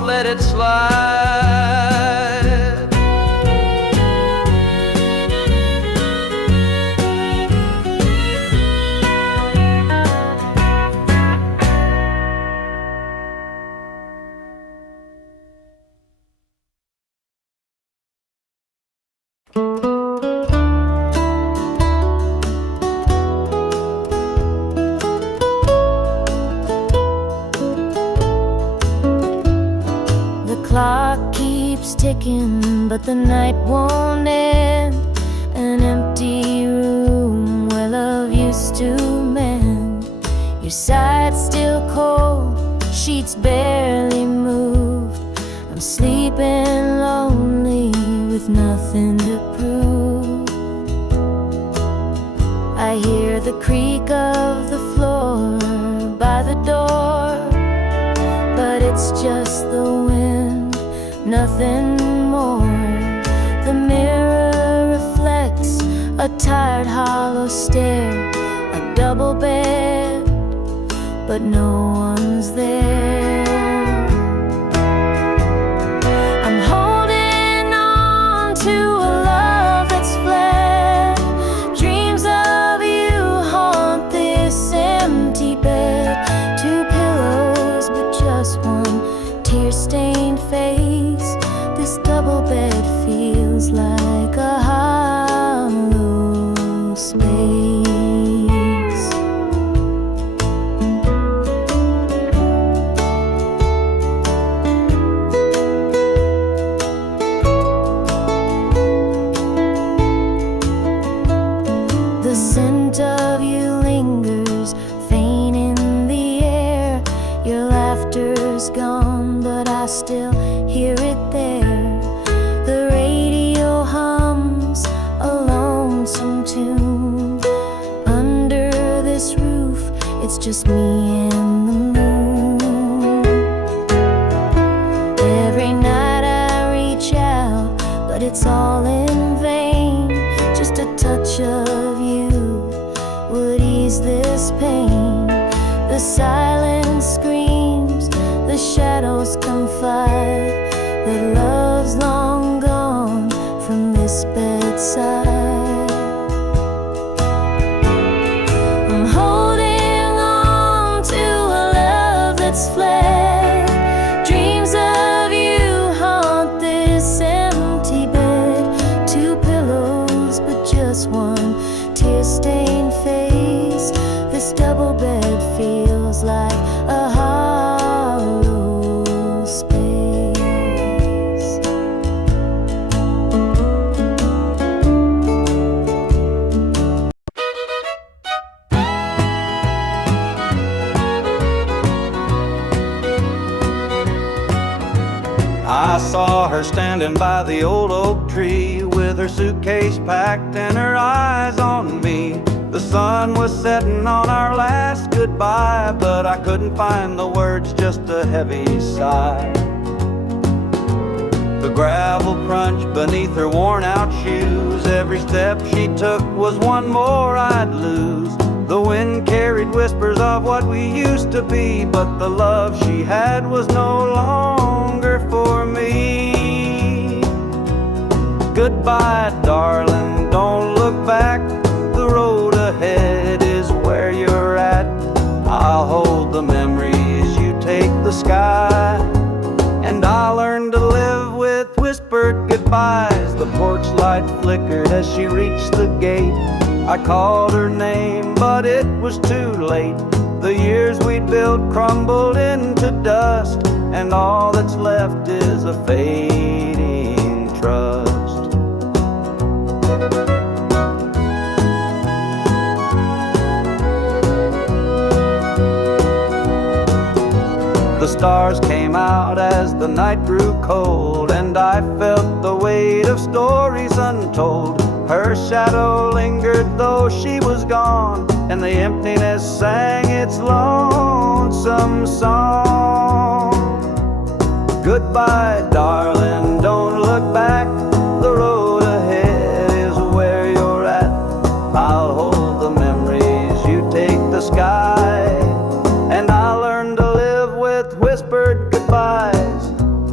don't let it slide. Ticking, but the night won't end. An empty room where love used to mend. Your side's still cold, sheets barely moved. I'm sleeping lonely with nothing to prove. I hear the creak of the floor by the door, but it's just the wind, nothing more. The mirror reflects a tired, hollow stare. A double bed, but no one's there. I'm holding on to a love that's fled. Dreams of you haunt this empty bed. Two pillows, but just one tear-stained face. This double bed feels like a hollow space. The scent of you lingers, faint in the air. Your laughter's gone, but I still hear it there. The radio hums a lonesome tune. Under this roof, it's just me and the moon. Every night I reach out, but it's all in vain. Just a touch of you would ease this pain. The silence screams, the shadows confide that love's long gone from this bedside. I'm holding on to a love that's fled. Dreams of you haunt this empty bed. Two pillows, but just one tear-stained face. This double bed feels like a hollow space. I saw her standing by the old oak tree with her suitcase packed and her eyes on me. The sun was setting on our last goodbye, but I couldn't find the words, just a heavy sigh. The gravel crunched beneath her worn out shoes. Every step she took was one more I'd lose. The wind carried whispers of what we used to be, but the love she had was no longer for me. Goodbye, darling, don't look back. The road ahead is where you're at. I'll hold the memories, you take the sky. And I'll learn to live with whispered goodbyes. The porch light flickered as she reached the gate. I called her name, but it was too late. The years we'd built crumbled into dust, and all that's left is a fading trust. The stars came out as the night grew cold, and I felt the weight of stories untold. Her shadow lingered though she was gone, and the emptiness sang its lonesome song. Goodbye, darling, don't look back. The road ahead is where you're at. I'll hold the memories, you take the sky. And I'll learn to live with whispered goodbyes.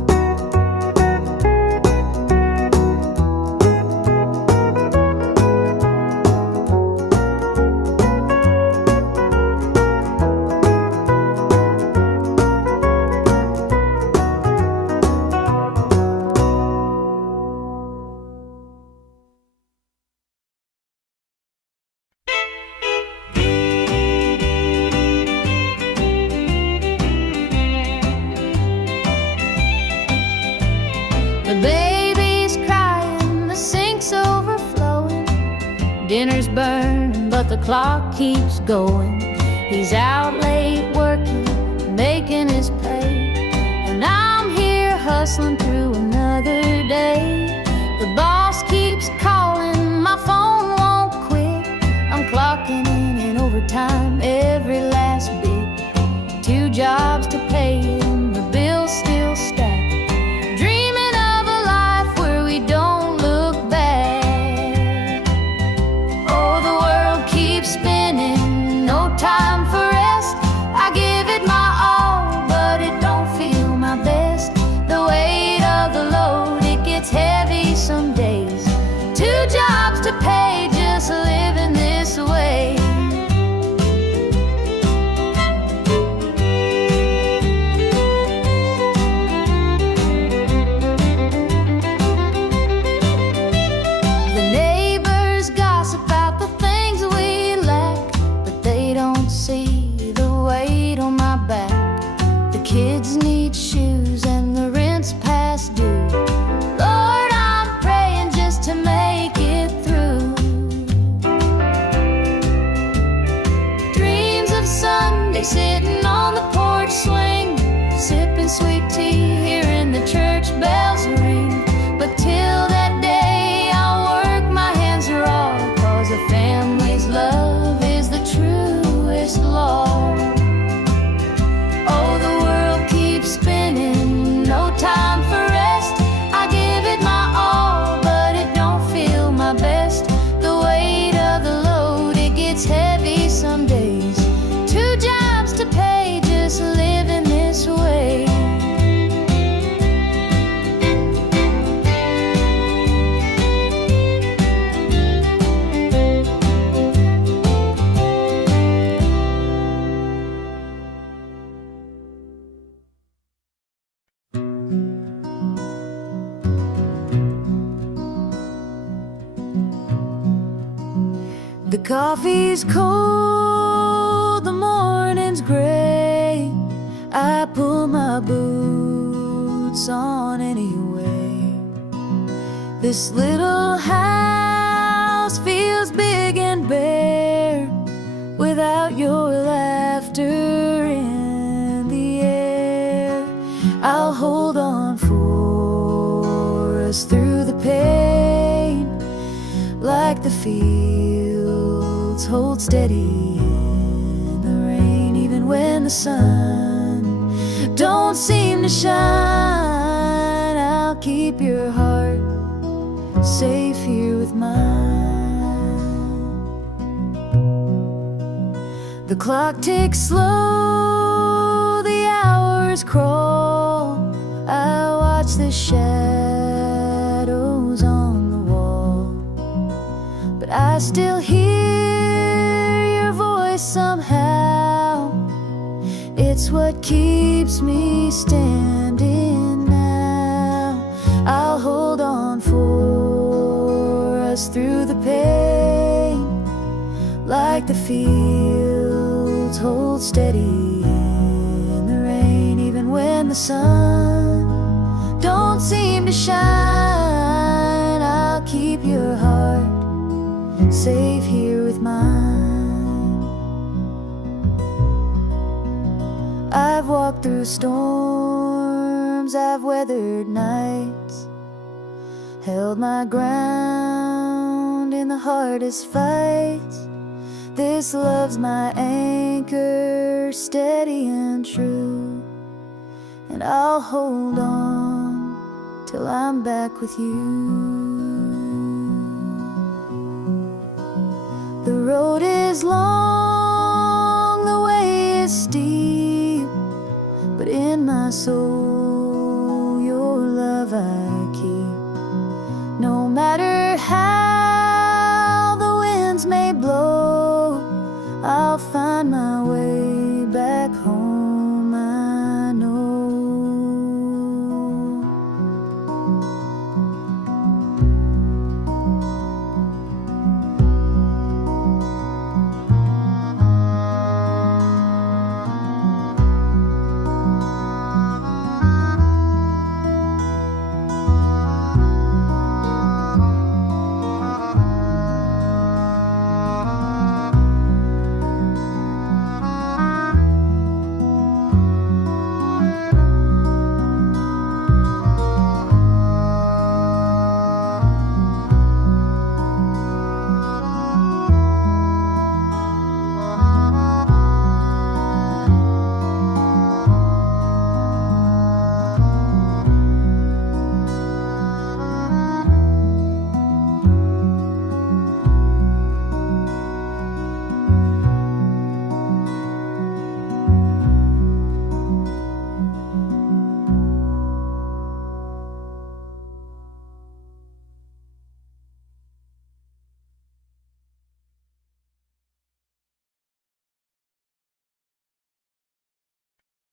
Dinner's burned, but the clock keeps going. He's out late working, making his pay, and I'm here hustling through another day. The boss keeps calling, my phone won't quit. I'm clocking in overtime every last bit. 2 jobs to pay and the bills still stack. Dreaming of a life where we don't look back. Oh, the world keeps spinning, no time for rest. I give it my all, but it don't feel my best. The weight of the load, it gets heavy some days. 2 jobs to pay, just living this way. The neighbors gossip about the things we lack, but they don't see the weight on my back. The kids need shoes and the rent's past due. Lord, I'm praying just to make it through. Dreams of Sunday sitting on the porch swing, sipping sweet tea, hearing the church bells ring. But till that day I'll work my hands raw, 'cause a family's love is the truest law. Oh, the world keeps spinning, no time for rest. I give it my all, but it don't feel my best. The weight of the load, it gets heavy some days. 2 jobs to pay, just living this way. The coffee's cold, the morning's gray. I pull my boots on anyway. This little house feels big and bare without your laughter in the air. I'll hold on for us through the pain, like the fields hold steady in the rain. Even when the sun don't seem to shine, I'll keep your heart safe here with mine. The clock ticks slow, the hours crawl. I watch the shadows on the wall, but I still hear your voice somehow. It's what keeps me standing now. I'll hold on for us through the pain, like the fields hold steady in the rain. Even when the sun don't seem to shine, I'll keep your heart safe here with mine. I've walked through storms, I've weathered nights, held my ground in the hardest fights. This love's my anchor, steady and true, and I'll hold on till I'm back with you. The road is long, the way is steep, but in my soul your love I keep. No matter how the winds may blow, I'll find my way back home, I know.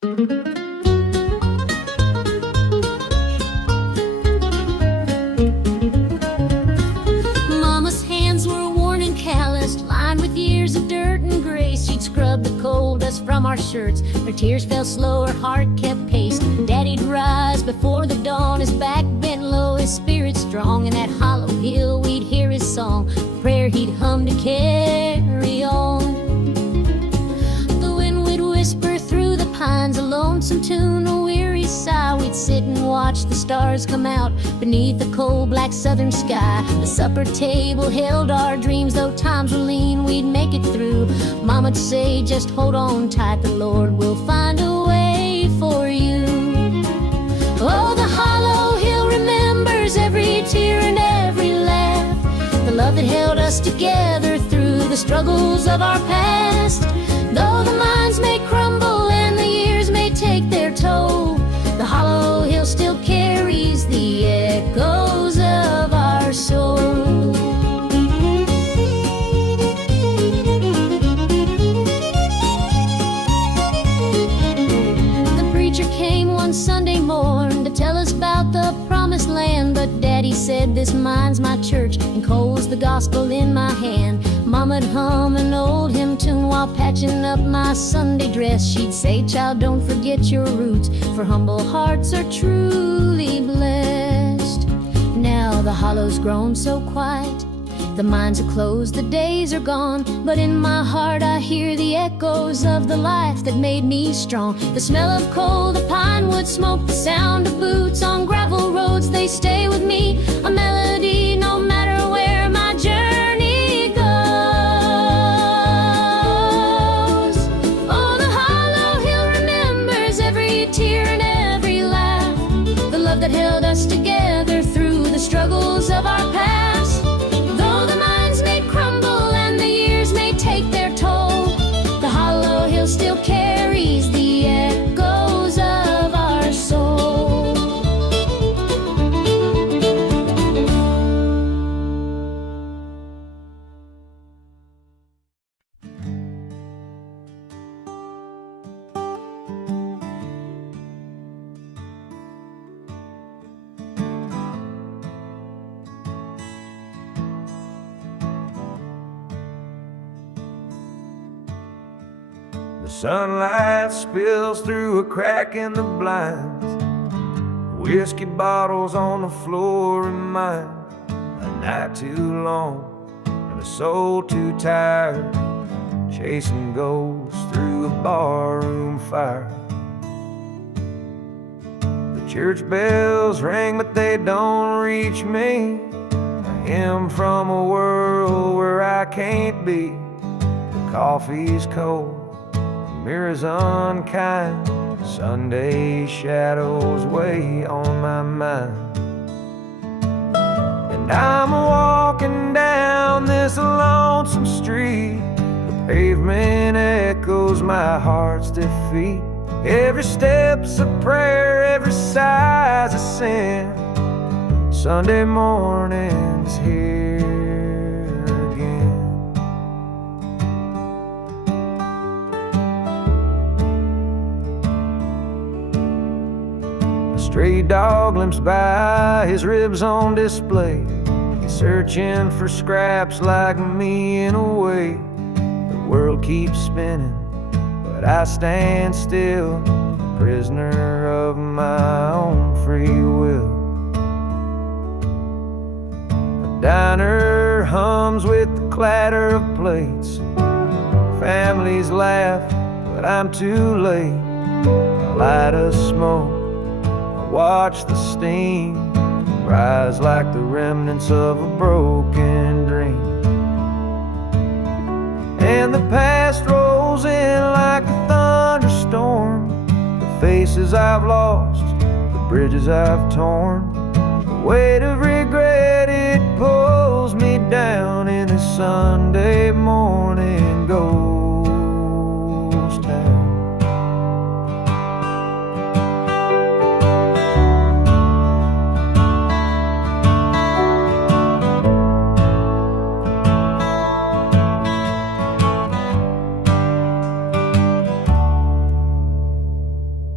Mama's hands were worn and calloused, lined with years of dirt and grace. She'd scrub the coal dust from our shirts. Her tears fell slow, her heart kept pace. Daddy'd rise before the dawn, his back bent low, his spirit strong. In that hollow hill we'd hear his song, a prayer he'd hum to carry on. The wind would whisper through the pines, a lonesome tune, a weary sigh. We'd sit and watch the stars come out beneath the cold black southern sky. The supper table held our dreams, though times were lean, we'd make it through. Mama'd say, just hold on tight, the Lord will find a way for you. Oh, the hollow hill remembers every tear and every laugh, the love that held us together through the struggles of our past. Though the minds may crumble and the years may take their toll, the hollow hill still carries the echoes of our soul. The preacher came one Sunday morn to tell us about the promised land, but Daddy said, this mine's my church and coal's the gospel in my hand. Mama'd hum an old hymn tune while patching up my Sunday dress. She'd say, child, don't forget your roots, for humble hearts are truly blessed. Now the hollow's grown so quiet, the mines are closed, the days are gone, but in my heart I hear the echoes of the life that made me strong. The smell of coal, the pine wood smoke, the sound of boots on gravel roads, they stay with me, a melody no matter where my journey goes. Oh, the hollow hill remembers every tear and every laugh, the love that held us together through the struggles of our past. Though the minds may crumble and the years may take their toll, the hollow hill still carries the echoes of our soul. The sunlight spills through a crack in the blinds. Whiskey bottles on the floor remind a night too long and a soul too tired, chasing ghosts through a barroom fire. The church bells ring, but they don't reach me. A hymn from a world where I can't be. The coffee's cold, mirrors unkind, Sunday shadows weigh on my mind. And I'm walking down this lonesome street, the pavement echoes my heart's defeat. Every step's a prayer, every sigh's a sin. Sunday morning's here again. A stray dog limps by, his ribs on display. He's searching for scraps like me in a way. The world keeps spinning, but I stand still, prisoner of my own free will. The diner hums with the clatter of plates. Families laugh, but I'm too late. I light a smoke, I watch the steam rise like the remnants of a broken dream. And the past rolls in like a thunderstorm. The faces I've lost, the bridges I've torn. The weight of regret, it pulls me down in this Sunday morning ghost town.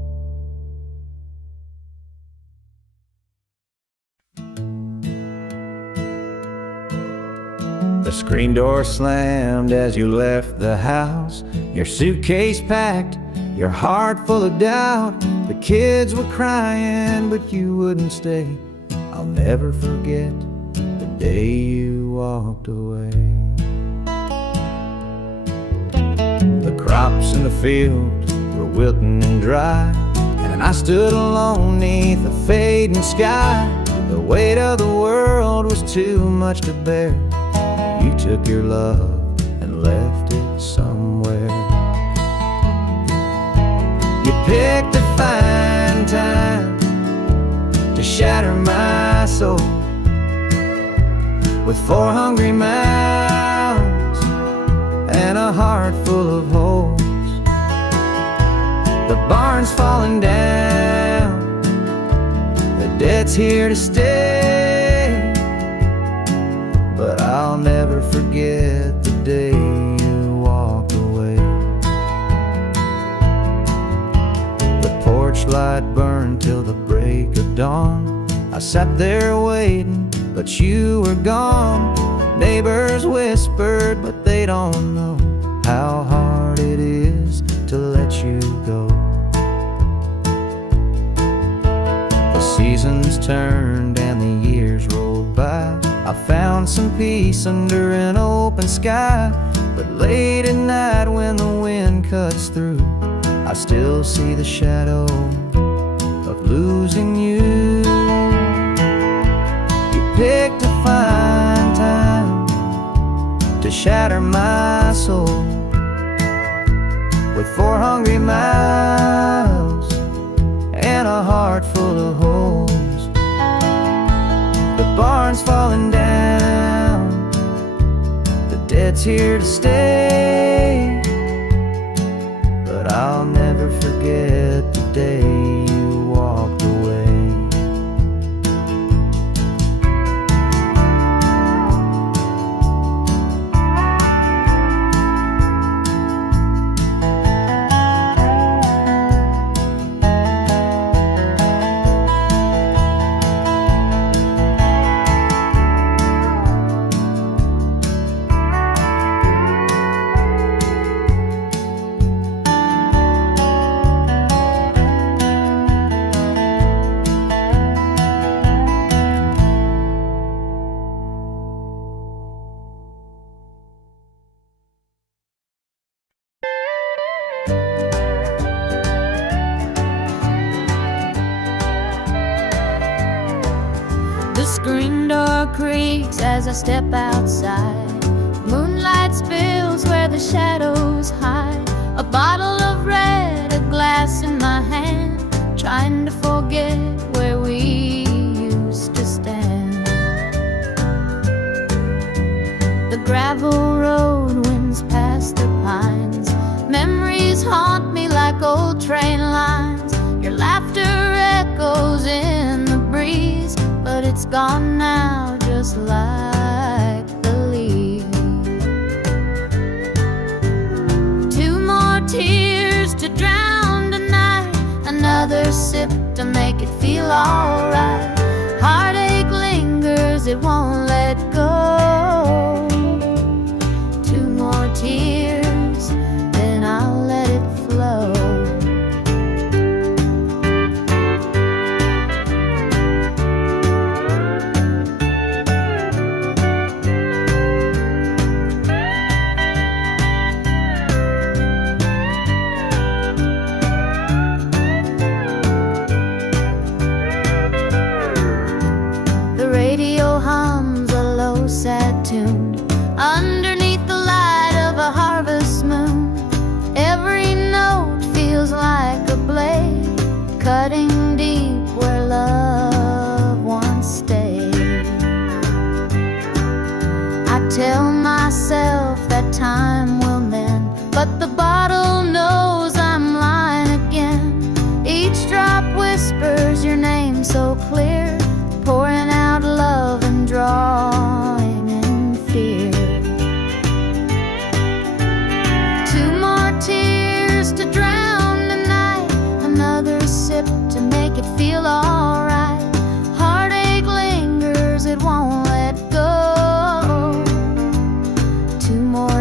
Screen door slammed as you left the house, your suitcase packed, your heart full of doubt. The kids were crying, but you wouldn't stay. I'll never forget the day you walked away. The crops in the field were wilting and dry, and I stood alone neath the fading sky. The weight of the world was too much to bear. You took your love and left it somewhere. You picked a fine time to shatter my soul with 4 hungry mouths and a heart full of holes. The barn's falling down, the debt's here to stay, but I'll never forget the day you walked away. The porch light burned till the break of dawn. I sat there waiting, but you were gone. Neighbors whispered, but they don't know how hard it is to let you go. The seasons turned and the years rolled by. I found some peace under an open sky, but late at night when the wind cuts through, I still see the shadow of losing you. You picked a fine time to shatter my soul with 4 hungry mouths and a heart full of holes. The barn's falling down, the debt's here to stay, but I'll never forget the day you walked away. The screen door creaks as I step outside. Moonlight spills where the shadows hide. A bottle of red, a glass in my hand, trying to forget where we used to stand. The gravel road winds past the pines. Memories haunt me like old train lines. Your laughter echoes in the breeze, but it's gone now, just like the leaves. 2 more tears to drown tonight, another sip to make it feel alright. Heartache lingers, it won't let go. 2 more tears, then I'll let it flow.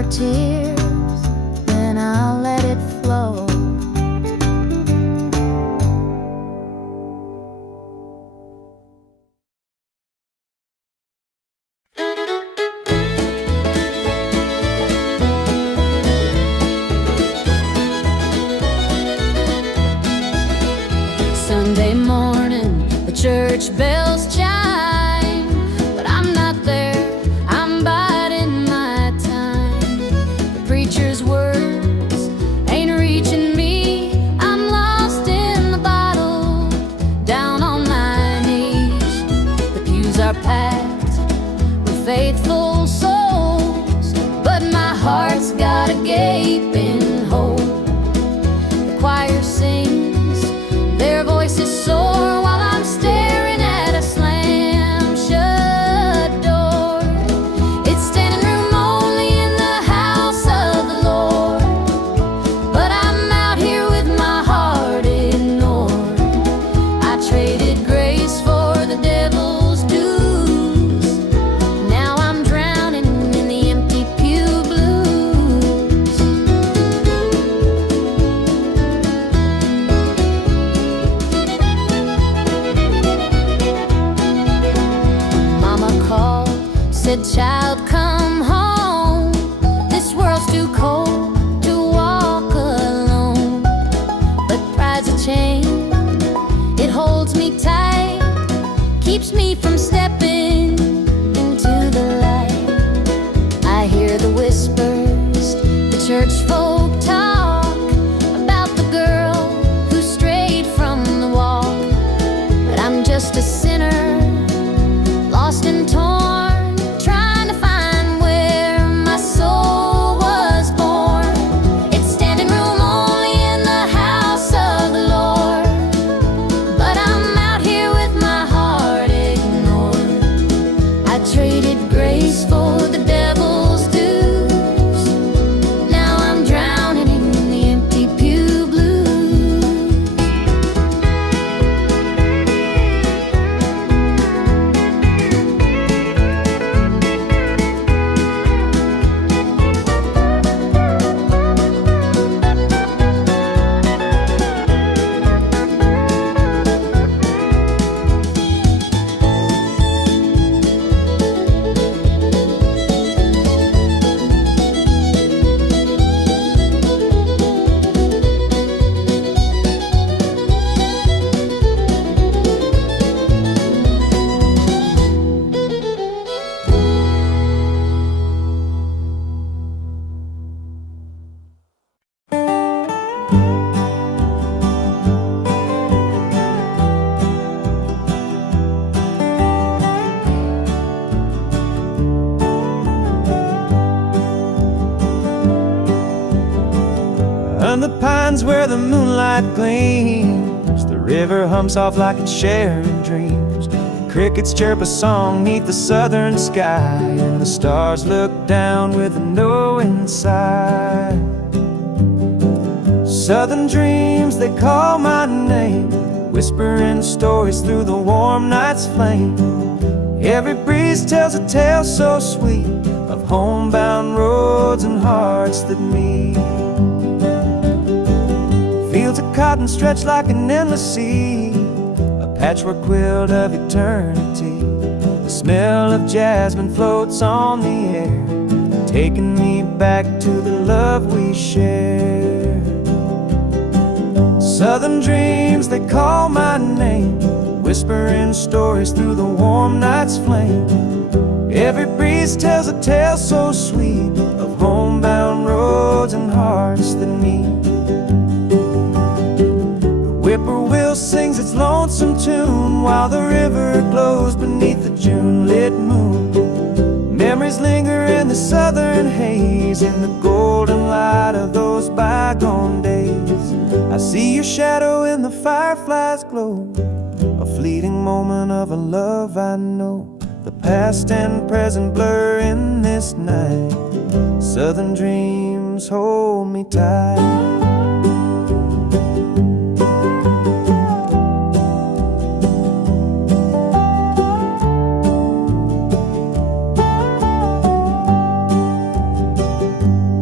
tears, then I'll let it flow. Sunday morning, the church bells chime, but I'm not there, I'm biding my time. The preacher's words ain't reaching me, I'm lost in the bottle, down on my knees. The pews are packed with faithful souls, but my heart's got a gaping hole. The choir sings, their voices soar while I'm staring at a slam-shut door. It's standing room only in the house of the Lord, but I'm out here with my heart ignored. I traded grace for the devil's dues. Now I'm drowning in the empty pew blues. Mama called, said, child, come home. This world's too cold to walk alone. But pride's a chain, it holds me tight, keeps me from stepping into the light. I hear the whispers, the church folk talk about the girl who strayed from the wall. But I'm just a sinner, lost and torn, trying to find where my soul was born. It's standing room only in the house of the Lord, but I'm out here with my heart ignored. I traded grace for the devil's dues. Now I'm drowning in the empty pew blues. And the pines where the moonlight gleams, the river humps off like it's sharing dreams. The crickets chirp a song neath the southern sky, and the stars look down with a knowing sigh. Southern dreams, they call my name, whispering stories through the warm night's flame. Every breeze tells a tale so sweet of homebound roads and hearts that meet. Fields of cotton stretch like an endless sea, a patchwork quilt of eternity. The smell of jasmine floats on the air, taking me back to the love we shared. Southern dreams, they call my name, whispering stories through the warm night's flame. Every breeze tells a tale so sweet of homebound roads and hearts that meet. Whippoorwill sings its lonesome tune while the river glows beneath the June-lit moon. Memories linger in the southern haze, in the golden light of those bygone days. I see your shadow in the firefly's glow, a fleeting moment of a love I know. The past and present blur in this night. Southern dreams hold me tight.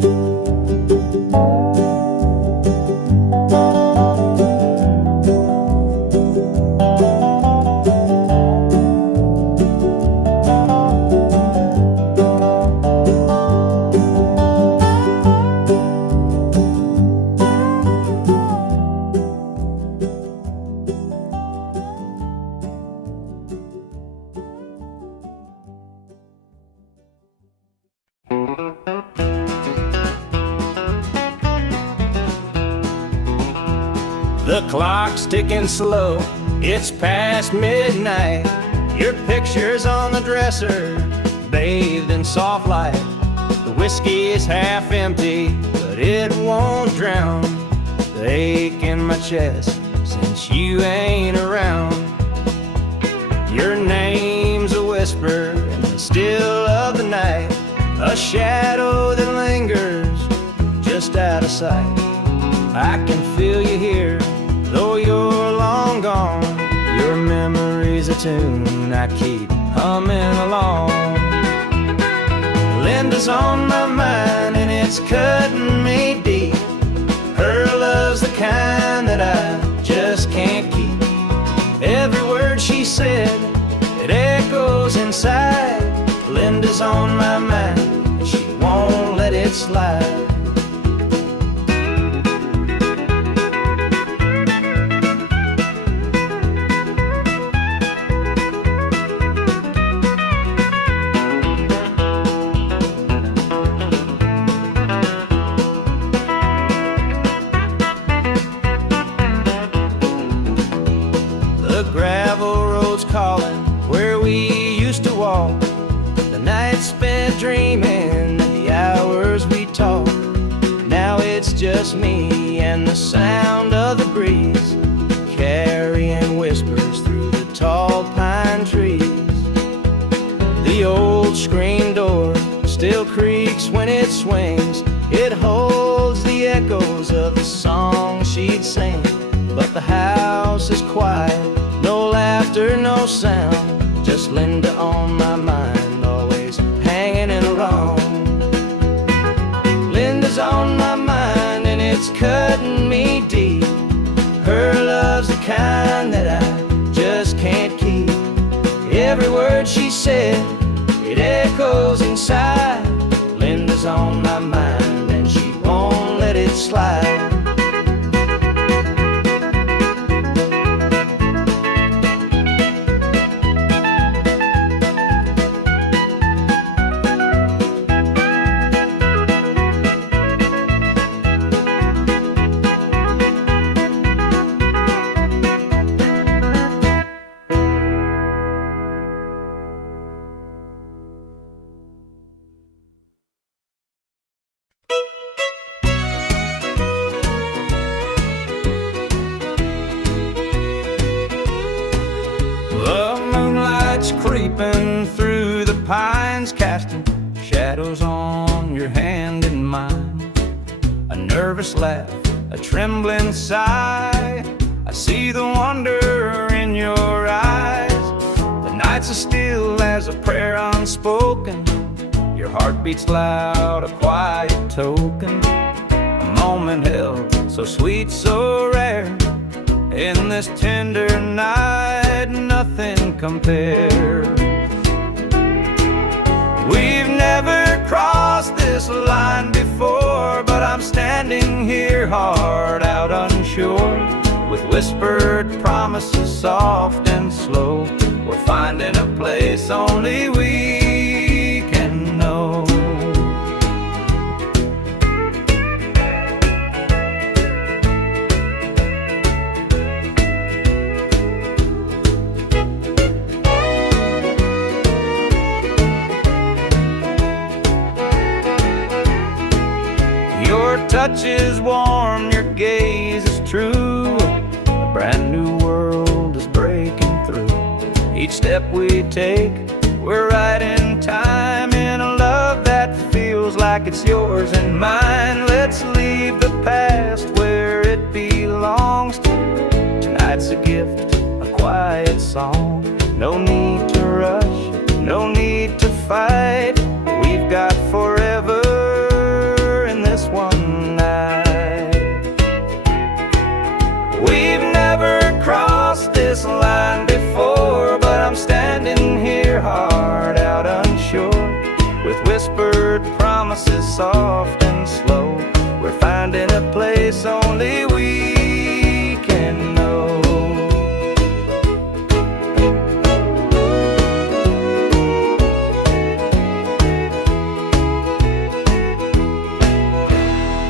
The clock's ticking slow, it's past midnight. Your picture's on the dresser, bathed in soft light. The whiskey is half empty, but it won't drown the ache in my chest since you ain't around. Your name's a whisper in the still of the night, a shadow that lingers just out of sight. I can feel you here, though you're long gone. Your memory's a tune I keep humming along. Linda's on my mind and it's cutting me deep. Her love's the kind that I just can't keep. Every word she said, it echoes inside. Linda's on my mind and she won't let it slide. Dreaming the hours we talk. Now it's just me and the sound of the breeze carrying whispers through the tall pine trees. The old screen door still creaks when it swings. It holds the echoes of the song she'd sing. But the house is quiet, no laughter, no sound, just Linda on my mind, hanging around. Linda's on my mind and it's cutting me deep. Her love's the kind that I just can't keep. Every word she said, it echoes inside. Linda's on my mind and she won't let it slide. Creeping through the pines, casting shadows on your hand and mine. A nervous laugh, a trembling sigh, I see the wonder in your eyes. The nights are still as a prayer unspoken. Your heart beats loud, a quiet token. A moment held, so sweet, so rare. In this tender night, nothing compares. We've never crossed this line before, but I'm standing here hard out unsure. With whispered promises soft and slow, we're finding a place only we can know. Your touch is warm, your gaze is true. A brand new world is breaking through. Each step we take, we're right in time, in a love that feels like it's yours and mine. Let's leave the past where it belongs. Tonight's a gift, a quiet song. No need to rush, no need to fight. We've got forever one night. We've never crossed this line before, but I'm standing here hard out unsure. With whispered promises soft and slow, we're finding a place only we can know.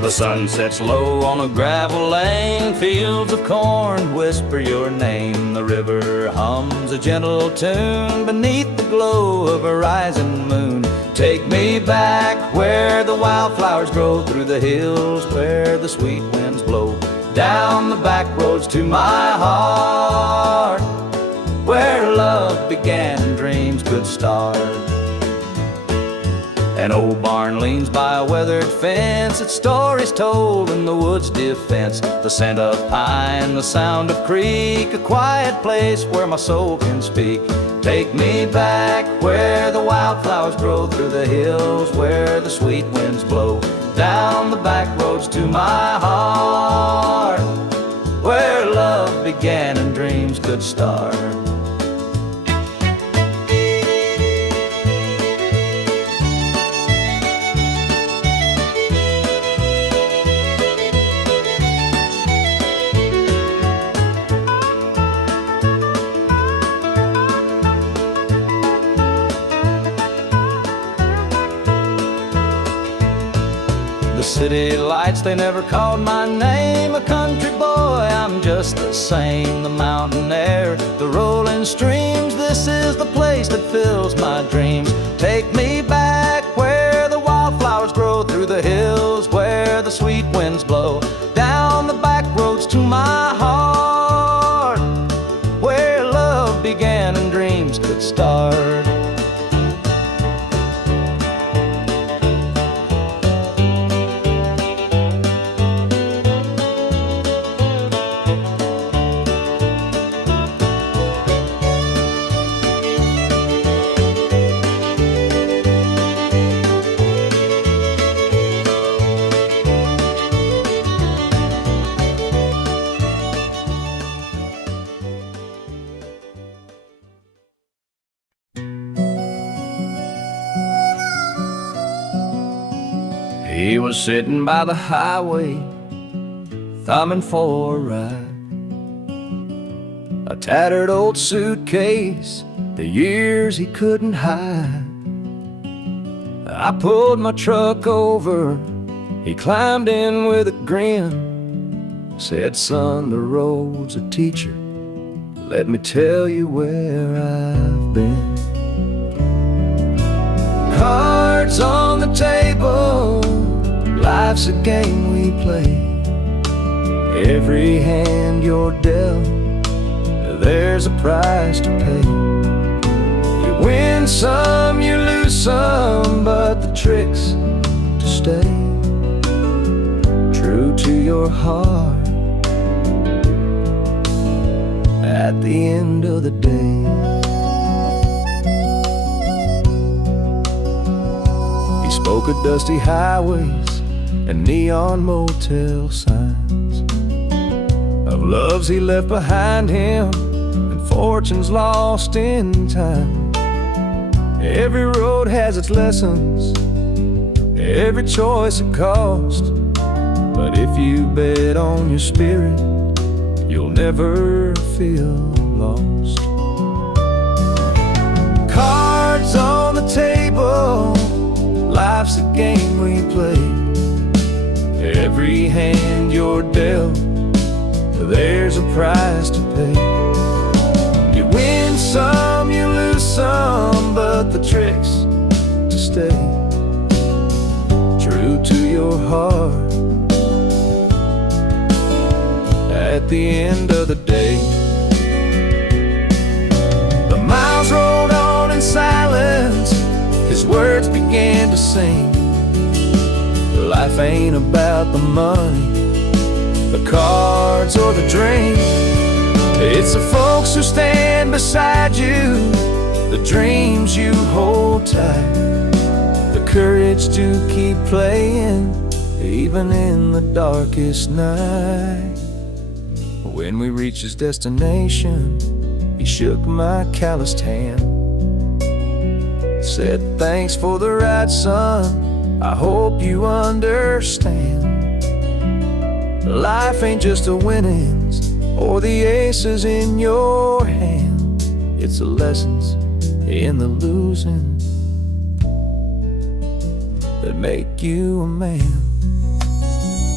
The sun sets low on a gravel lane, fields of corn whisper your name. The river hums a gentle tune beneath the glow of a rising moon. Take me back where the wildflowers grow, through the hills where the sweet winds blow, down the back roads to my heart, where love began and dreams could start. An old barn leans by a weathered fence, its stories told in the wood's defense. The scent of pine, the sound of creek, a quiet place where my soul can speak. Take me back where the wildflowers grow, through the hills where the sweet winds blow, down the back roads to my heart, where love began and dreams could start. The city lights, they never called my name. A country boy, I'm just the same. The mountain air, the rolling streams, this is the place that fills my dreams. Take me back where the wildflowers grow, through the hills where the sweet winds blow, down the back roads to my heart, where love began and dreams could start. He was sitting by the highway, thumbing for a ride. A tattered old suitcase, the years he couldn't hide. I pulled my truck over, he climbed in with a grin. Said, son, the road's a teacher, let me tell you where I've been. Cards on the table, life's a game we play. Every hand you're dealt, there's a price to pay. You win some, you lose some, but the trick's to stay true to your heart at the end of the day. He spoke of dusty highways and neon motel signs, of loves he left behind him and fortunes lost in time. Every road has its lessons, every choice a cost, but if you bet on your spirit, you'll never feel lost. Cards on the table, life's a game we play. Every hand you're dealt, there's a price to pay. You win some, you lose some, but the trick's to stay true to your heart at the end of the day. The miles rolled on in silence, his words began to sing. Life ain't about the money, the cards or the drink. It's the folks who stand beside you, the dreams you hold tight, the courage to keep playing even in the darkest night. When we reached his destination, he shook my calloused hand, said, thanks for the ride, son, I hope you understand. Life ain't just the winnings or the aces in your hand, it's the lessons in the losing that make you a man.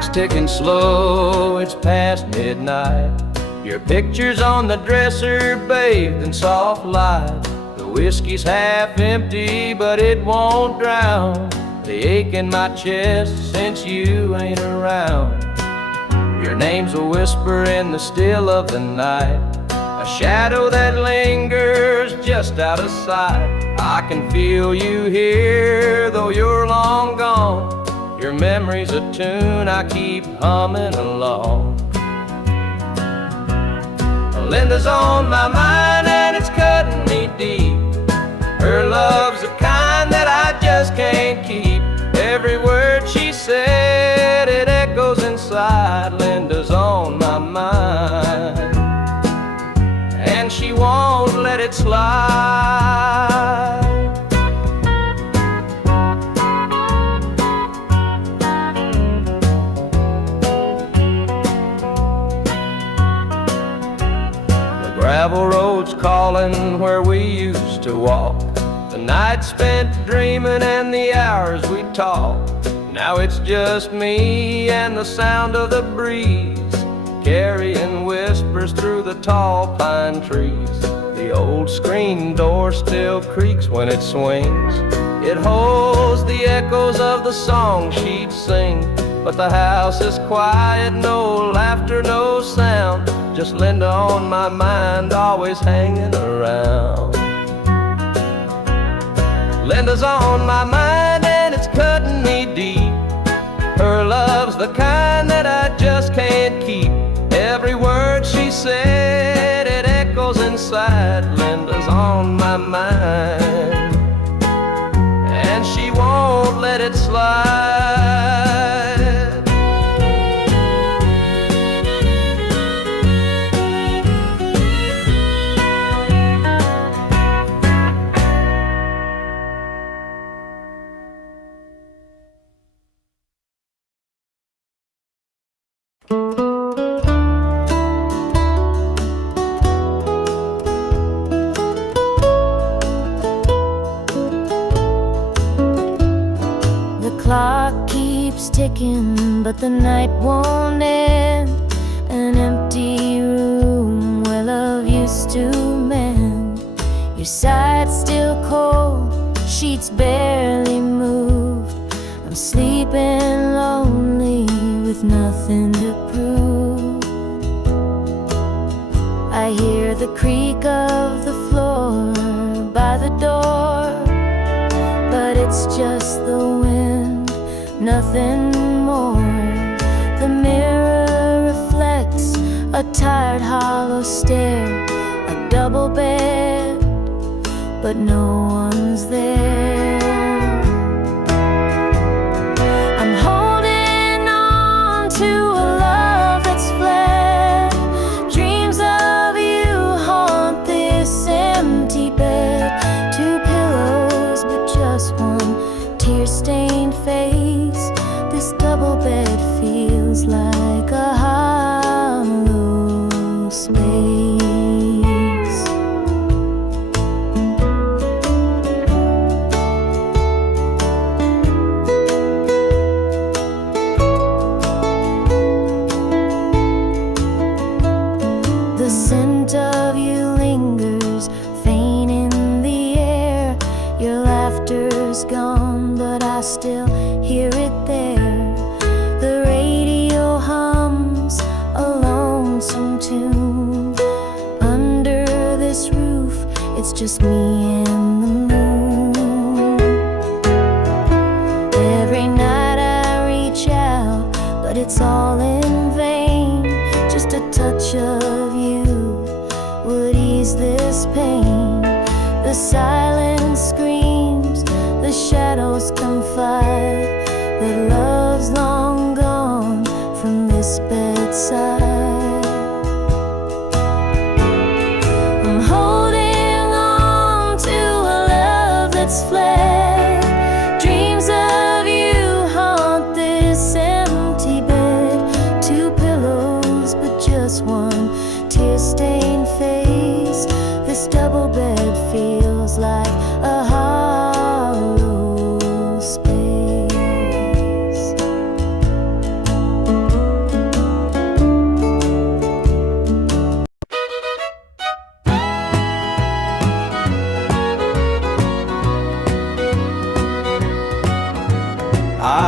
clock's ticking slow, it's past midnight. Your picture's on the dresser, bathed in soft light. The whiskey's half empty, but it won't drown the ache in my chest since you ain't around. Your name's a whisper in the still of the night, a shadow that lingers just out of sight. I can feel you here, though you're long gone. Your memory's a tune I keep humming along. Linda's on my mind and it's cutting me deep. Her love's the kind that I just can't keep. Every word she said, it echoes inside. Linda's on my mind, and she won't let it slide. The gravel road's calling where we used to walk. The night spent dreaming and the hours we talked. Now it's just me and the sound of the breeze, carrying whispers through the tall pine trees. The old screen door still creaks when it swings. It holds the echoes of the song she'd sing. But the house is quiet, no laughter, no sound. Just Linda on my mind, always hanging around. Linda's on my mind and it's cutting me deep. Her love's the kind that I just can't keep. Every word she said, it echoes inside. Linda's on my mind, and she won't let it slide. Ticking, but the night won't end. An empty room where love used to mend. Your side's still cold, sheets barely moved. I'm sleeping lonely with nothing to prove. I hear the creak of the floor by the door, but it's just the wind, nothing more. The mirror reflects a tired, hollow stare. A double bed, but no one's there. I'm holding on to a love that's fled. Dreams of you haunt this empty bed. Two pillows, but just one tear-stained face. This double bed feels like a hollow space. The scent of you lingers, faint in the air. Your laughter's gone, but I still hear it there. The radio hums a lonesome tune. Under this roof, it's just me and the moon. Every night I reach out, but it's all in vain. Just a touch of you would ease this pain. The silence screams, the shadows confide that love's long gone from this bedside. I'm holding on to a love that's fled. Dreams of you haunt this empty bed. Two pillows, but just one tear-stained face. This double bed feels like a hollow space.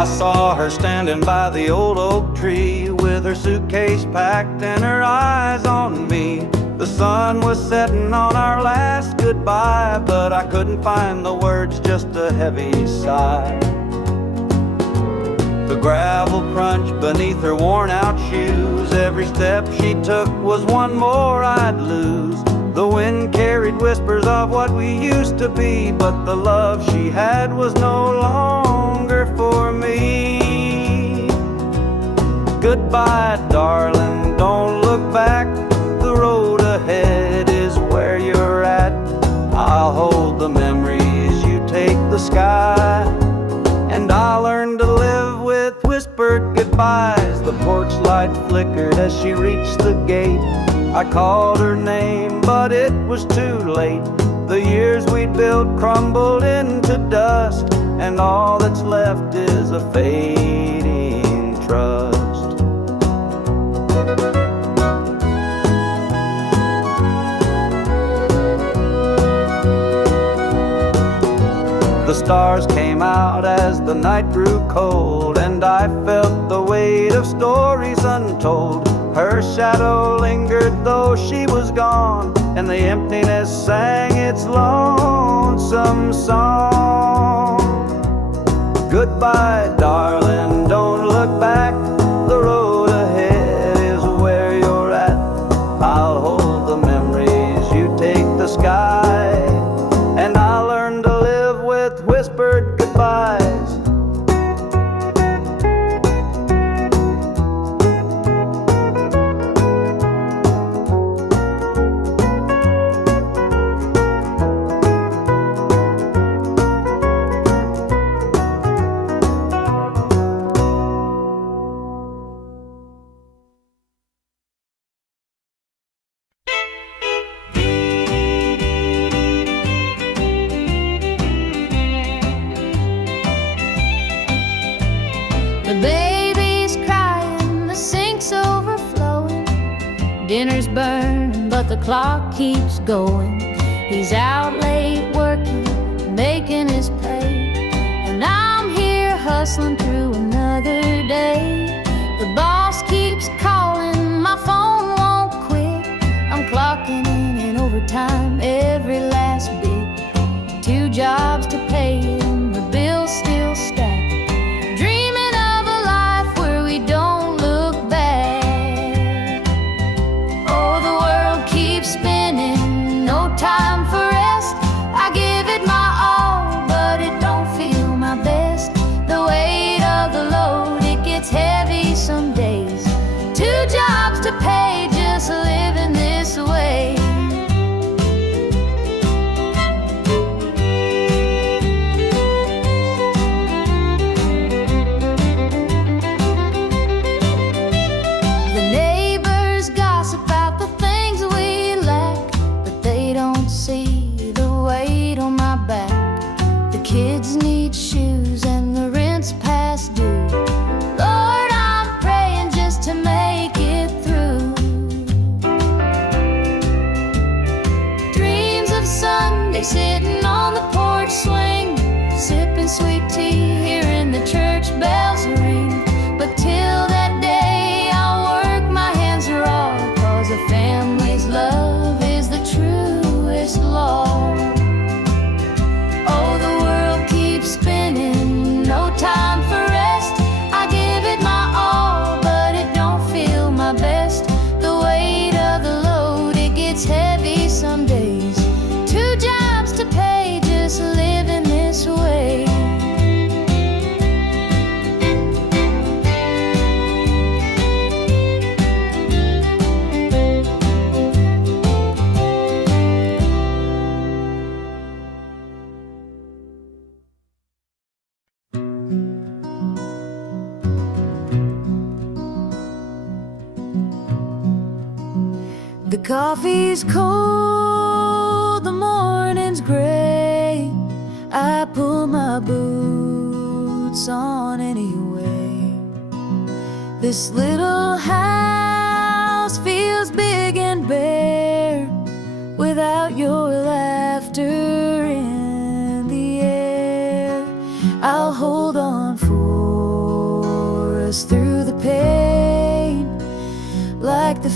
I saw her standing by the old oak tree with her suitcase packed and her eyes on me. The sun was setting on our last goodbye, but I couldn't find the words, just a heavy sigh. The gravel crunched beneath her worn-out shoes. Every step she took was one more I'd lose. The wind carried whispers of what we used to be, but the love she had was no longer for me. Goodbye, darling, don't look back. The road ahead is where you're at. I'll hold the memories, you take the sky. And I learned to live with whispered goodbyes. The porch light flickered as she reached the gate. I called her name, but it was too late. The years we'd built crumbled into dust, and all that's left is a fading trust. The stars came out as the night grew cold, and I felt the weight of stories untold. Her shadow lingered though she was gone, and the emptiness sang its lonesome song. Goodbye, darling, don't look back. The road ahead is where you're at. I'll hold the memories, you take the sky. And I learned to live with whispered goodbyes. Dinner's burned, but the clock keeps going. He's out late working, making his pay, and I'm here hustling through another day. The boss keeps calling, my phone won't quit. I'm clocking in overtime every last bit. 2 jobs to pay and the bills still stack. Dreaming of a life where we don't look back. Oh, the world keeps spinning, no time for rest. I give it my all, but it don't feel my best. The weight of the load, it gets heavy some days. 2 jobs to pay, just living this way. The neighbors gossip about the things we lack, but they don't see the weight on my back. The kids need shoes and the rent's past due. Lord, I'm praying just to make it through. Dreams of Sunday sitting on the porch swing, sipping sweet tea, hearing the church bells ring. But till that day, I'll work my hands raw, 'cause a family's love is the truest law. Oh, the world keeps spinning, no time for rest. I give it my all, but it don't feel my best. The weight of the load, it gets heavy some days. 2 jobs to pay, just living this way. The coffee's cold, the morning's gray. I pull my boots on anyway. This little house feels big and bare without your laughter in the air. I'll hold on for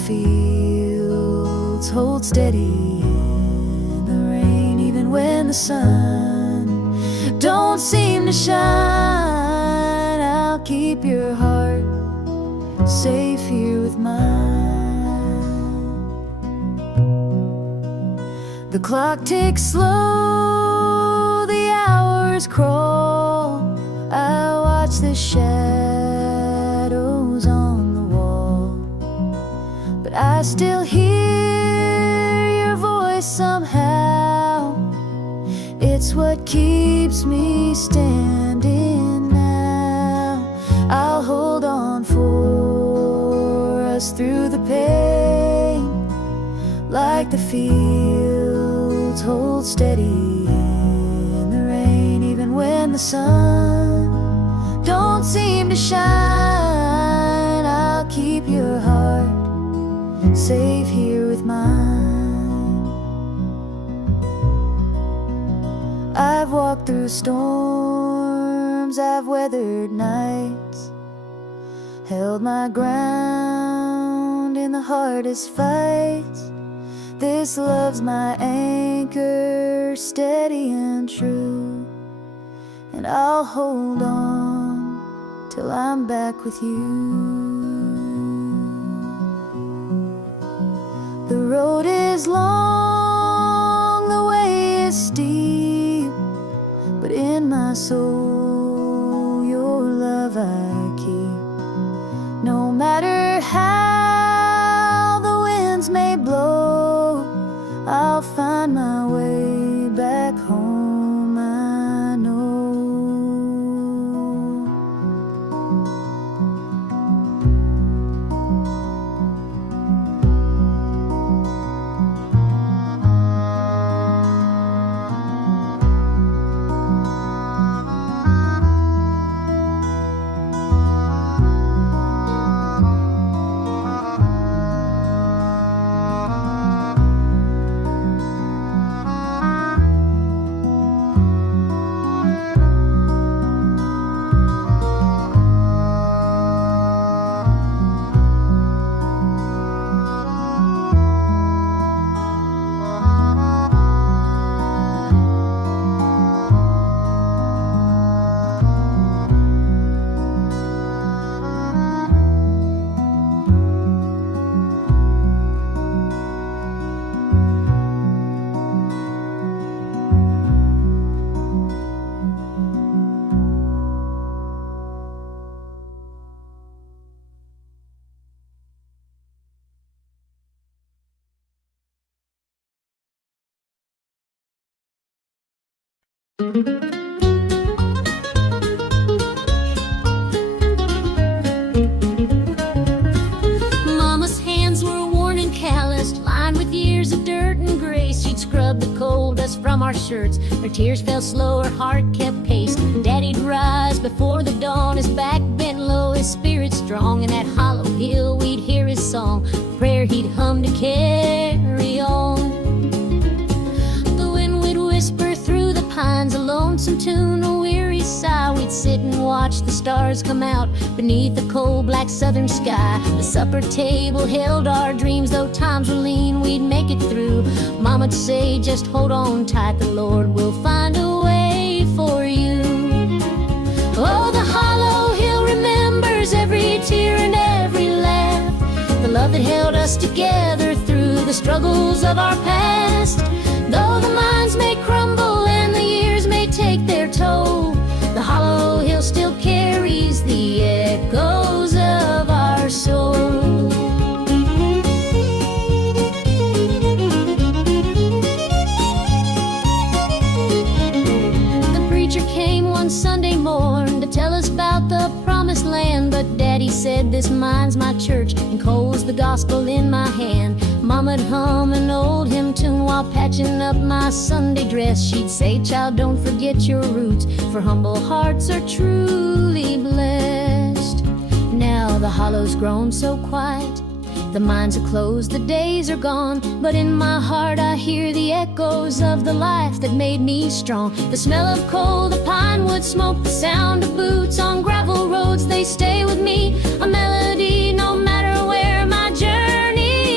fields hold steady in the rain, even when the sun don't seem to shine. I'll keep your heart safe here with mine. The clock ticks slow, the hours crawl. I watch the shadows on the wall, but I still hear your voice somehow. It's what keeps me standing now. I'll hold on for us through the pain, like the fields hold steady in the rain, even when the sun don't seem to shine. I'll keep your heart safe here with mine. I've walked through storms, I've weathered nights, held my ground in the hardest fights. This love's my anchor, steady and true, and I'll hold on till I'm back with you. The road is long, the way is steep, but in my soul your love I keep. No matter how the winds may blow, I'll find my way back home, I know. Mama's hands were worn and calloused, lined with years of dirt and grace. She'd scrub the coal dust from our shirts. Her tears fell slow, her heart kept pace. Daddy'd rise before the dawn, his back bent low, his spirit strong. In that hollow hill we'd hear his song, a prayer he'd hum to carry on. The wind would whisper through the pines, a lonesome tune, a weary sigh. We'd sit and watch the stars come out beneath the cold black southern sky. The supper table held our dreams, though times were lean, we'd make it through. Mama'd say, just hold on tight, the Lord will find a way for you. Oh, the hollow hill remembers every tear and every laugh, the love that held us together through the struggles of our past. Though the minds may crumble and the years may take their toll, the hollow hill still carries the echoes of our soul. The preacher came one Sunday morn to tell us about the promised land, but Daddy said, this mine's my church and coal's the gospel in my hand. Mama'd hum an old hymn tune while patching up my Sunday dress. She'd say, child, don't forget your roots, for humble hearts are truly blessed. Now the hollow's grown so quiet, the mines are closed, the days are gone, but in my heart I hear the echoes of the life that made me strong. The smell of coal, the pine wood smoke, the sound of boots on gravel roads, they stay with me, a melody no matter where my journey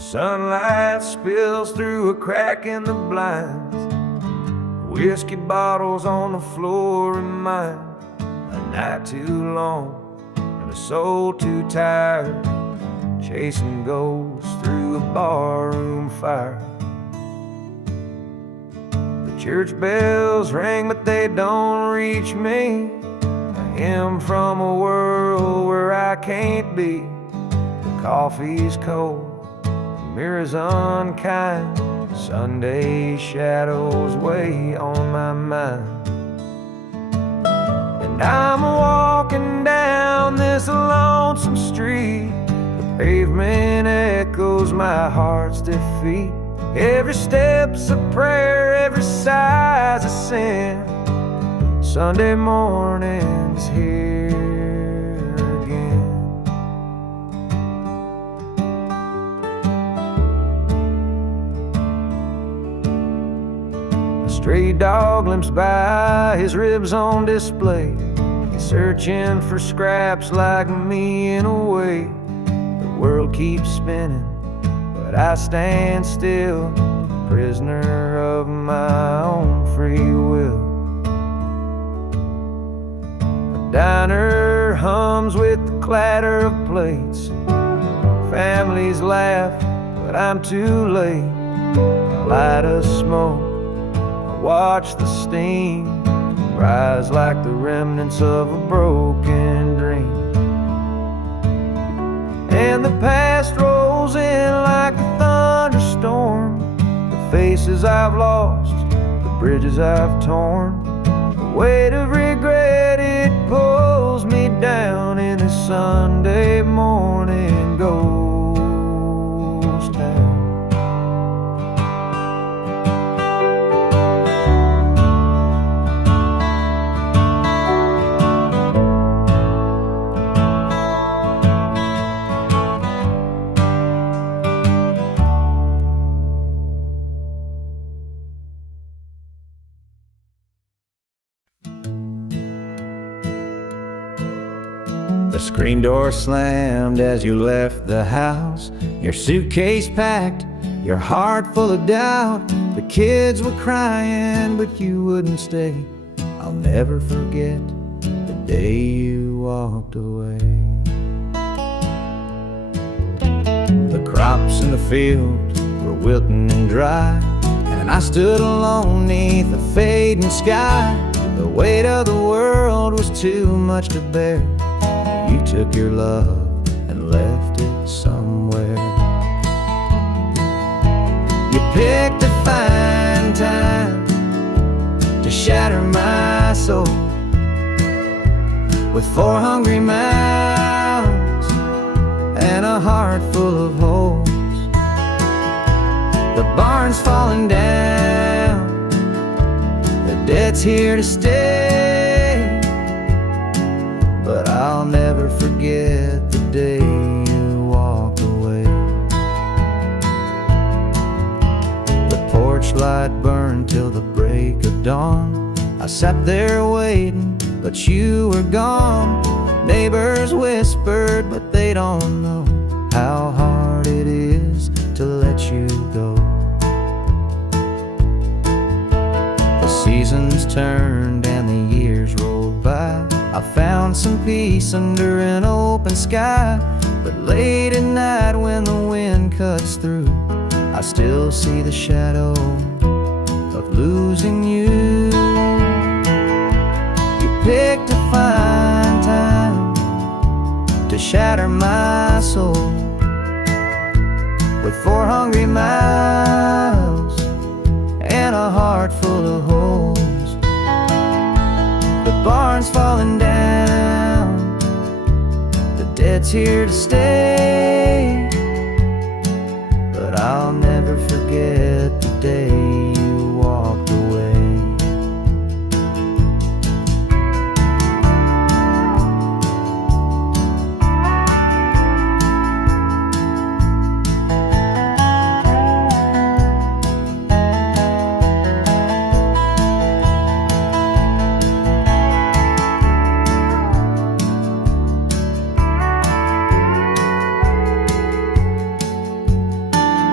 Sunlight spills through a crack in the blinds. Whiskey bottles on the floor remind a night too long and a soul too tired, chasing ghosts through a barroom fire. The church bells ring, but they don't reach me. A hymn from a world where I can't be. The coffee's cold, mirrors unkind, Sunday shadows weigh on my mind. And I'm walking down this lonesome street. The pavement echoes my heart's defeat. Every step's a prayer, every sigh's a sin. Sunday morning's here again. Stray dog limps by, his ribs on display. He's searching for scraps like me in a way. The world keeps spinning, but I stand still, prisoner of my own free will. The diner hums with the clatter of plates. Families laugh, but I'm too late. A light of smoke, watch the steam rise like the remnants of a broken dream. And the past rolls in like a thunderstorm. The faces I've lost, the bridges I've torn. The weight of regret, it pulls me down in this Sunday morning ghost town. The screen door slammed as you left the house. Your suitcase packed, your heart full of doubt. The kids were crying, but you wouldn't stay. I'll never forget the day you walked away. The crops in the field were wilting and dry, and I stood alone neath the fading sky. The weight of the world was too much to bear. You took your love and left it somewhere. You picked a fine time to shatter my soul with 4 hungry mouths and a heart full of holes. The barn's falling down, the debt's here to stay, but I'll never forget the day you walked away. The porch light burned till the break of dawn. I sat there waiting, but you were gone. Neighbors whispered, but they don't know how hard it is to let you go. The seasons turned and the years rolled by. I found some peace under an open sky, but late at night when the wind cuts through, I still see the shadow of losing you. You picked a fine time to shatter my soul with 4 hungry mouths and a heart full of holes. The barn's falling down, the debt's here to stay, but I'll never forget the day you walked away.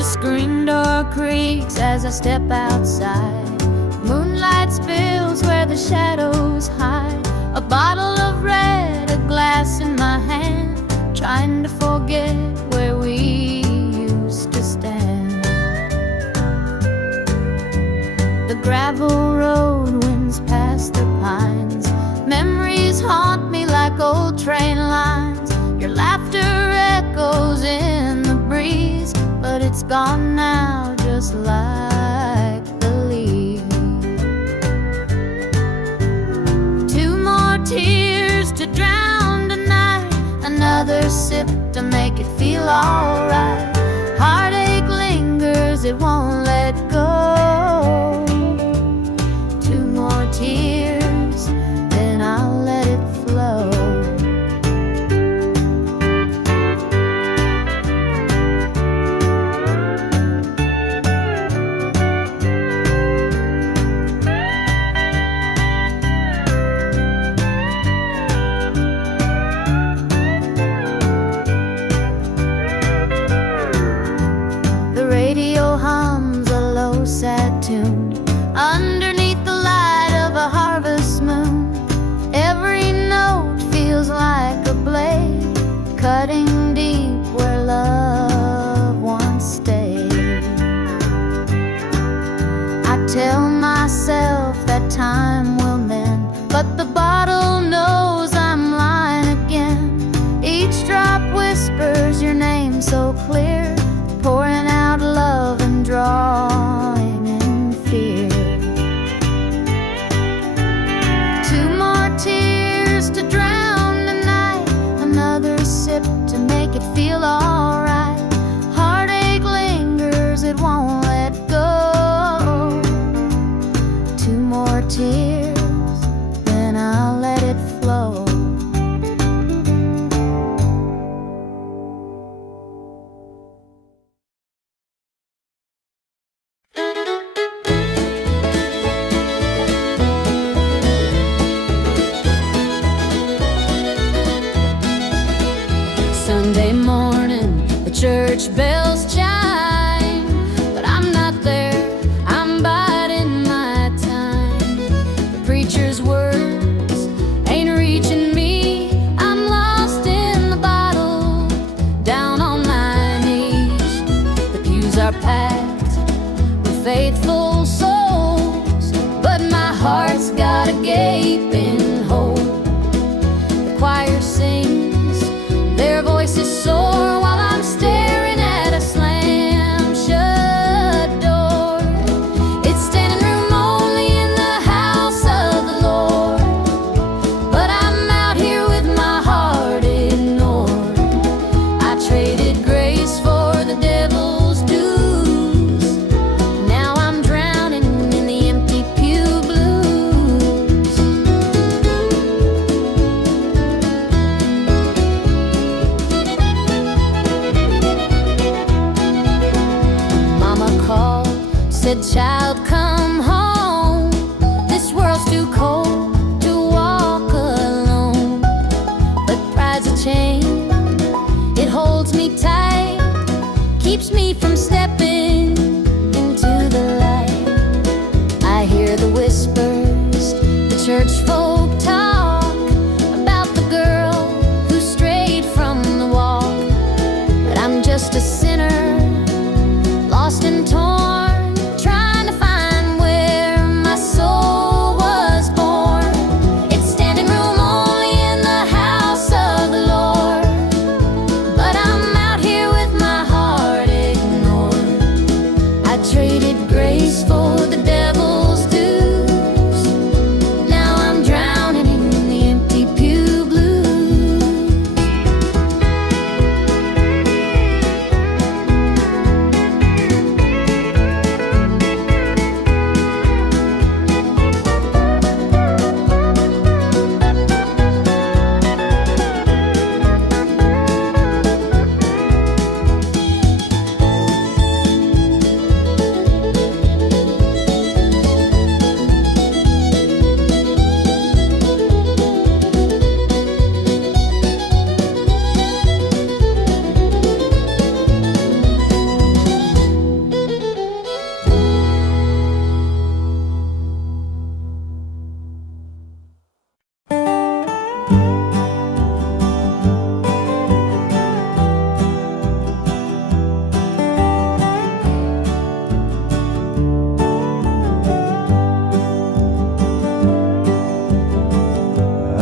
The screen door creaks as I step outside. Moonlight spills where the shadows hide. A bottle of red, a glass in my hand, trying to forget where we used to stand. The gravel road winds past the pines. Memories haunt me like old train lines. Your laughter echoes in the breeze, but it's gone now, just like the leaves. Two more tears to drown tonight, another sip to make it feel alright. Heartache lingers, it won't let go. Two more tears, then I'll let it flow. Radio hums a low, sad tune underneath the light of a harvest moon. Every note feels like a blade, cutting deep where love once stayed. I tell myself that time will mend, but the bottle knows I'm lying again. Each drop whispers your name so clear, pouring out love and drawing in fear. Two more tears to drown the night, another sip to make it feel alright. Heartache lingers, it won't let go. Two more tears, then I'll let it flow. Sunday morning, the church bells chime, but I'm not there, I'm biding my time. The preacher's words ain't reaching me, I'm lost in the bottle, down on my knees. The pews are packed with faithful souls, but my heart's got a gaping hole. The choir sings, their voices soar while I'm staring at a slam-shut door. It's standing room only in the house of the Lord, but I'm out here with my heart ignored. I traded grace for the devil's dues. Now I'm drowning in the empty pew blues.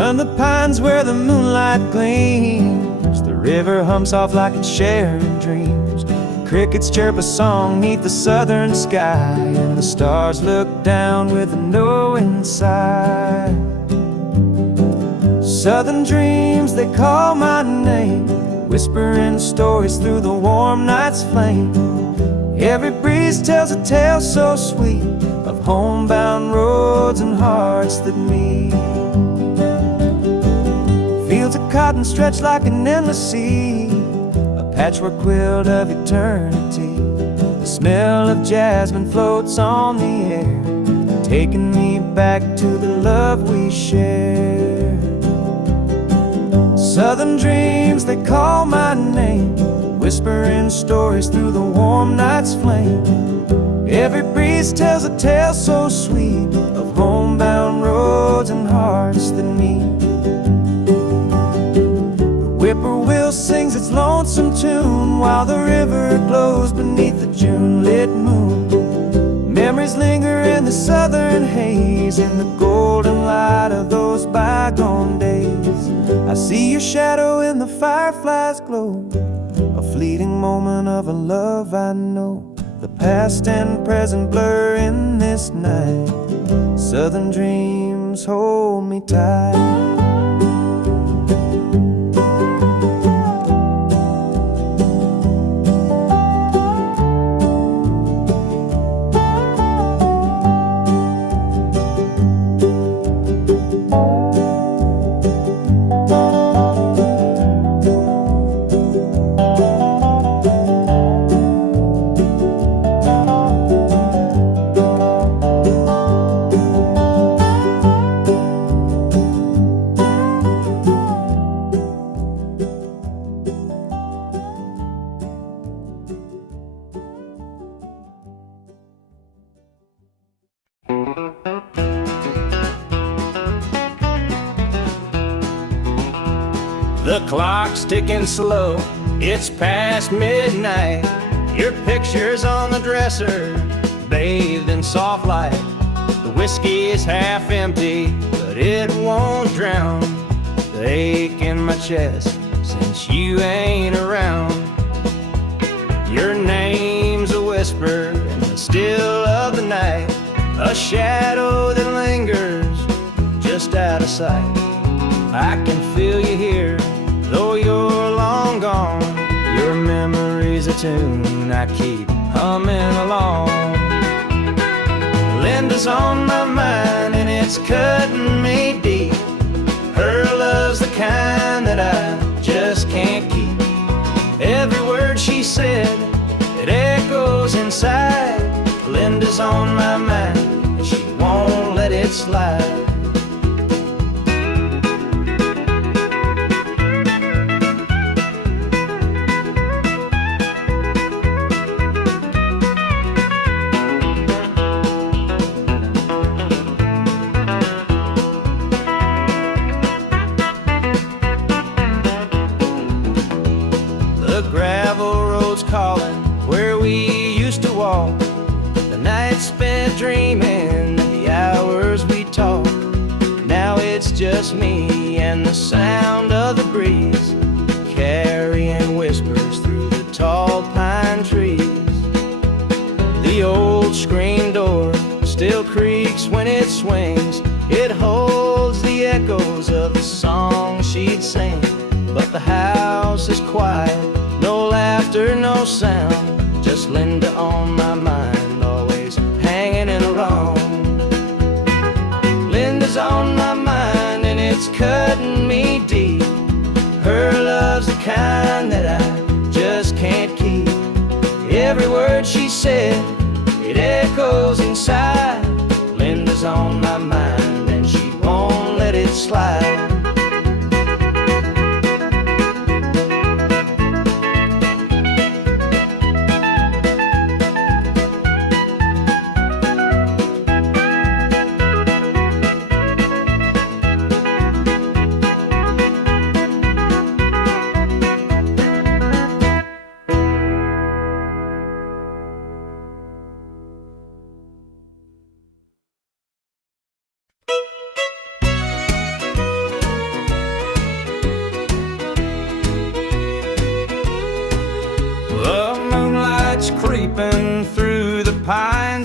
Beyond the pines where the moonlight gleams, the river hums off like it's sharing dreams. Crickets chirp a song 'neath the southern sky, and the stars look down with a knowing sigh. Southern dreams, they call my name, whispering stories through the warm night's flame. Every breeze tells a tale so sweet of homebound roads and hearts that meet. Fields of cotton stretch like an endless sea, a patchwork quilt of eternity. The smell of jasmine floats on the air, taking me back to the love we shared. Southern dreams, they call my name, whispering stories through the warm night's flame. Every breeze tells a tale so sweet of homebound roads and hearts that meet. The whippoorwill sings its lonesome tune while the river glows beneath the June-lit moon. Memories linger in the southern haze, in the golden light of those bygone days. I see your shadow in the firefly's glow, a fleeting moment of a love I know. The past and present blur in this night. Southern dreams hold me tight. The clock's ticking slow, it's past midnight. Your picture's on the dresser, bathed in soft light. The whiskey is half empty, but it won't drown the ache in my chest since you ain't around. Your name's a whisper in the still of the night, a shadow that lingers just out of sight. I can feel you here, though you're long gone. Your memory's a tune I keep humming along. Linda's on my mind and it's cutting me deep. Her love's the kind that I just can't keep. Every word she said, it echoes inside. Linda's on my mind and she won't let it slide. Dreaming the hours we talked. Now it's just me and the sound of the breeze carrying whispers through the tall pine trees. The old screen door still creaks when it swings. It holds the echoes of the song she'd sing. But the house is quiet, no laughter, no sound, just Linda on my mind, hanging in a wrong. Linda's on my mind and it's cutting me deep. Her love's the kind that I just can't keep. Every word she said, it echoes inside. Linda's on my mind and she won't let it slide.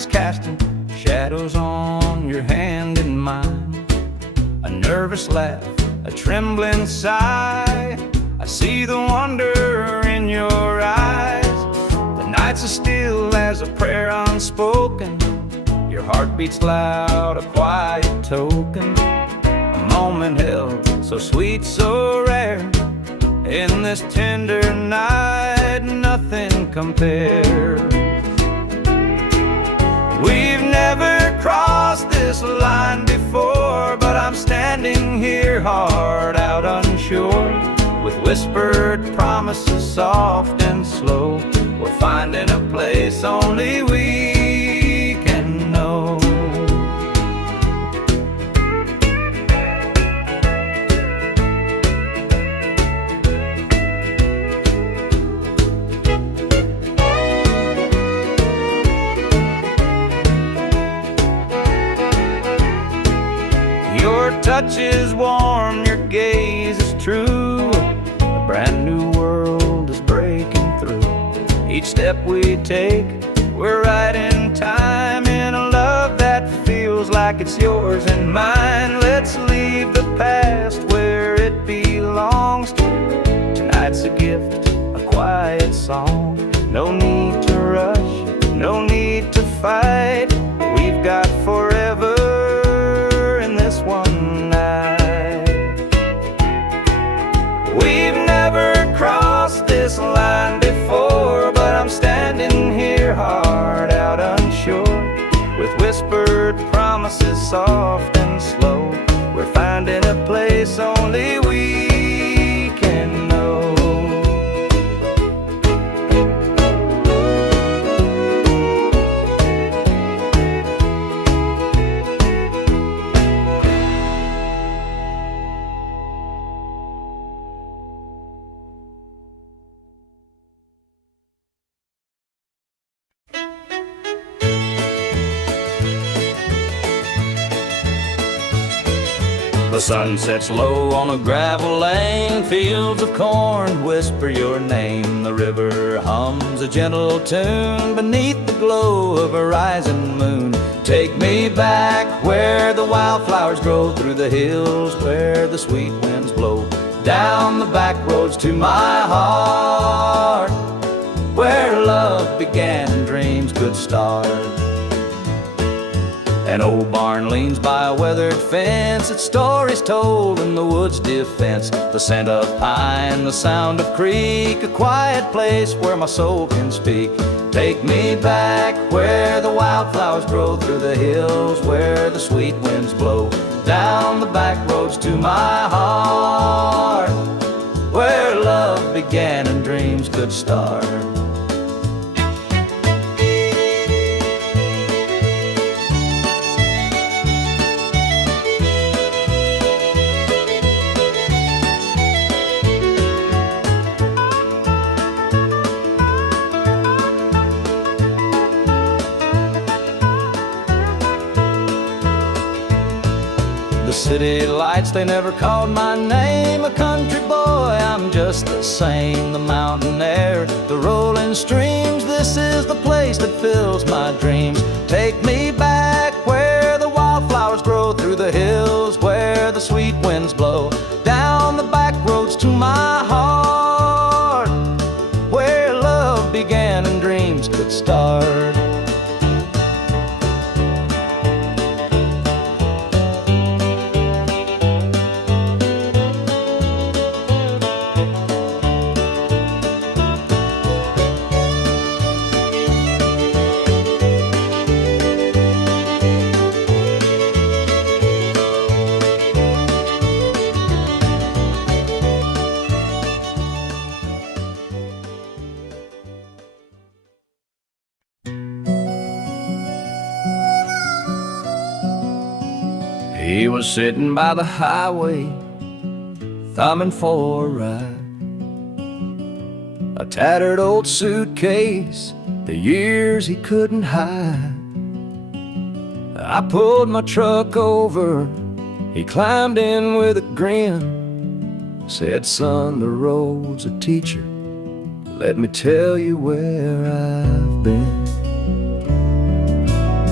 time's casting shadows on your hand and mine. A nervous laugh, a trembling sigh, I see the wonder in your eyes. The nights are still as a prayer unspoken. Your heart beats loud, a quiet token. A moment held, so sweet, so rare. In this tender night, nothing compares. We've never crossed this line before, but I'm standing here, heart out unsure, with whispered promises soft and slow. We're finding a place only we can know. Your touch is warm, your gaze is true. A brand new world is breaking through. Each step we take, we're right in time, in a love that feels like it's yours and mine. Let's leave the past where it belongs. Tonight's a gift, a quiet song. No need to rush, no need to fight. We've got forever in this one night. We've never crossed this line before, but I'm standing here, heart out unsure, with whispered promises soft and slow. We're finding a place only we can know. The sun sets low on a gravel lane, fields of corn whisper your name. The river hums a gentle tune beneath the glow of a rising moon. Take me back where the wildflowers grow, through the hills where the sweet winds blow, down the back roads to my heart, where love began and dreams could start. An old barn leans by a weathered fence, its stories told in the wood's defense. The scent of pine, the sound of creek, a quiet place where my soul can speak. Take me back where the wildflowers grow, through the hills where the sweet winds blow, down the back roads to my heart, where love began and dreams could start. City lights, they never called my name. A country boy, I'm just the same. The mountain air, the rolling streams, this is the place that fills my dreams. Take me back where the wildflowers grow, through the hills where the sweet winds blow, down the back roads to my heart, where love began and dreams could start. He was sitting by the highway, thumbing for a ride. A tattered old suitcase, the years he couldn't hide. I pulled my truck over, he climbed in with a grin. Said, son, the road's a teacher, let me tell you where I've been.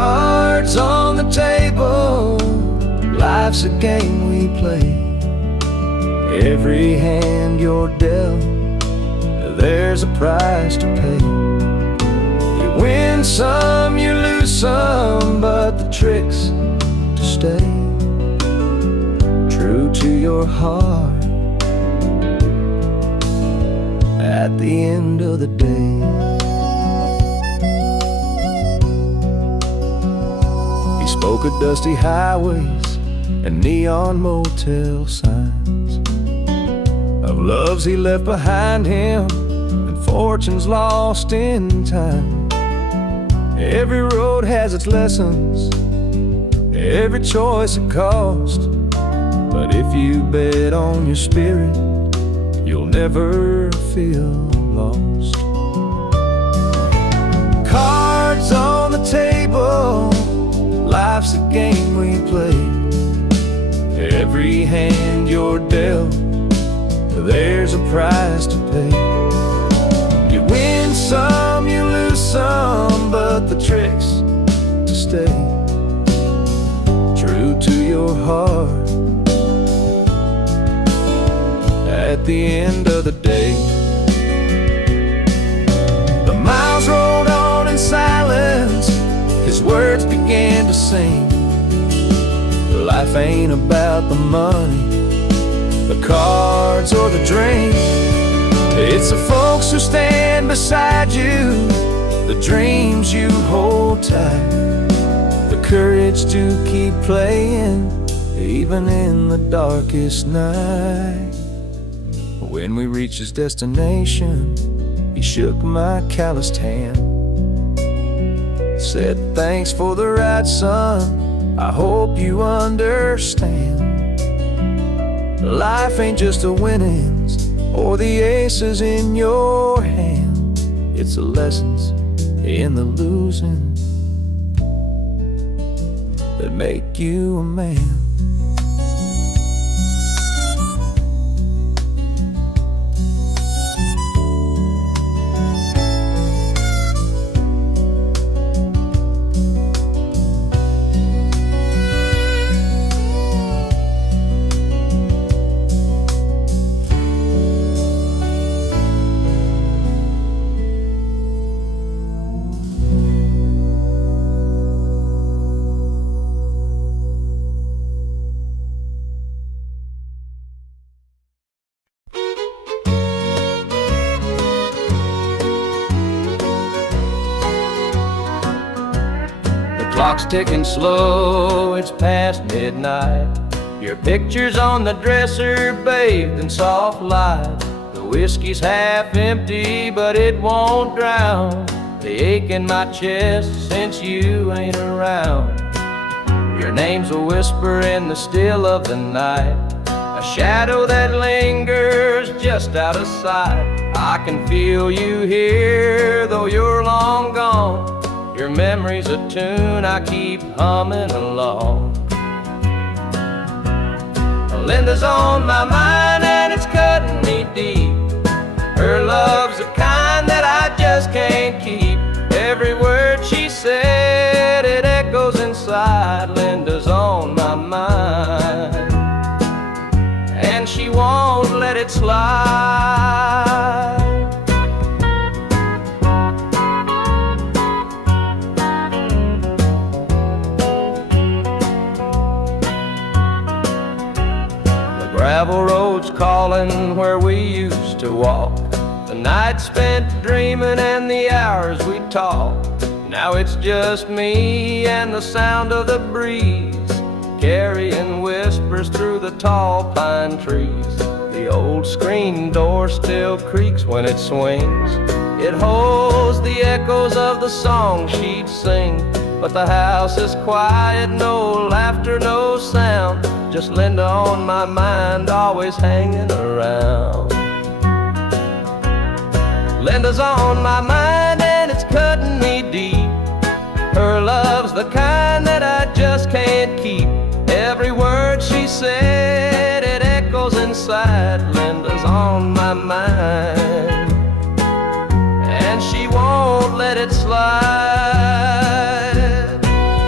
Cards on the table, life's a game we play. Every hand you're dealt, there's a price to pay. You win some, you lose some, but the trick's to stay true to your heart at the end of the day. He spoke of dusty highways and neon motel signs, of loves he left behind him and fortunes lost in time. Every road has its lessons, every choice a cost, but if you bet on your spirit, you'll never feel lost. Cards on the table, life's a game we play. Every hand you're dealt, there's a price to pay. You win some, you lose some, but the trick's to stay true to your heart at the end of the day. The miles rolled on in silence, his words began to sing. Life ain't about the money, the cards or the drink. It's the folks who stand beside you, the dreams you hold tight, the courage to keep playing even in the darkest night. When we reached his destination, he shook my calloused hand, said, "Thanks for the ride, son, I hope you understand. Life ain't just the winnings or the aces in your hand, it's the lessons in the losing that make you a man." Clock's ticking slow, it's past midnight. Your picture's on the dresser, bathed in soft light. The whiskey's half empty, but it won't drown the ache in my chest since you ain't around. Your name's a whisper in the still of the night, a shadow that lingers just out of sight. I can feel you here, though you're long gone. Your memory's a tune I keep humming along. Linda's on my mind and it's cutting me deep. Her love's the kind that I just can't keep. Every word she said, it echoes inside. Linda's on my mind and she won't let it slide. Gravel roads calling where we used to walk, the nights spent dreaming and the hours we talked. Now it's just me and the sound of the breeze, carrying whispers through the tall pine trees. The old screen door still creaks when it swings. It holds the echoes of the song she'd sing, but the house is quiet, no laughter, no sound. Just Linda on my mind, always hanging around. Linda's on my mind and it's cutting me deep. Her love's the kind that I just can't keep. Every word she said, it echoes inside. Linda's on my mind and she won't let it slide.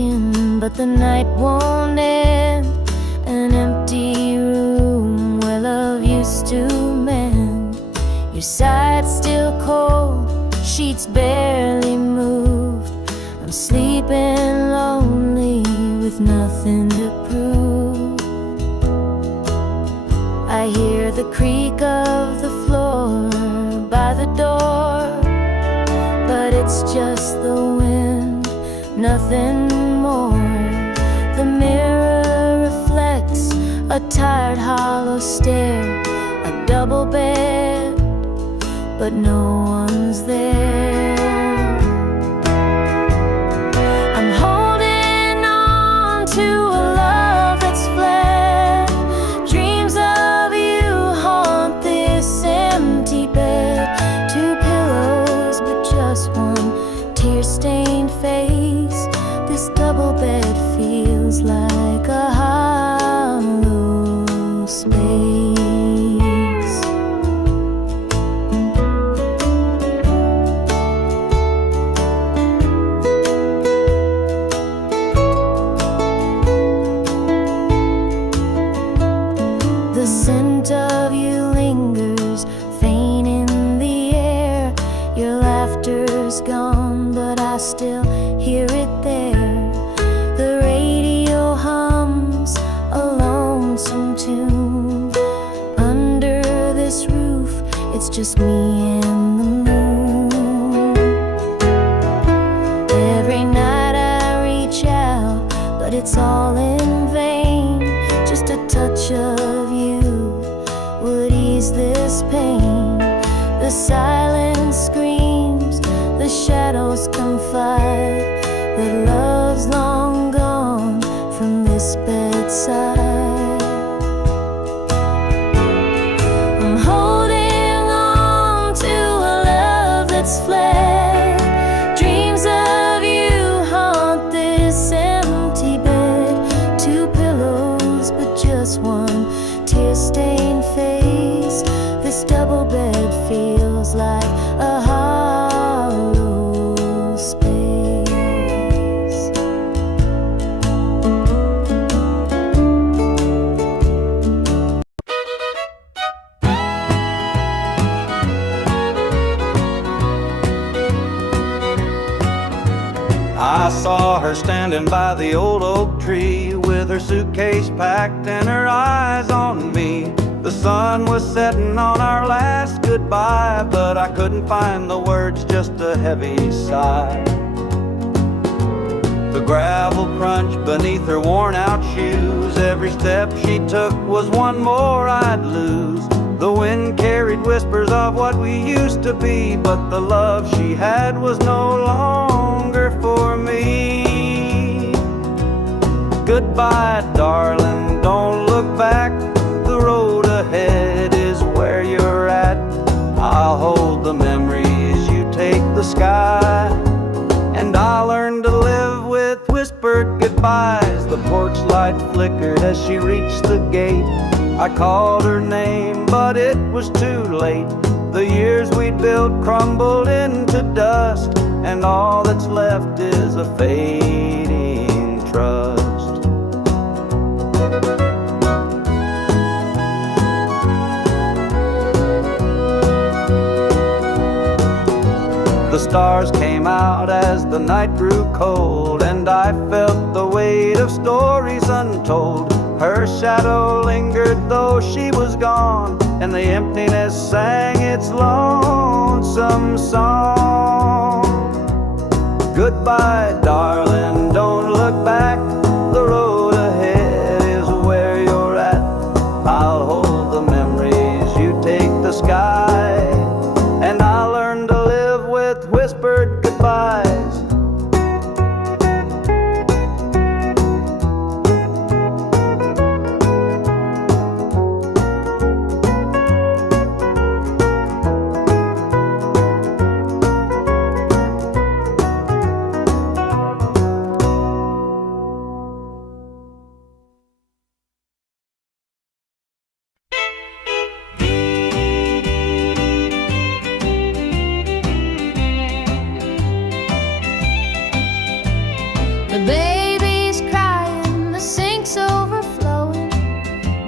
breaking, but the night won't end. An empty room where love used to mend. Your side's still cold, sheets barely moved. I'm sleeping lonely with nothing to prove. I hear the creak of the floor by the door, but it's just the wind, nothing more. The mirror reflects a tired, hollow stare. A double bed, but no one's there. I'm holding on to a love that's fled. Dreams of you haunt this empty bed. Two pillows, but just one tear-stained face. This double bed feels like a hollow space. The scent of you lingers, faint in the air. Your laughter's gone, but I still hear it there. The radio hums a lonesome tune. Under this roof, it's just me and the moon. Every night I reach out, but it's all in vain. Just a touch of you would ease this pain. The silence screams, the shadows confide that love's long gone from this bedside. I'm holding on to a love that's fled. Dreams of you haunt this empty bed. Two pillows, but just one tear-stained face. This double bed feels like a hollow space. I saw her standing by the old oak tree with her suitcase packed and her eyes on me. The sun was setting on our last goodbye, but I couldn't find the words, just a heavy sigh. The gravel crunched beneath her worn out shoes. Every step she took was one more I'd lose. The wind carried whispers of what we used to be, but the love she had was no longer for me. Goodbye, darling, don't look back. The road ahead is where you're at. I'll hold the memories, you take the sky. And I'll learn to live with whispered goodbyes. The porch light flickered as she reached the gate. I called her name, but it was too late. The years we'd built crumbled into dust, and all that's left is a fading trust. The stars came out as the night grew cold, and I felt the weight of stories untold. Her shadow lingered though she was gone, and the emptiness sang its lonesome song. Goodbye, darling, don't look back. The road ahead is where you're at. I'll hold the memories, you take the sky. And I'll learn to live with whispered goodbyes.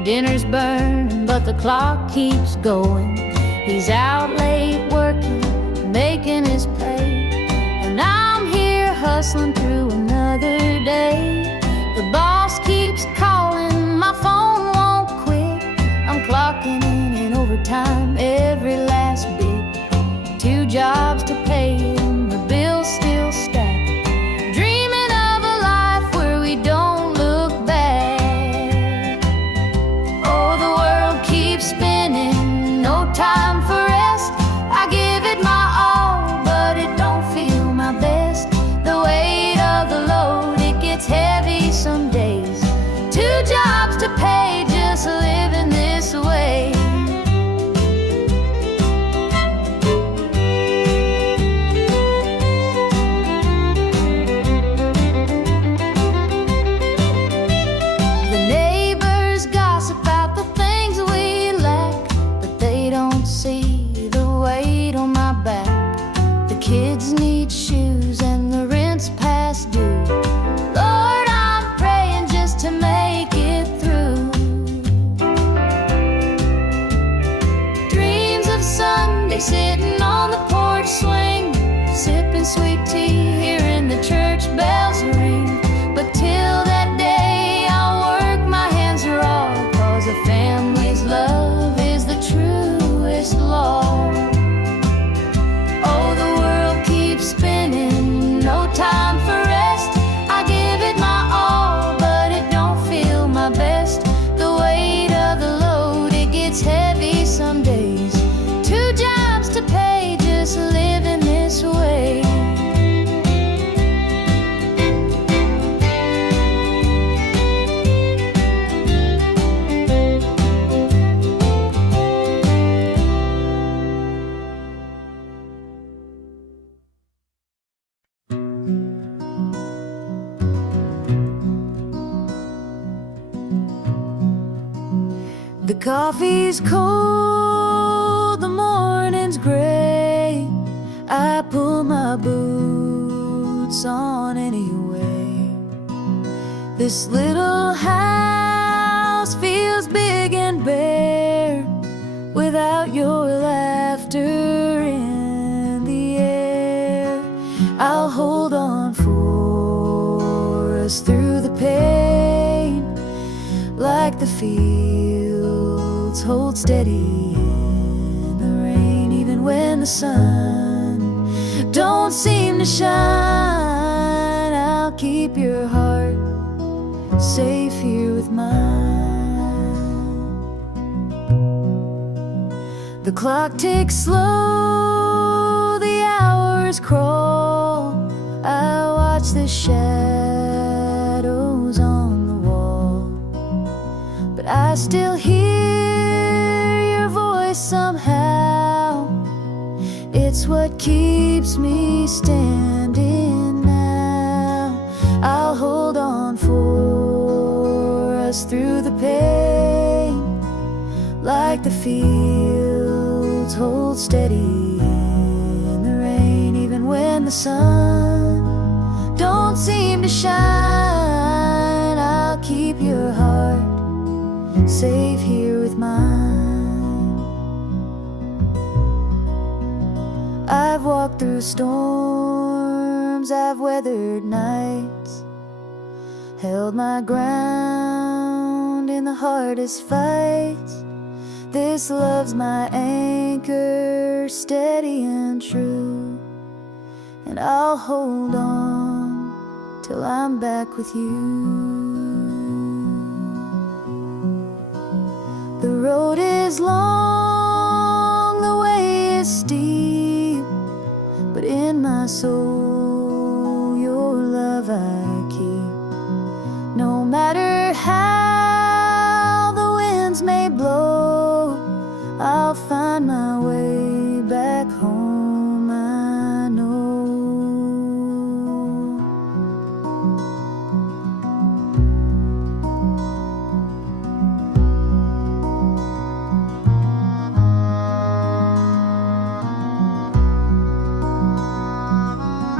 Dinner's burning, but the clock keeps going. He's out late working, making his pay, and I'm here hustling through another day. The boss keeps calling, my phone won't quit. I'm clocking in overtime every last bit. 2 jobs to pay and the bills still stack. Dreaming of a life where we don't look back. Oh, the world keeps spinning, no time for rest. I give it my all, but it don't feel my best. The weight of the load, it gets heavy some days. 2 jobs to pay, just living this way. The neighbors gossip about the things we lack, but they don't see the weight on my back. The kids need shoes and the rent's past due. Lord, I'm praying just to make it through. Dreams of Sunday sitting on the porch swing, sipping sweet tea, hearing the church bells ring. But till that day I'll work my hands raw, 'cause a family's love is the truest law. Oh, the world keeps spinning, no time for rest. I give it my all, but it don't feel my best. The weight of the load, it gets heavy some days. 2 jobs to pay, just living this way. The coffee's cold, the morning's gray. I pull my boots on anyway. This little house feels big and bare without your laughter in the air. I'll hold on for us through the pain, like the fields hold steady in the rain. Even when the sun don't seem to shine, I'll keep your heart safe here with mine. The clock ticks slow, the hours crawl. I watch the shadows on the wall, but I still hear your voice somehow. It's what keeps me standing now. I'll hold on for us through the pain, like the fields hold steady in the rain. Even when the sun don't seem to shine, I'll keep your heart safe here with mine. I've walked through storms, I've weathered nights, held my ground in the hardest fights. This love's my anchor, steady and true, and I'll hold on till I'm back with you. The road is long, the way is steep, but in my soul your love I keep. No matter how the winds may blow, I'll find my way back home, I know.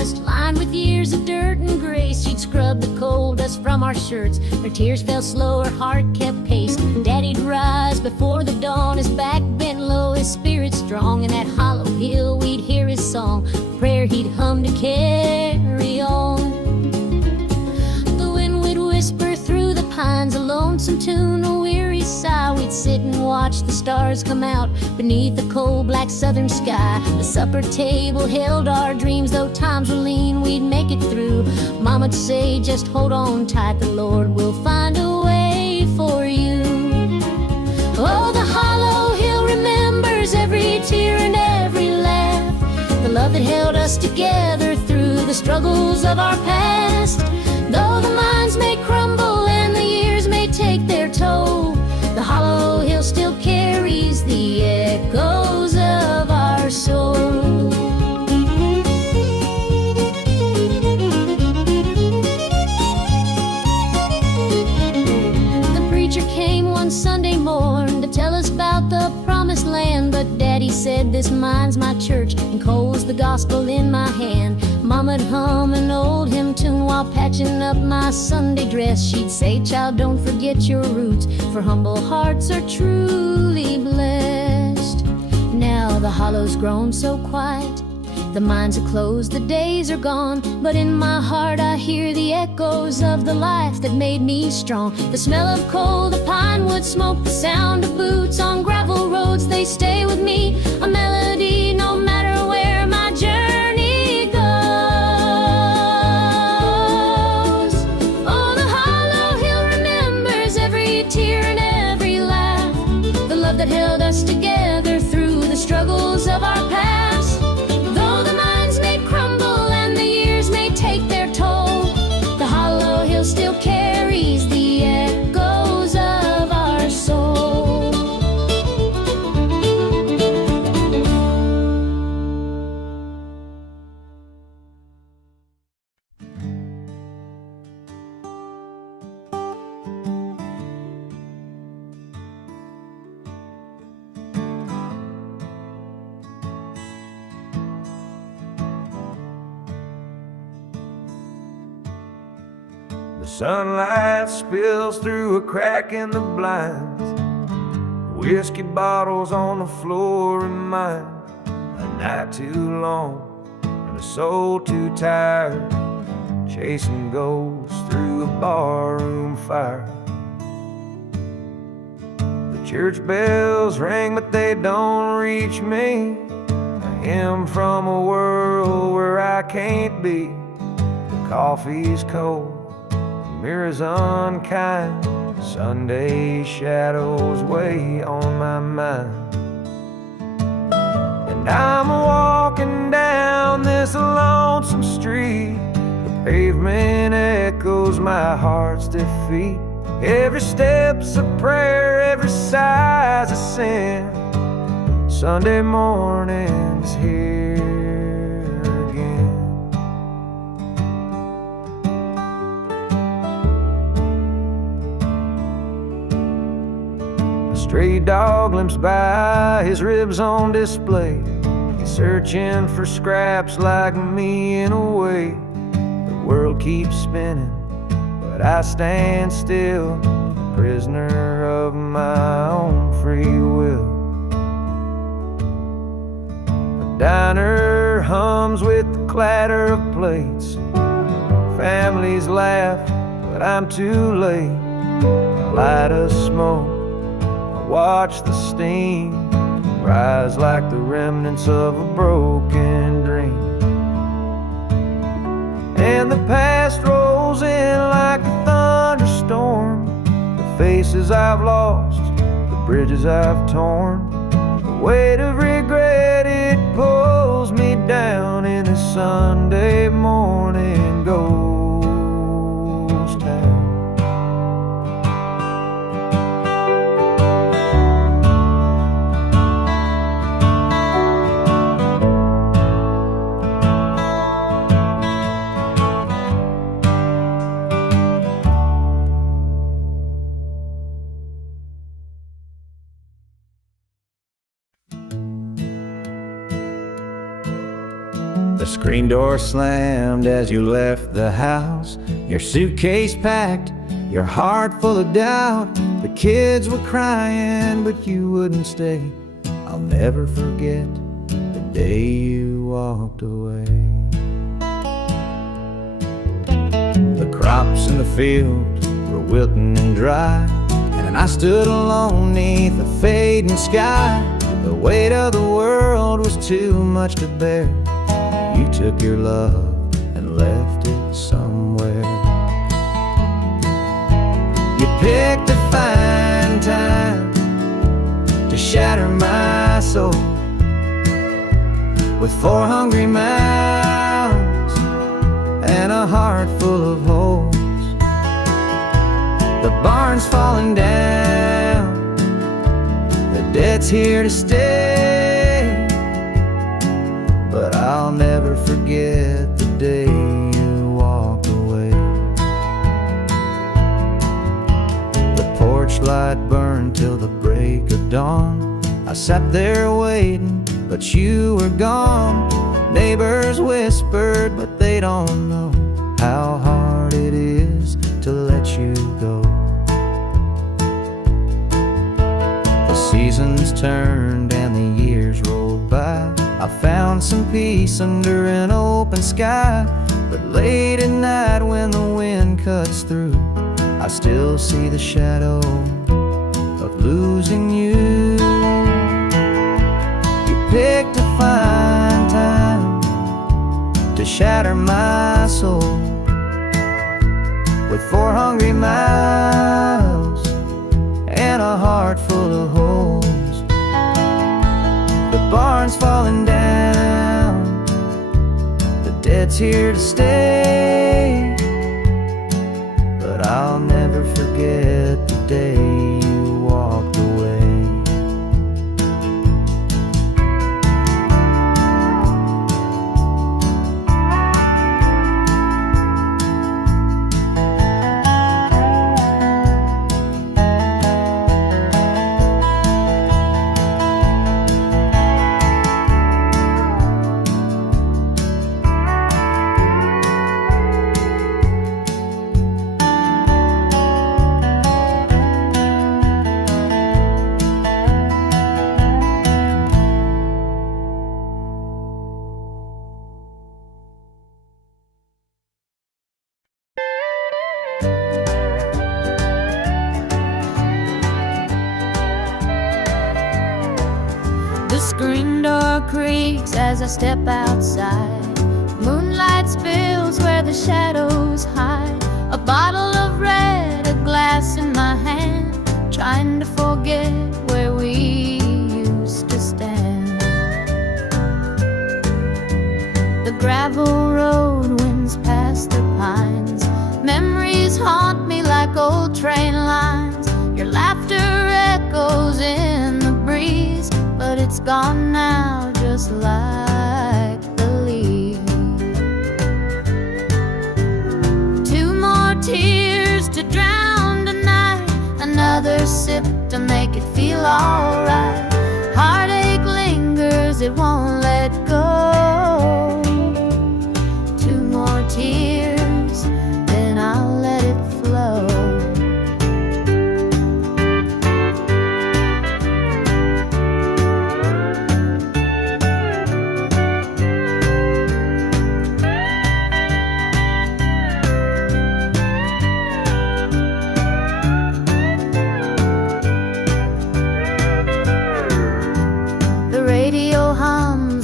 calloused, lined with years of dirt and grace. She'd scrub the coal dust from our shirts. Her tears fell slow, her heart kept pace. Daddy'd rise before the dawn, his back bent low, his spirit strong. In that hollow hill we'd hear his song, prayer he'd hum to carry on. The wind would whisper through the pines, a lonesome tune, a weary sigh. We'd sit and watch the stars come out beneath the cold black southern sky. The supper table held our dreams, though times were lean, we'd make it through. Mama'd say, just hold on tight, the Lord will find a way for you. Oh, the hollow hill remembers every tear and every laugh, the love that held us together through the struggles of our past. Though the minds may crumble and the years may take their toll, the hollow hill still carries the echoes of our soul. The preacher came one Sunday morn to tell us about the promised land, but Daddy said, this mine's my church and coal's the gospel in my hand. Mama'd hum an old hymn tune while patching up my Sunday dress. She'd say, child, don't forget your roots, for humble hearts are truly blessed. Now the hollow's grown so quiet, the mines are closed, the days are gone, but in my heart I hear the echoes of the life that made me strong. The smell of coal, the pine wood smoke, the sound of boots on gravel roads, they stay with me, a melody no matter where my journey goes. Oh, the hollow hill remembers every tear and every laugh, the love that held us together through the struggles of our past. Though the minds may crumble and the years may take their toll, the hollow hill still carries the echoes of our soul. The sunlight spills through a crack in the blinds. Whiskey bottles on the floor remind a night too long and a soul too tired, chasing ghosts through a barroom fire. The church bells ring, but they don't reach me. A hymn from a world where I can't be. The coffee's cold, mirrors unkind, Sunday shadows weigh on my mind. And I'm walking down this lonesome street, the pavement echoes my heart's defeat. Every step's a prayer, every sigh's a sin. Sunday morning's here again. Stray dog limps by, his ribs on display. He's searching for scraps like me in a way. The world keeps spinning, but I stand still, a prisoner of my own free will. The diner hums with the clatter of plates. Families laugh, but I'm too late. A light of smoke, watch the steam rise like the remnants of a broken dream. And the past rolls in like a thunderstorm. The faces I've lost, the bridges I've torn. The weight of regret, it pulls me down in this Sunday morning ghost town. Screen door slammed as you left the house, your suitcase packed, your heart full of doubt. The kids were crying, but you wouldn't stay. I'll never forget the day you walked away. The crops in the field were wilting and dry, and I stood alone neath the fading sky. The weight of the world was too much to bear. You took your love and left it somewhere. You picked a fine time to shatter my soul with 4 hungry mouths and a heart full of holes. The barn's falling down, the debt's here to stay, but I'll never forget the day you walked away. The porch light burned till the break of dawn. I sat there waiting, but you were gone. Neighbors whispered, but they don't know how hard it is to let you go. The seasons turned and the years rolled by. I found some peace under an open sky, but late at night when the wind cuts through, I still see the shadow of losing you. You picked a fine time to shatter my soul with 4 hungry mouths and a heart full of holes. The barn's falling down, the debt's here to stay, but I'll never forget the day you walked away. Screen door creaks as I step outside. Moonlight spills where the shadows hide. A bottle of red, a glass in my hand, trying to forget where we used to stand. The gravel road winds past the pines. Memories haunt me like old train lines. Your laughter echoes in the breeze, but it's gone now, just like the leaves. 2 more tears to drown tonight, another sip to make it feel alright. Heartache lingers, it won't let go. 2 more tears, then I'll let it flow.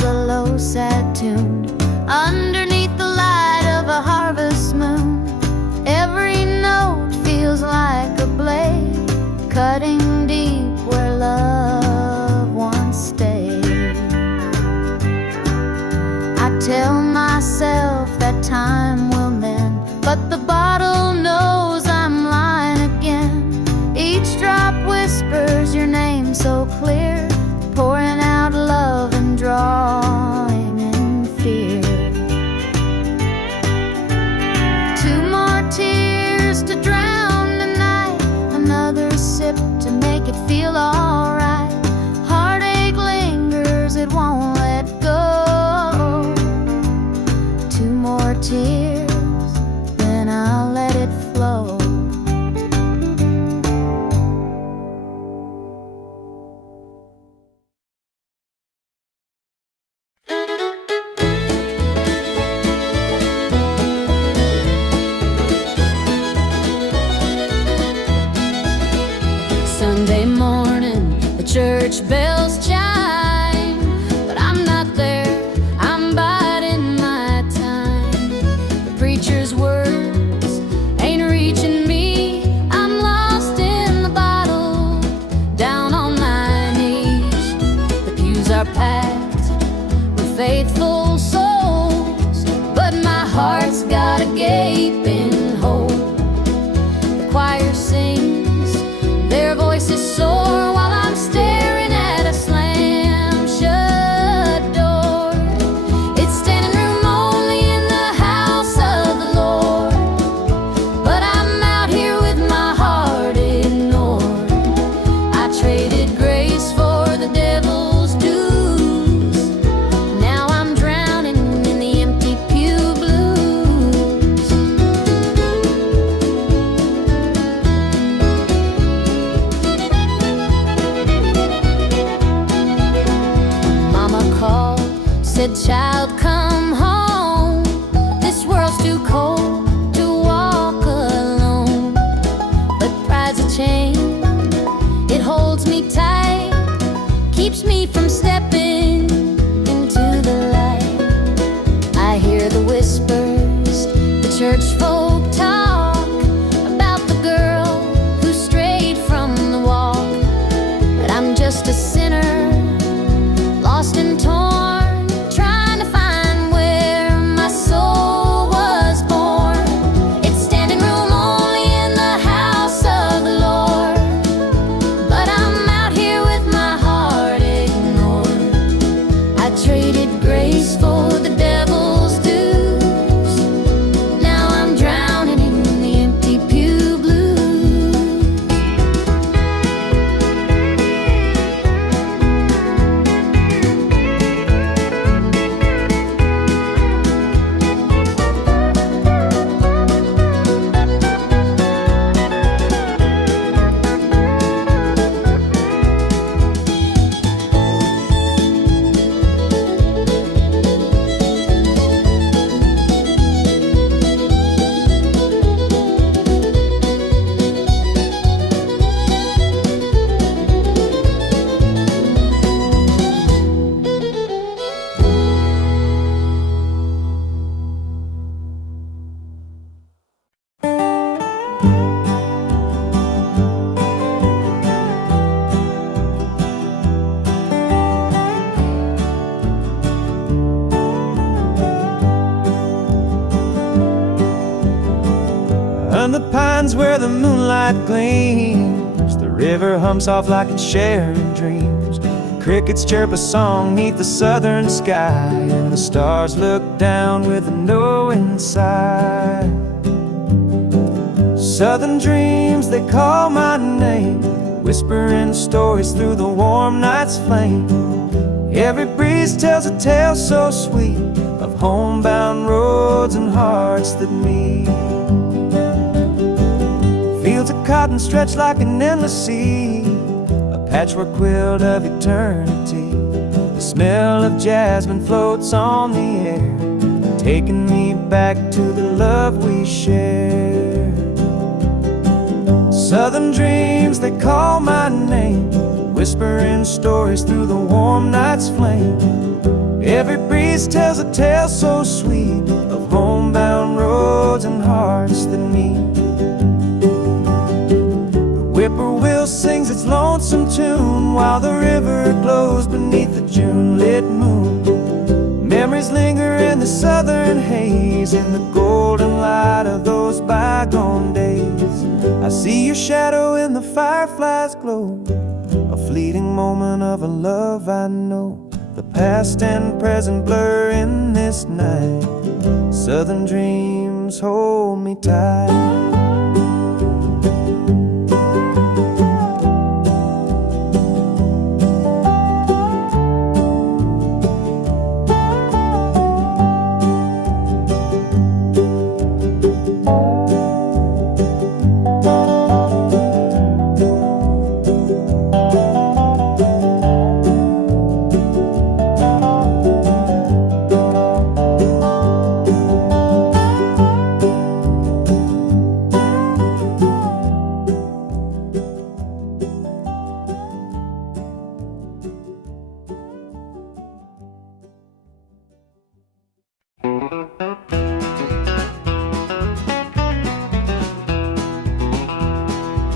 few more tears, then I'll let it flow. Sunday morning, the church bells chime, but I'm not there, I'm biding my time. The preacher's words ain't reaching me, I'm lost in the bottle, down on my knees. The pews are packed with faithful souls, but my heart's got a gaping hole. The choir sings, their voices soar while I'm staring at a slam-shut door. It's standing room only in the house of the Lord, but I'm out here with my heart ignored. I traded grace for the devil's dues. Now I'm drowning in the empty pew blues. Mama called, said, "Child, come home. This world's too cold to walk alone." But pride's a chain, it holds me tight, keeps me from stepping into the light. I hear the whispers, the church folk talk about the girl who strayed from the walk. But I'm just a sinner, lost and torn, trying to find where my soul was born. It's standing room only in the house of the Lord, but I'm out here with my heart ignored. I traded grace for the devil's dues. Now I'm drowning in the empty pew blues. And the pines where the moonlight gleams, the river hums off like it's sharing dreams. The crickets chirp a song neath the southern sky, and the stars look down with a knowing sigh. Southern dreams, they call my name, whispering stories through the warm night's flame. Every breeze tells a tale so sweet of homebound roads and hearts that meet. Fields of cotton stretch like an endless sea, a patchwork quilt of eternity. The smell of jasmine floats on the air, taking me back to the love we shared. Southern dreams, they call my name, whispering stories through the warm night's flame. Every breeze tells a tale so sweet of homebound roads and hearts that meet. Whippoorwill sings its lonesome tune while the river glows beneath the June-lit moon. Memories linger in the southern haze, in the golden light of those bygone days. I see your shadow in the firefly's glow, a fleeting moment of a love I know. The past and present blur in this night. Southern dreams hold me tight.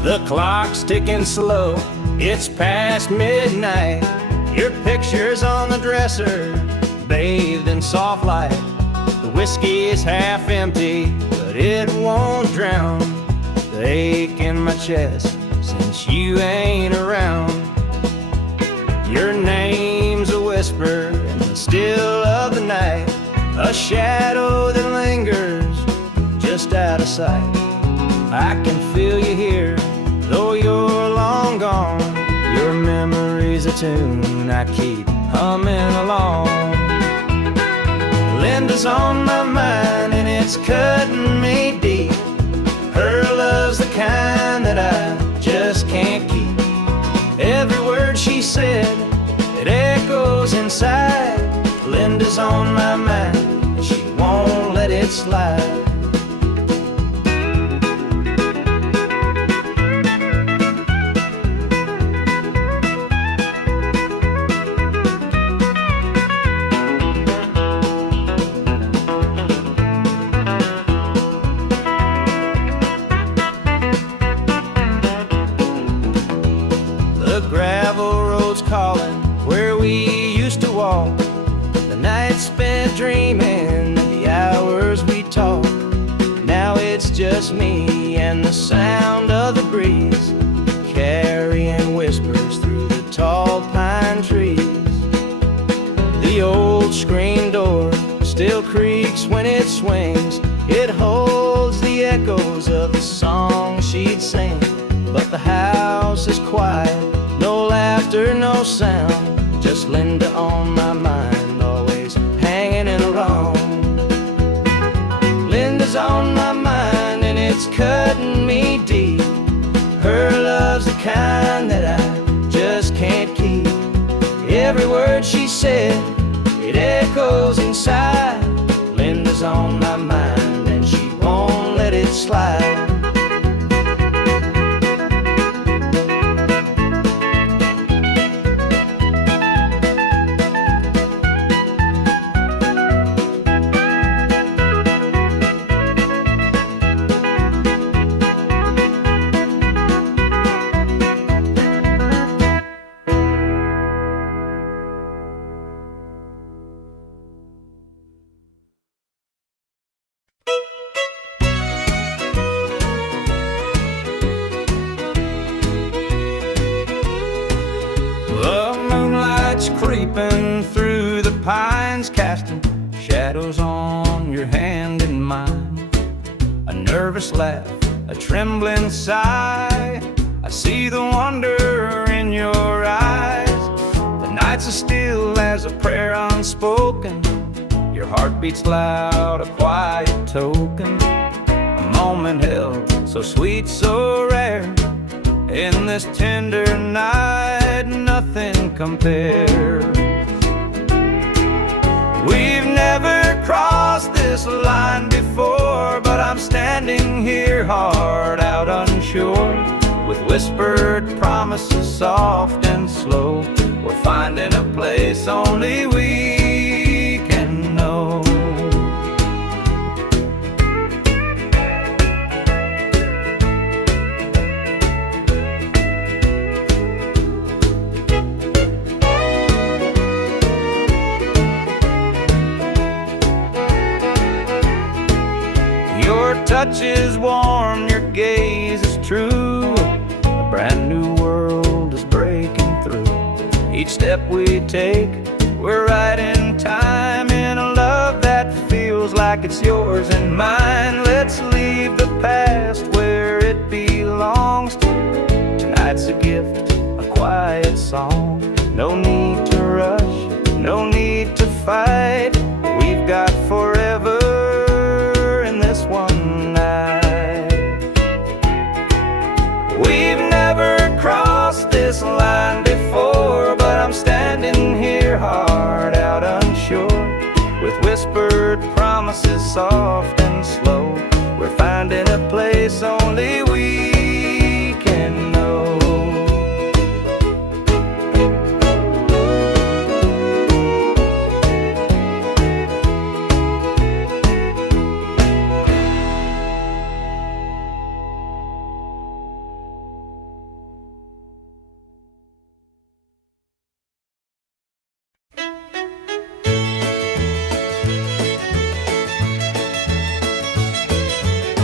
The clock's ticking slow, it's past midnight. Your picture's on the dresser, bathed in soft light. The whiskey is half empty, but it won't drown the ache in my chest since you ain't around. Your name's a whisper in the still of the night, a shadow that lingers just out of sight. I can feel you here, though you're long gone. Your memory's a tune I keep humming along. Linda's on my mind and it's cutting me deep. Her love's the kind that I just can't keep. Every word she said, it echoes inside. Linda's on my mind and she won't let it slide. Calling where we used to walk, the nights spent dreaming, the hours we talked. Now it's just me and the sound of the breeze, carrying whispers through the tall pine trees. The old screen door still creaks when it swings. It holds the echoes of the song she'd sing, but the house is quiet. No laughter, no sound, just Linda on my mind, always hanging in a wrong. Linda's on my mind and it's cutting me deep. Her love's the kind that I just can't keep. Every word she said, it echoes inside. Linda's on my mind and she won't let it slide. Creeping through the pines, casting shadows on your hand and mine. A nervous laugh, a trembling sigh, I see the wonder in your eyes. The nights are still as a prayer unspoken. Your heart beats loud, a quiet token. A moment held, so sweet, so rare. In this tender night, nothing compares. We've never crossed this line before, but I'm standing here, heart out unsure, with whispered promises soft and slow. We're finding a place only we can know. Your touch is warm, your gaze is true. A brand new world is breaking through. Each step we take, we're right in time, in a love that feels like it's yours and mine. Let's leave the past where it belongs to. Tonight's a gift, a quiet song. No need to rush, no need to fight. We've got forever in this one night. We've never crossed this line before, but I'm standing here, heart out unsure, with whispered promises soft and slow. We're finding a place only we can know.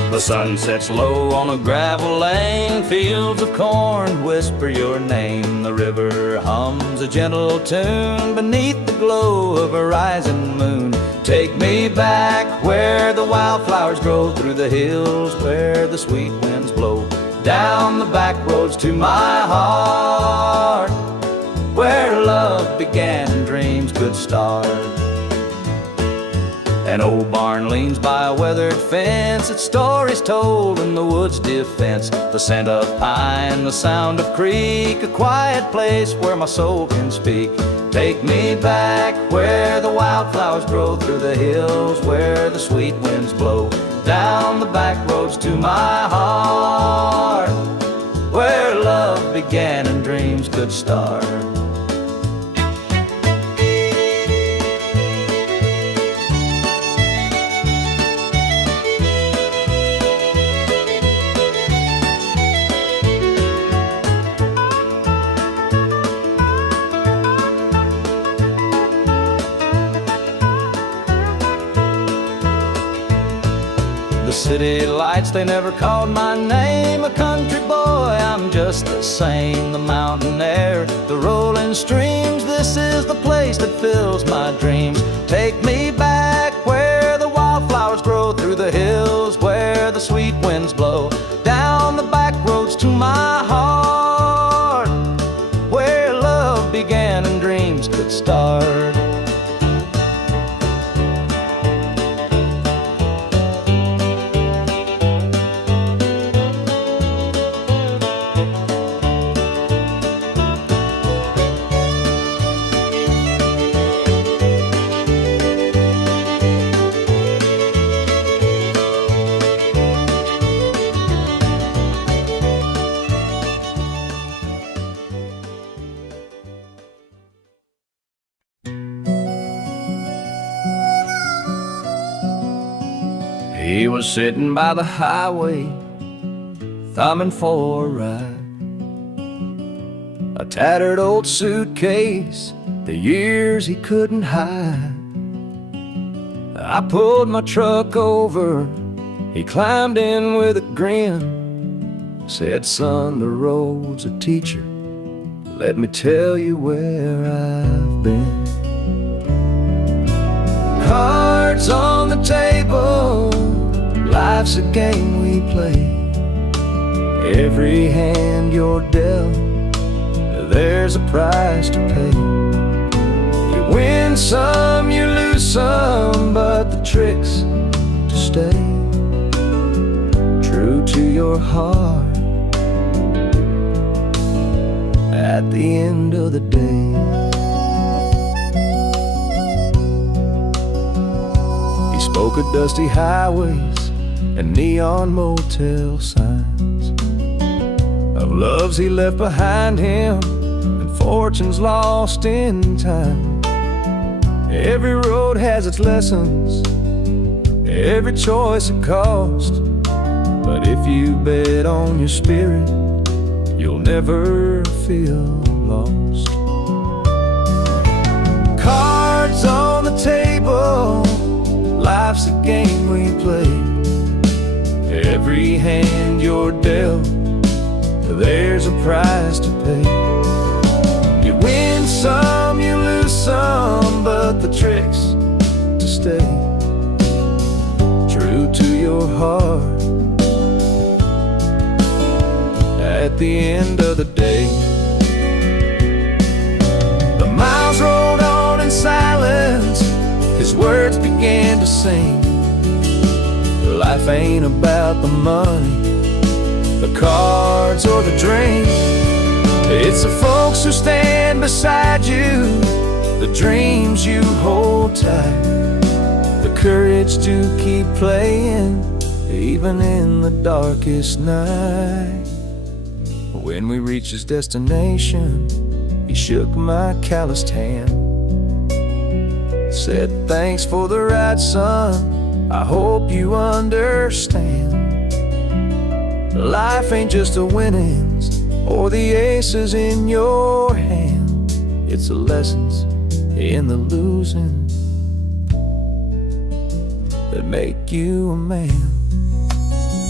The sun sets low on a gravel lane, fields of corn whisper your name. The river hums a gentle tune beneath the glow of a rising moon. Take me back where the wildflowers grow, through the hills where the sweet winds blow, down the back roads to my heart, where love began and dreams could start. An old barn leans by a weathered fence, its stories told in the woods' defense. The scent of pine, the sound of creek, a quiet place where my soul can speak. Take me back where the wildflowers grow, through the hills where the sweet winds blow, down the back roads to my heart, where love began and dreams could start. The city lights, they never called my name. A country boy, I'm just the same. The mountain air, the rolling streams, this is the place that fills my dreams. Take me back where the wildflowers grow, through the hills where the sweet winds blow, down the back roads to my heart, where love began and dreams could start. He was sitting by the highway, thumbing for a ride. A tattered old suitcase, the years he couldn't hide. I pulled my truck over, he climbed in with a grin. Said, son, the road's a teacher, let me tell you where I've been. Cards on the table, life's a game we play. Every hand you're dealt, there's a price to pay. You win some, you lose some, but the trick's to stay true to your heart at the end of the day. He spoke of dusty highways and neon motel signs, of loves he left behind him and fortunes lost in time. Every road has its lessons, every choice a cost, but if you bet on your spirit, you'll never feel lost. Cards on the table, life's a game we play. Every hand you're dealt, there's a price to pay. You win some, you lose some, but the trick's to stay true to your heart at the end of the day. The miles rolled on in silence, his words began to sing. Life ain't about the money, the cards or the drink. It's the folks who stand beside you, the dreams you hold tight, the courage to keep playing even in the darkest night. When we reached his destination, he shook my calloused hand, said, thanks for the ride, son, I hope you understand. Life ain't just the winnings or the aces in your hand, it's the lessons in the losing that make you a man.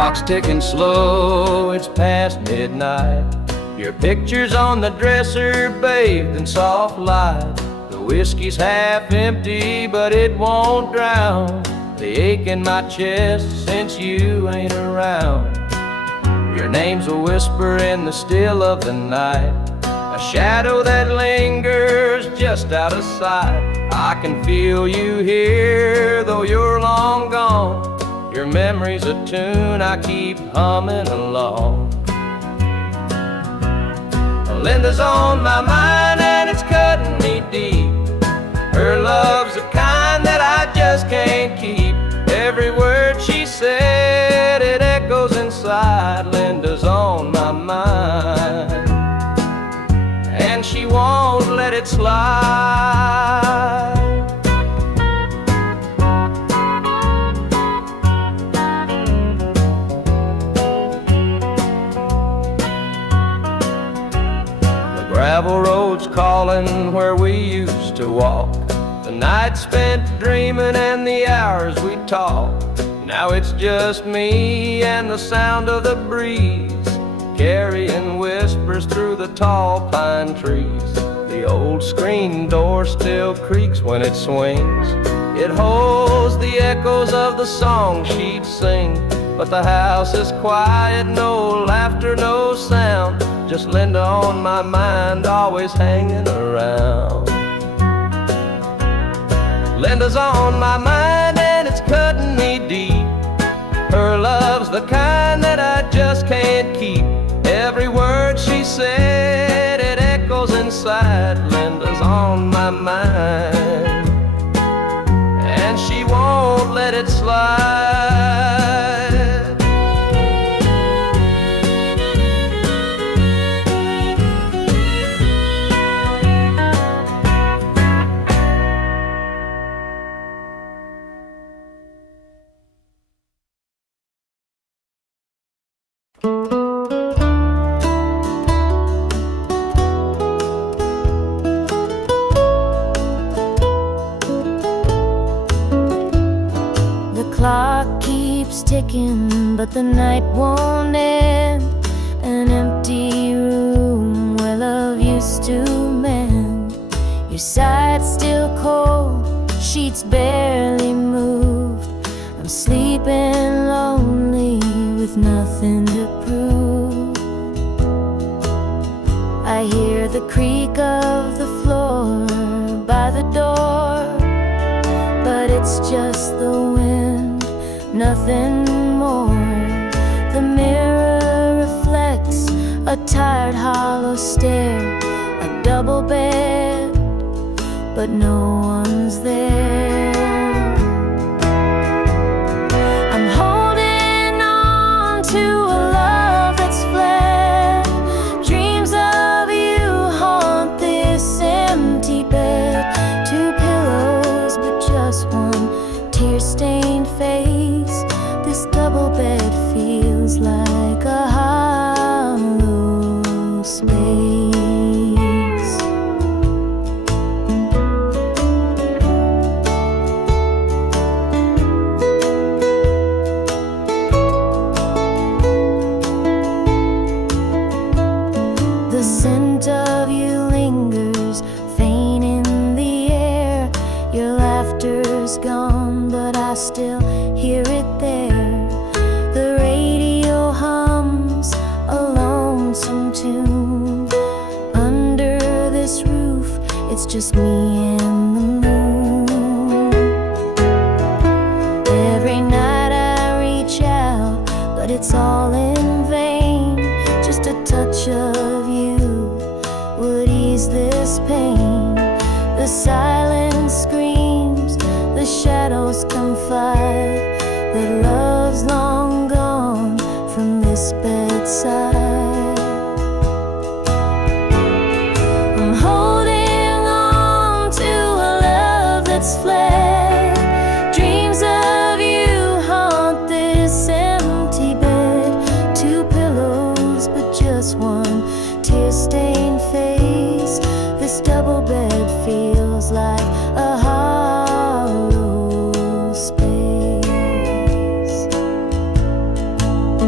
clock's ticking slow, it's past midnight. Your picture's on the dresser, bathed in soft light. The whiskey's half empty, but it won't drown the ache in my chest since you ain't around. Your name's a whisper in the still of the night, a shadow that lingers just out of sight. I can feel you here, though you're long gone. Your memory's a tune I keep humming along. Linda's on my mind and it's cutting me deep. Her love's the kind that I just can't keep. Every word she said, it echoes inside. Linda's on my mind and she won't let it slide. The gravel road's calling where we used to walk, the nights spent dreaming and the hours we talked. Now it's just me and the sound of the breeze, carrying whispers through the tall pine trees. The old screen door still creaks when it swings. It holds the echoes of the song she'd sing. But the house is quiet, no laughter, no sound. Just Linda on my mind, always hanging around. Linda's on my mind and it's cutting me deep. Her love's the kind that I just can't keep. Every word she said, it echoes inside. Linda's on my mind and she won't let it slide. Ticking, but the night won't end. An empty room where love used to mend. Your side's still cold, sheets barely moved. I'm sleeping lonely with nothing to prove. I hear the creak of the floor by the door, but it's just the wind, nothing more. The mirror reflects a tired, hollow stare. A double bed, but no one's there. I'm holding on to a love that's fled. Dreams of you haunt this empty bed. Two pillows, but just one tear-stained face. This double bed feels like a hollow space. The scent of you lingers, faint in the air. Your laughter's gone, but I still hear it there. The radio hums a lonesome tune. Under this roof, it's just me and the moon. Every night I reach out, but it's all in vain. Just a touch of you would ease this pain. The silence screams, the shadows confide that love's long gone from this bedside. I'm holding on to a love that's fled. Dreams of you haunt this empty bed. Two pillows, but just one tear-stained face. This double bed feels like a hollow space.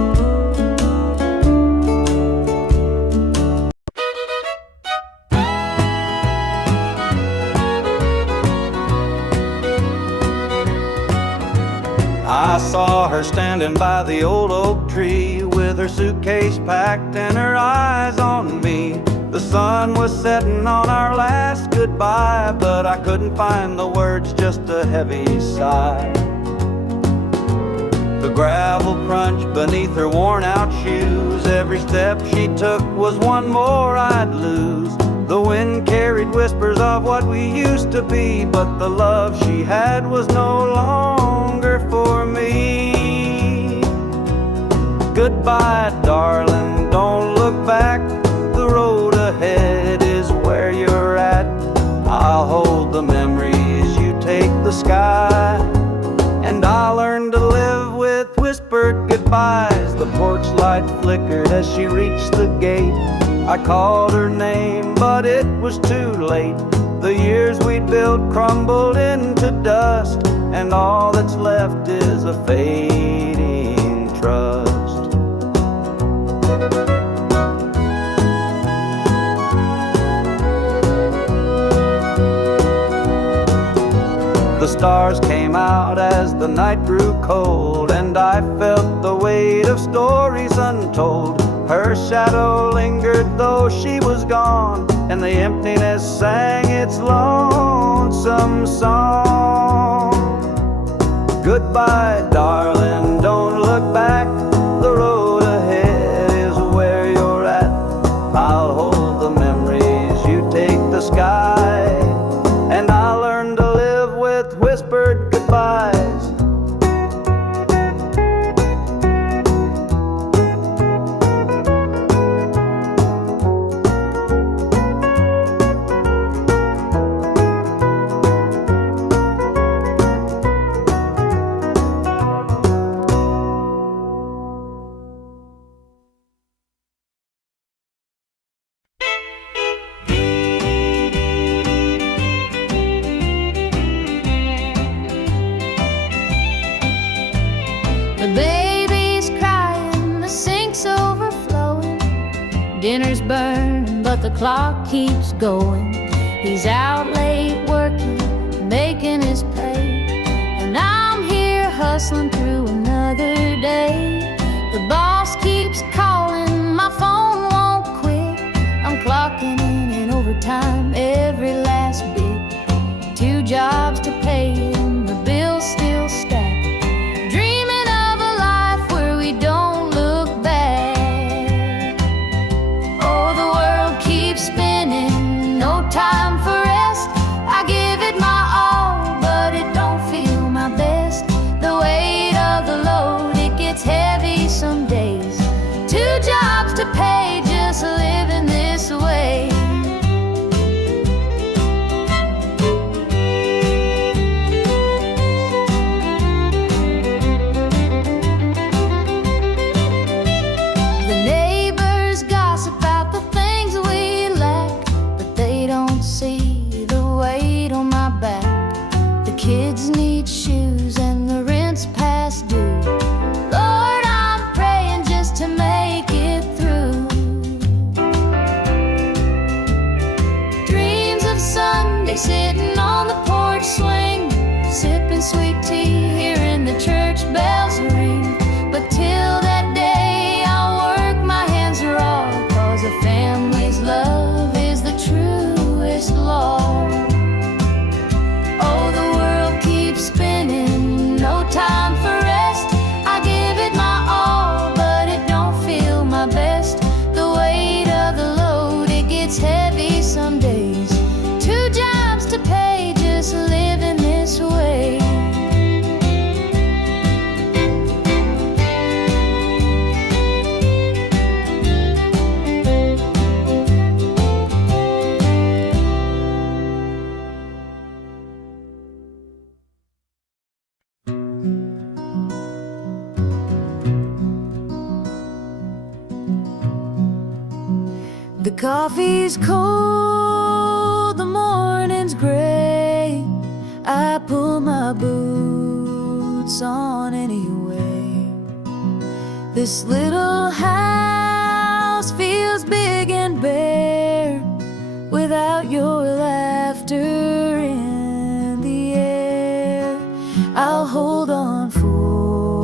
I saw her standing by the old oak tree with her suitcase packed and her eyes on me. The sun was setting on our last goodbye, but I couldn't find the words, just a heavy sigh. The gravel crunched beneath her worn-out shoes. Every step she took was one more I'd lose. The wind carried whispers of what we used to be, but the love she had was no longer for me. Goodbye, darling, don't look back. The road ahead is where you're at. I'll hold the memories, you take the sky. And I'll learn to live with whispered goodbyes. The porch light flickered as she reached the gate. I called her name, but it was too late. The years we'd built crumbled into dust, and all that's left is a fading trust. The stars came out as the night grew cold, and I felt the weight of stories untold. Her shadow lingered though she was gone, and the emptiness sang its lonesome song. Goodbye, darling, don't look back. The road ahead is where you're at. I'll hold the memories, you take the sky. And I'll learn to live with whispered goodbyes. Dinner's burning, but the clock keeps going. He's out late working, making his pay, and I'm here hustling through another day. The boss keeps calling, my phone won't quit. I'm clocking in overtime every last bit. 2 jobs to pay and the bills still stack. Dreaming of a life where we don't look back. Oh, the world keeps spinning, no time for rest. I give it my all, but it don't feel my best. The weight of the load, it gets heavy some days. 2 jobs to pay, just living this way. The neighbors gossip about the things we lack, but they don't see the weight on my back. The kids need shoes and the rent's past due. Lord, I'm praying just to make it through. Dreams of Sunday sitting on the porch swing, sipping sweet tea, hearing the church bells ring. But till that day I'll work my hands raw, 'cause a family's love is the truest law. Oh, the world keeps spinning, no time for rest. I give it my all, but it don't feel my best. The weight of the load, it gets heavy some days. 2 jobs to pay, just living this way. The coffee's cold, the morning's gray. I pull my boots on anyway. This little house feels big and bare without your laughter in the air. I'll hold on for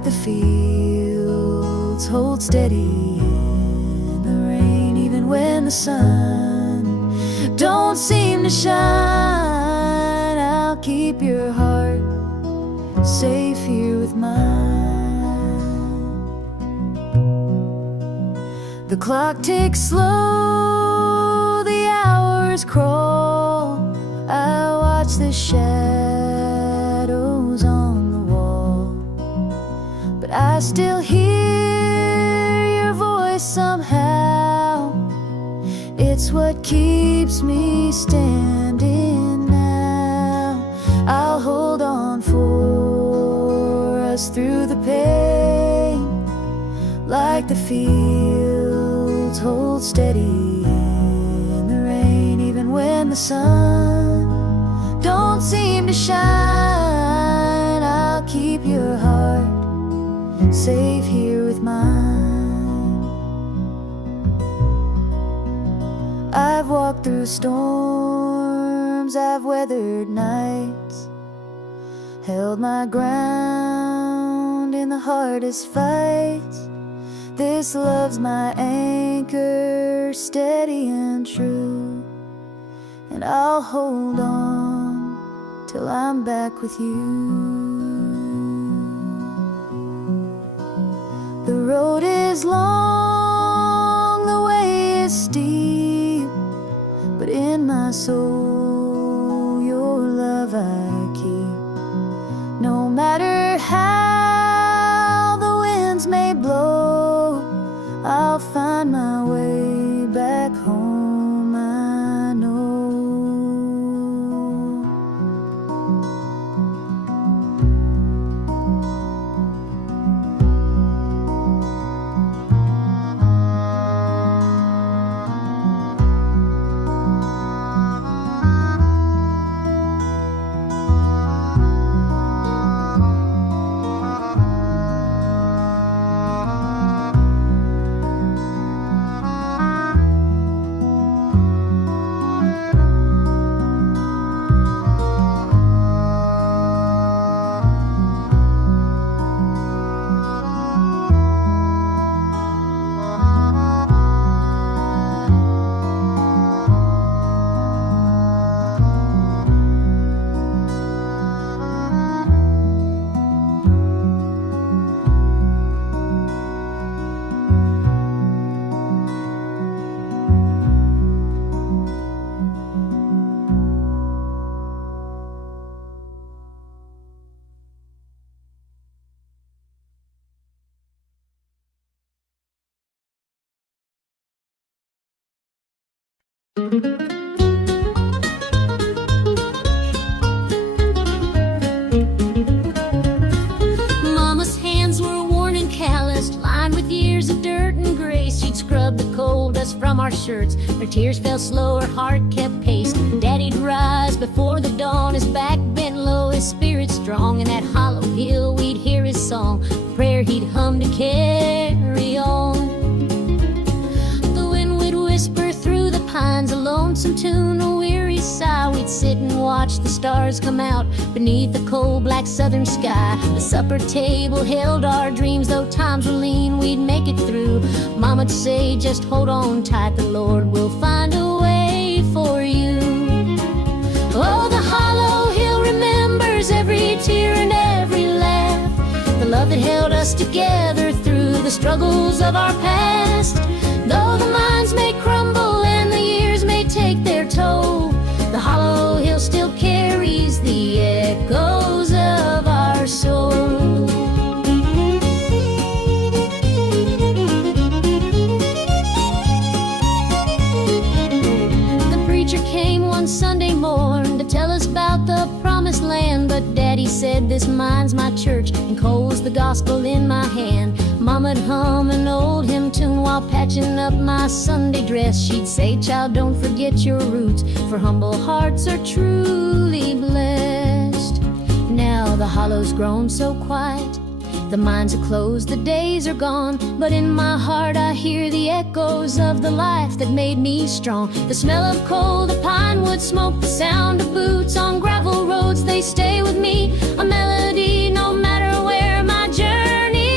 like the fields hold steady in the rain, even when the sun don't seem to shine. I'll keep your heart safe here with mine. The clock ticks slow, the hours crawl. I watch the shadows on the wall, but I still hear your voice somehow. It's what keeps me standing now. I'll hold on for us through the pain, like the fields hold steady in the rain, even when the sun don't seem to shine. I'll keep your heart safe here with mine. I've walked through storms, I've weathered nights, held my ground in the hardest fights. This love's my anchor, steady and true, and I'll hold on till I'm back with you. The road is long, the way is steep, but in my soul your love I keep. No matter how the winds may blow, I'll find my way back home, I know. Mama's hands were worn and calloused, lined with years of dirt and grace. She'd scrub the coal dust from our shirts. Her tears fell slow, her heart kept pace. Daddy'd rise before the dawn, his back bent low, his spirit strong. In that hollow hill we'd hear his song, a prayer he'd hum to carry on. The wind would whisper through the pines, a lonesome tune, a weary sigh. We'd sit and watch the stars come out beneath the cold black southern sky. The supper table held our dreams, though times were lean, we'd make it through. Mama'd say, just hold on tight, the Lord will find a way for you. Oh, the hollow hill remembers every tear and every laugh, the love that held us together through the struggles of our past. Though the minds may crumble and the years may take their toll, the hollow hill still carries the echoes of our soul. The preacher came one Sunday morn to tell us about the promised land, but Daddy said, this mine's my church and coal's the gospel in my hand. Mama'd hum an old hymn tune while patching up my Sunday dress. She'd say, child, don't forget your roots, for humble hearts are truly blessed. Now the hollow's grown so quiet, the mines are closed, the days are gone, but in my heart I hear the echoes of the life that made me strong. The smell of coal, the pine wood smoke, the sound of boots on gravel roads, they stay with me, a melody no matter where my journey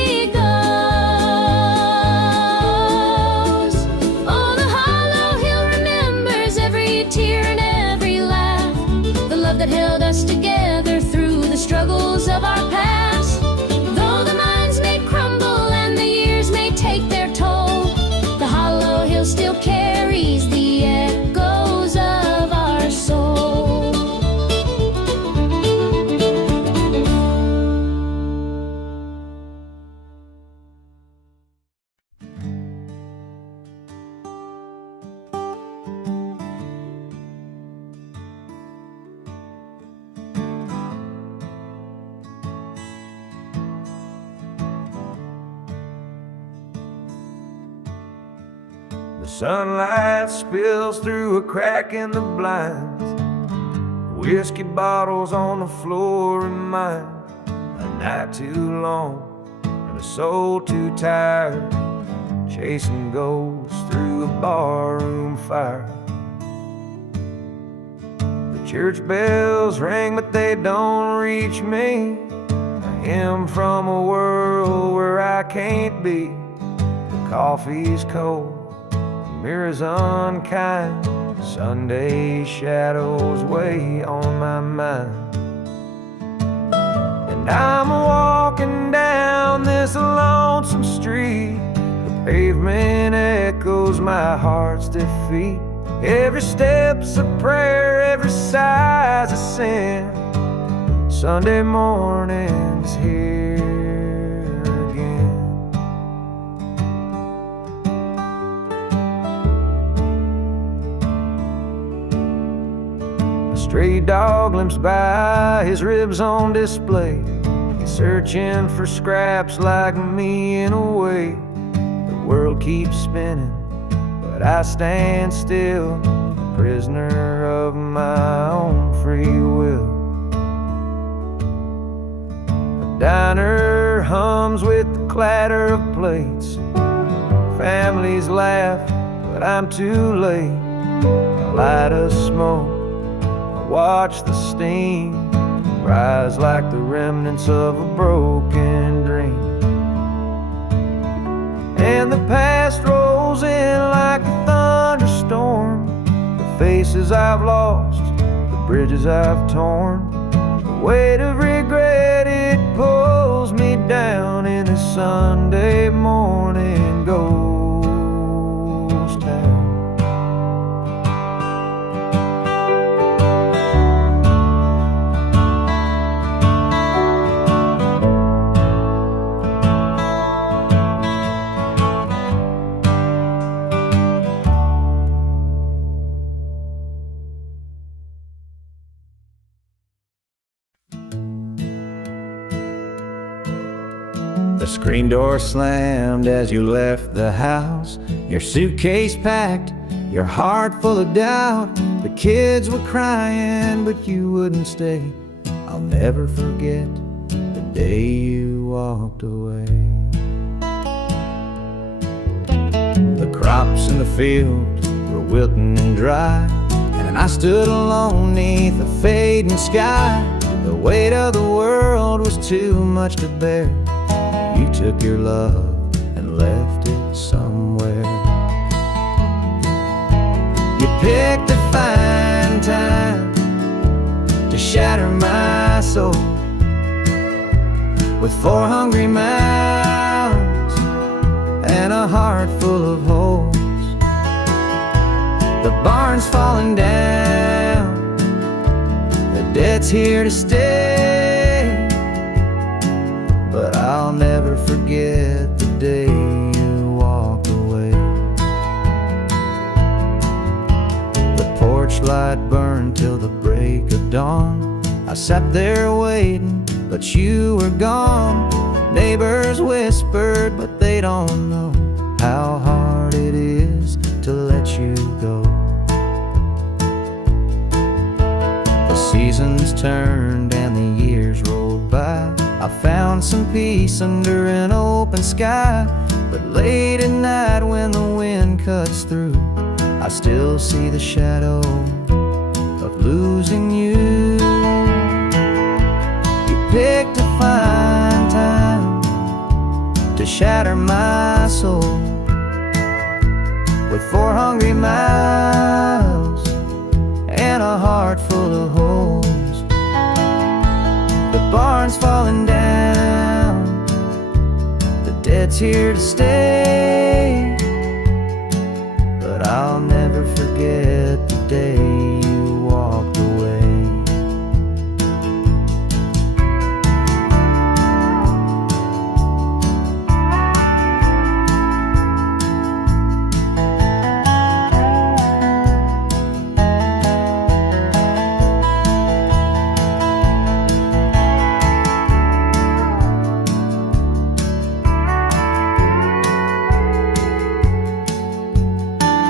The sunlight spills through a crack in the blinds. Whiskey bottles on the floor remind a night too long and a soul too tired, chasing ghosts through a barroom fire. The church bells ring, but they don't reach me. A hymn from a world where I can't be. The coffee's cold, the mirror's unkind. Sunday shadows weigh on my mind. And I'm walking down this lonesome street. The pavement echoes my heart's defeat. Every step's a prayer, every sigh's a sin. Sunday morning's here again. A stray dog limps by, his ribs on display. He's searching for scraps like me in a way. The world keeps spinning, but I stand still, prisoner of my own free will. The diner hums with the clatter of plates. Families laugh, but I'm too late. I light a smoke, I watch the steam rise like the remnants of a broken dream. And the past rolls in like a thunderstorm. The faces I've lost, the bridges I've torn. The weight of regret, it pulls me down in a Sunday morning ghost town. The screen door slammed as you left the house. Your suitcase packed, your heart full of doubt. The kids were crying, but you wouldn't stay. I'll never forget the day you walked away. The crops in the field were wilting and dry, and I stood alone neath the fading sky. The weight of the world was too much to bear. You took your love and left it somewhere. You picked a fine time to shatter my soul with 4 hungry mouths and a heart full of holes. The barn's falling down, the debt's here to stay. But I'll never forget the day you walked away. The porch light burned till the break of dawn. I sat there waiting, but you were gone. Neighbors whispered, but they don't know how hard it is to let you go. The seasons turned and the years rolled by. I found some peace under an open sky. But late at night when the wind cuts through, I still see the shadow of losing you. You picked a fine time to shatter my soul with 4 hungry mouths and a heart full of holes. The barn's falling down, the debt's here to stay. But I'll never forget the day you walked away.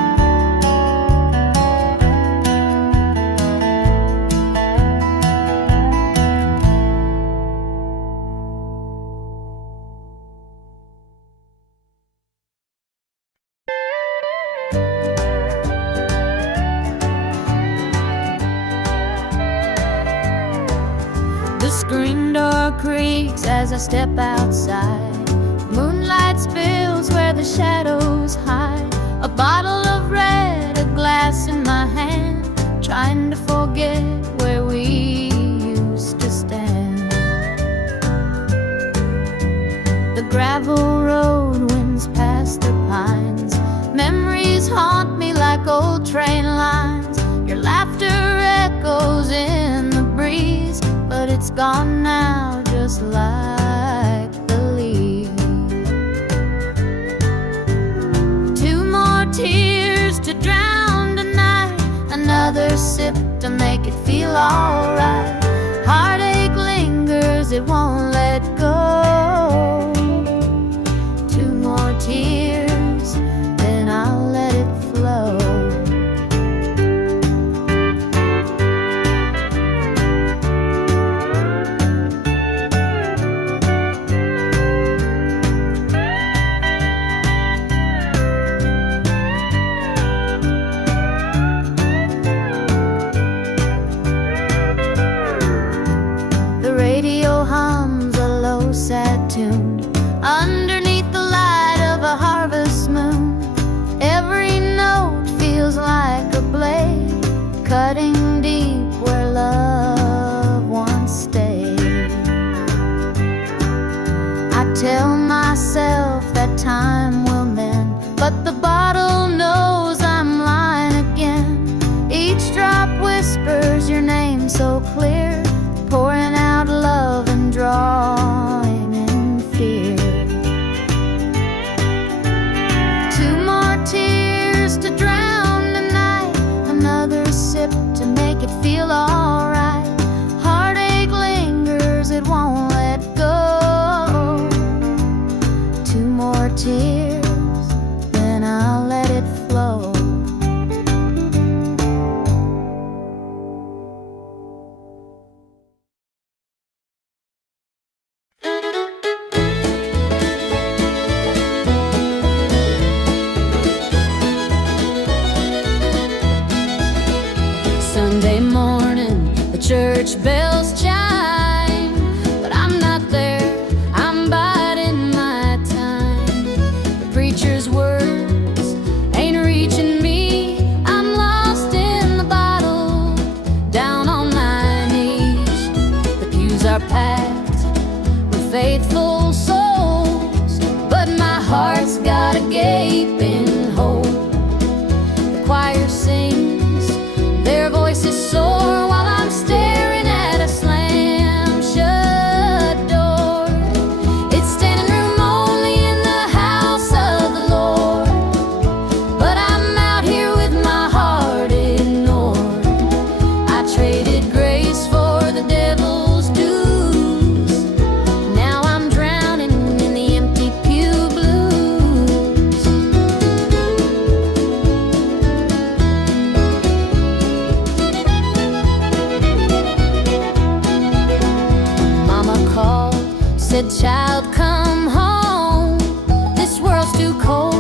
screen door creaks as I step outside. Moonlight spills where the shadows hide. A bottle of red, a glass in my hand, trying to forget where we used to stand. The gravel road winds past the pines. Memories haunt me like old train lines. Your laughter echoes in the breeze, but it's gone now just like the leaves. Two more tears to drown tonight, another sip to make it feel alright. Heartache lingers, it won't let go. Two more tears, then I'll let it flow. Sad tune underneath the light of a harvest moon. Every note feels like a blade, cutting deep where love once stayed. I tell myself that time will mend, but the bottle knows I'm lying again. Each drop whispers your name so clear, pouring out love and drawing in fear. Two more tears to drown tonight, another sip to make it feel alright. Heartache lingers, it won't let go. Two more tears, then I'll let it flow. Sunday morning, the church bells chime, but I'm not there, I'm biding my time. The preacher's words ain't reaching me, I'm lost in the bottle, down on my knees. The pews are packed with faithful souls, but my heart's got a gaping hole. The choir sings, their voices soar while I'm staring at a slam-shut door. It's standing room only in the house of the Lord, but I'm out here with my heart ignored. I traded grace for the devil's dues. Now I'm drowning in the empty pew blues. Mama called, said, child, come home. This world's too cold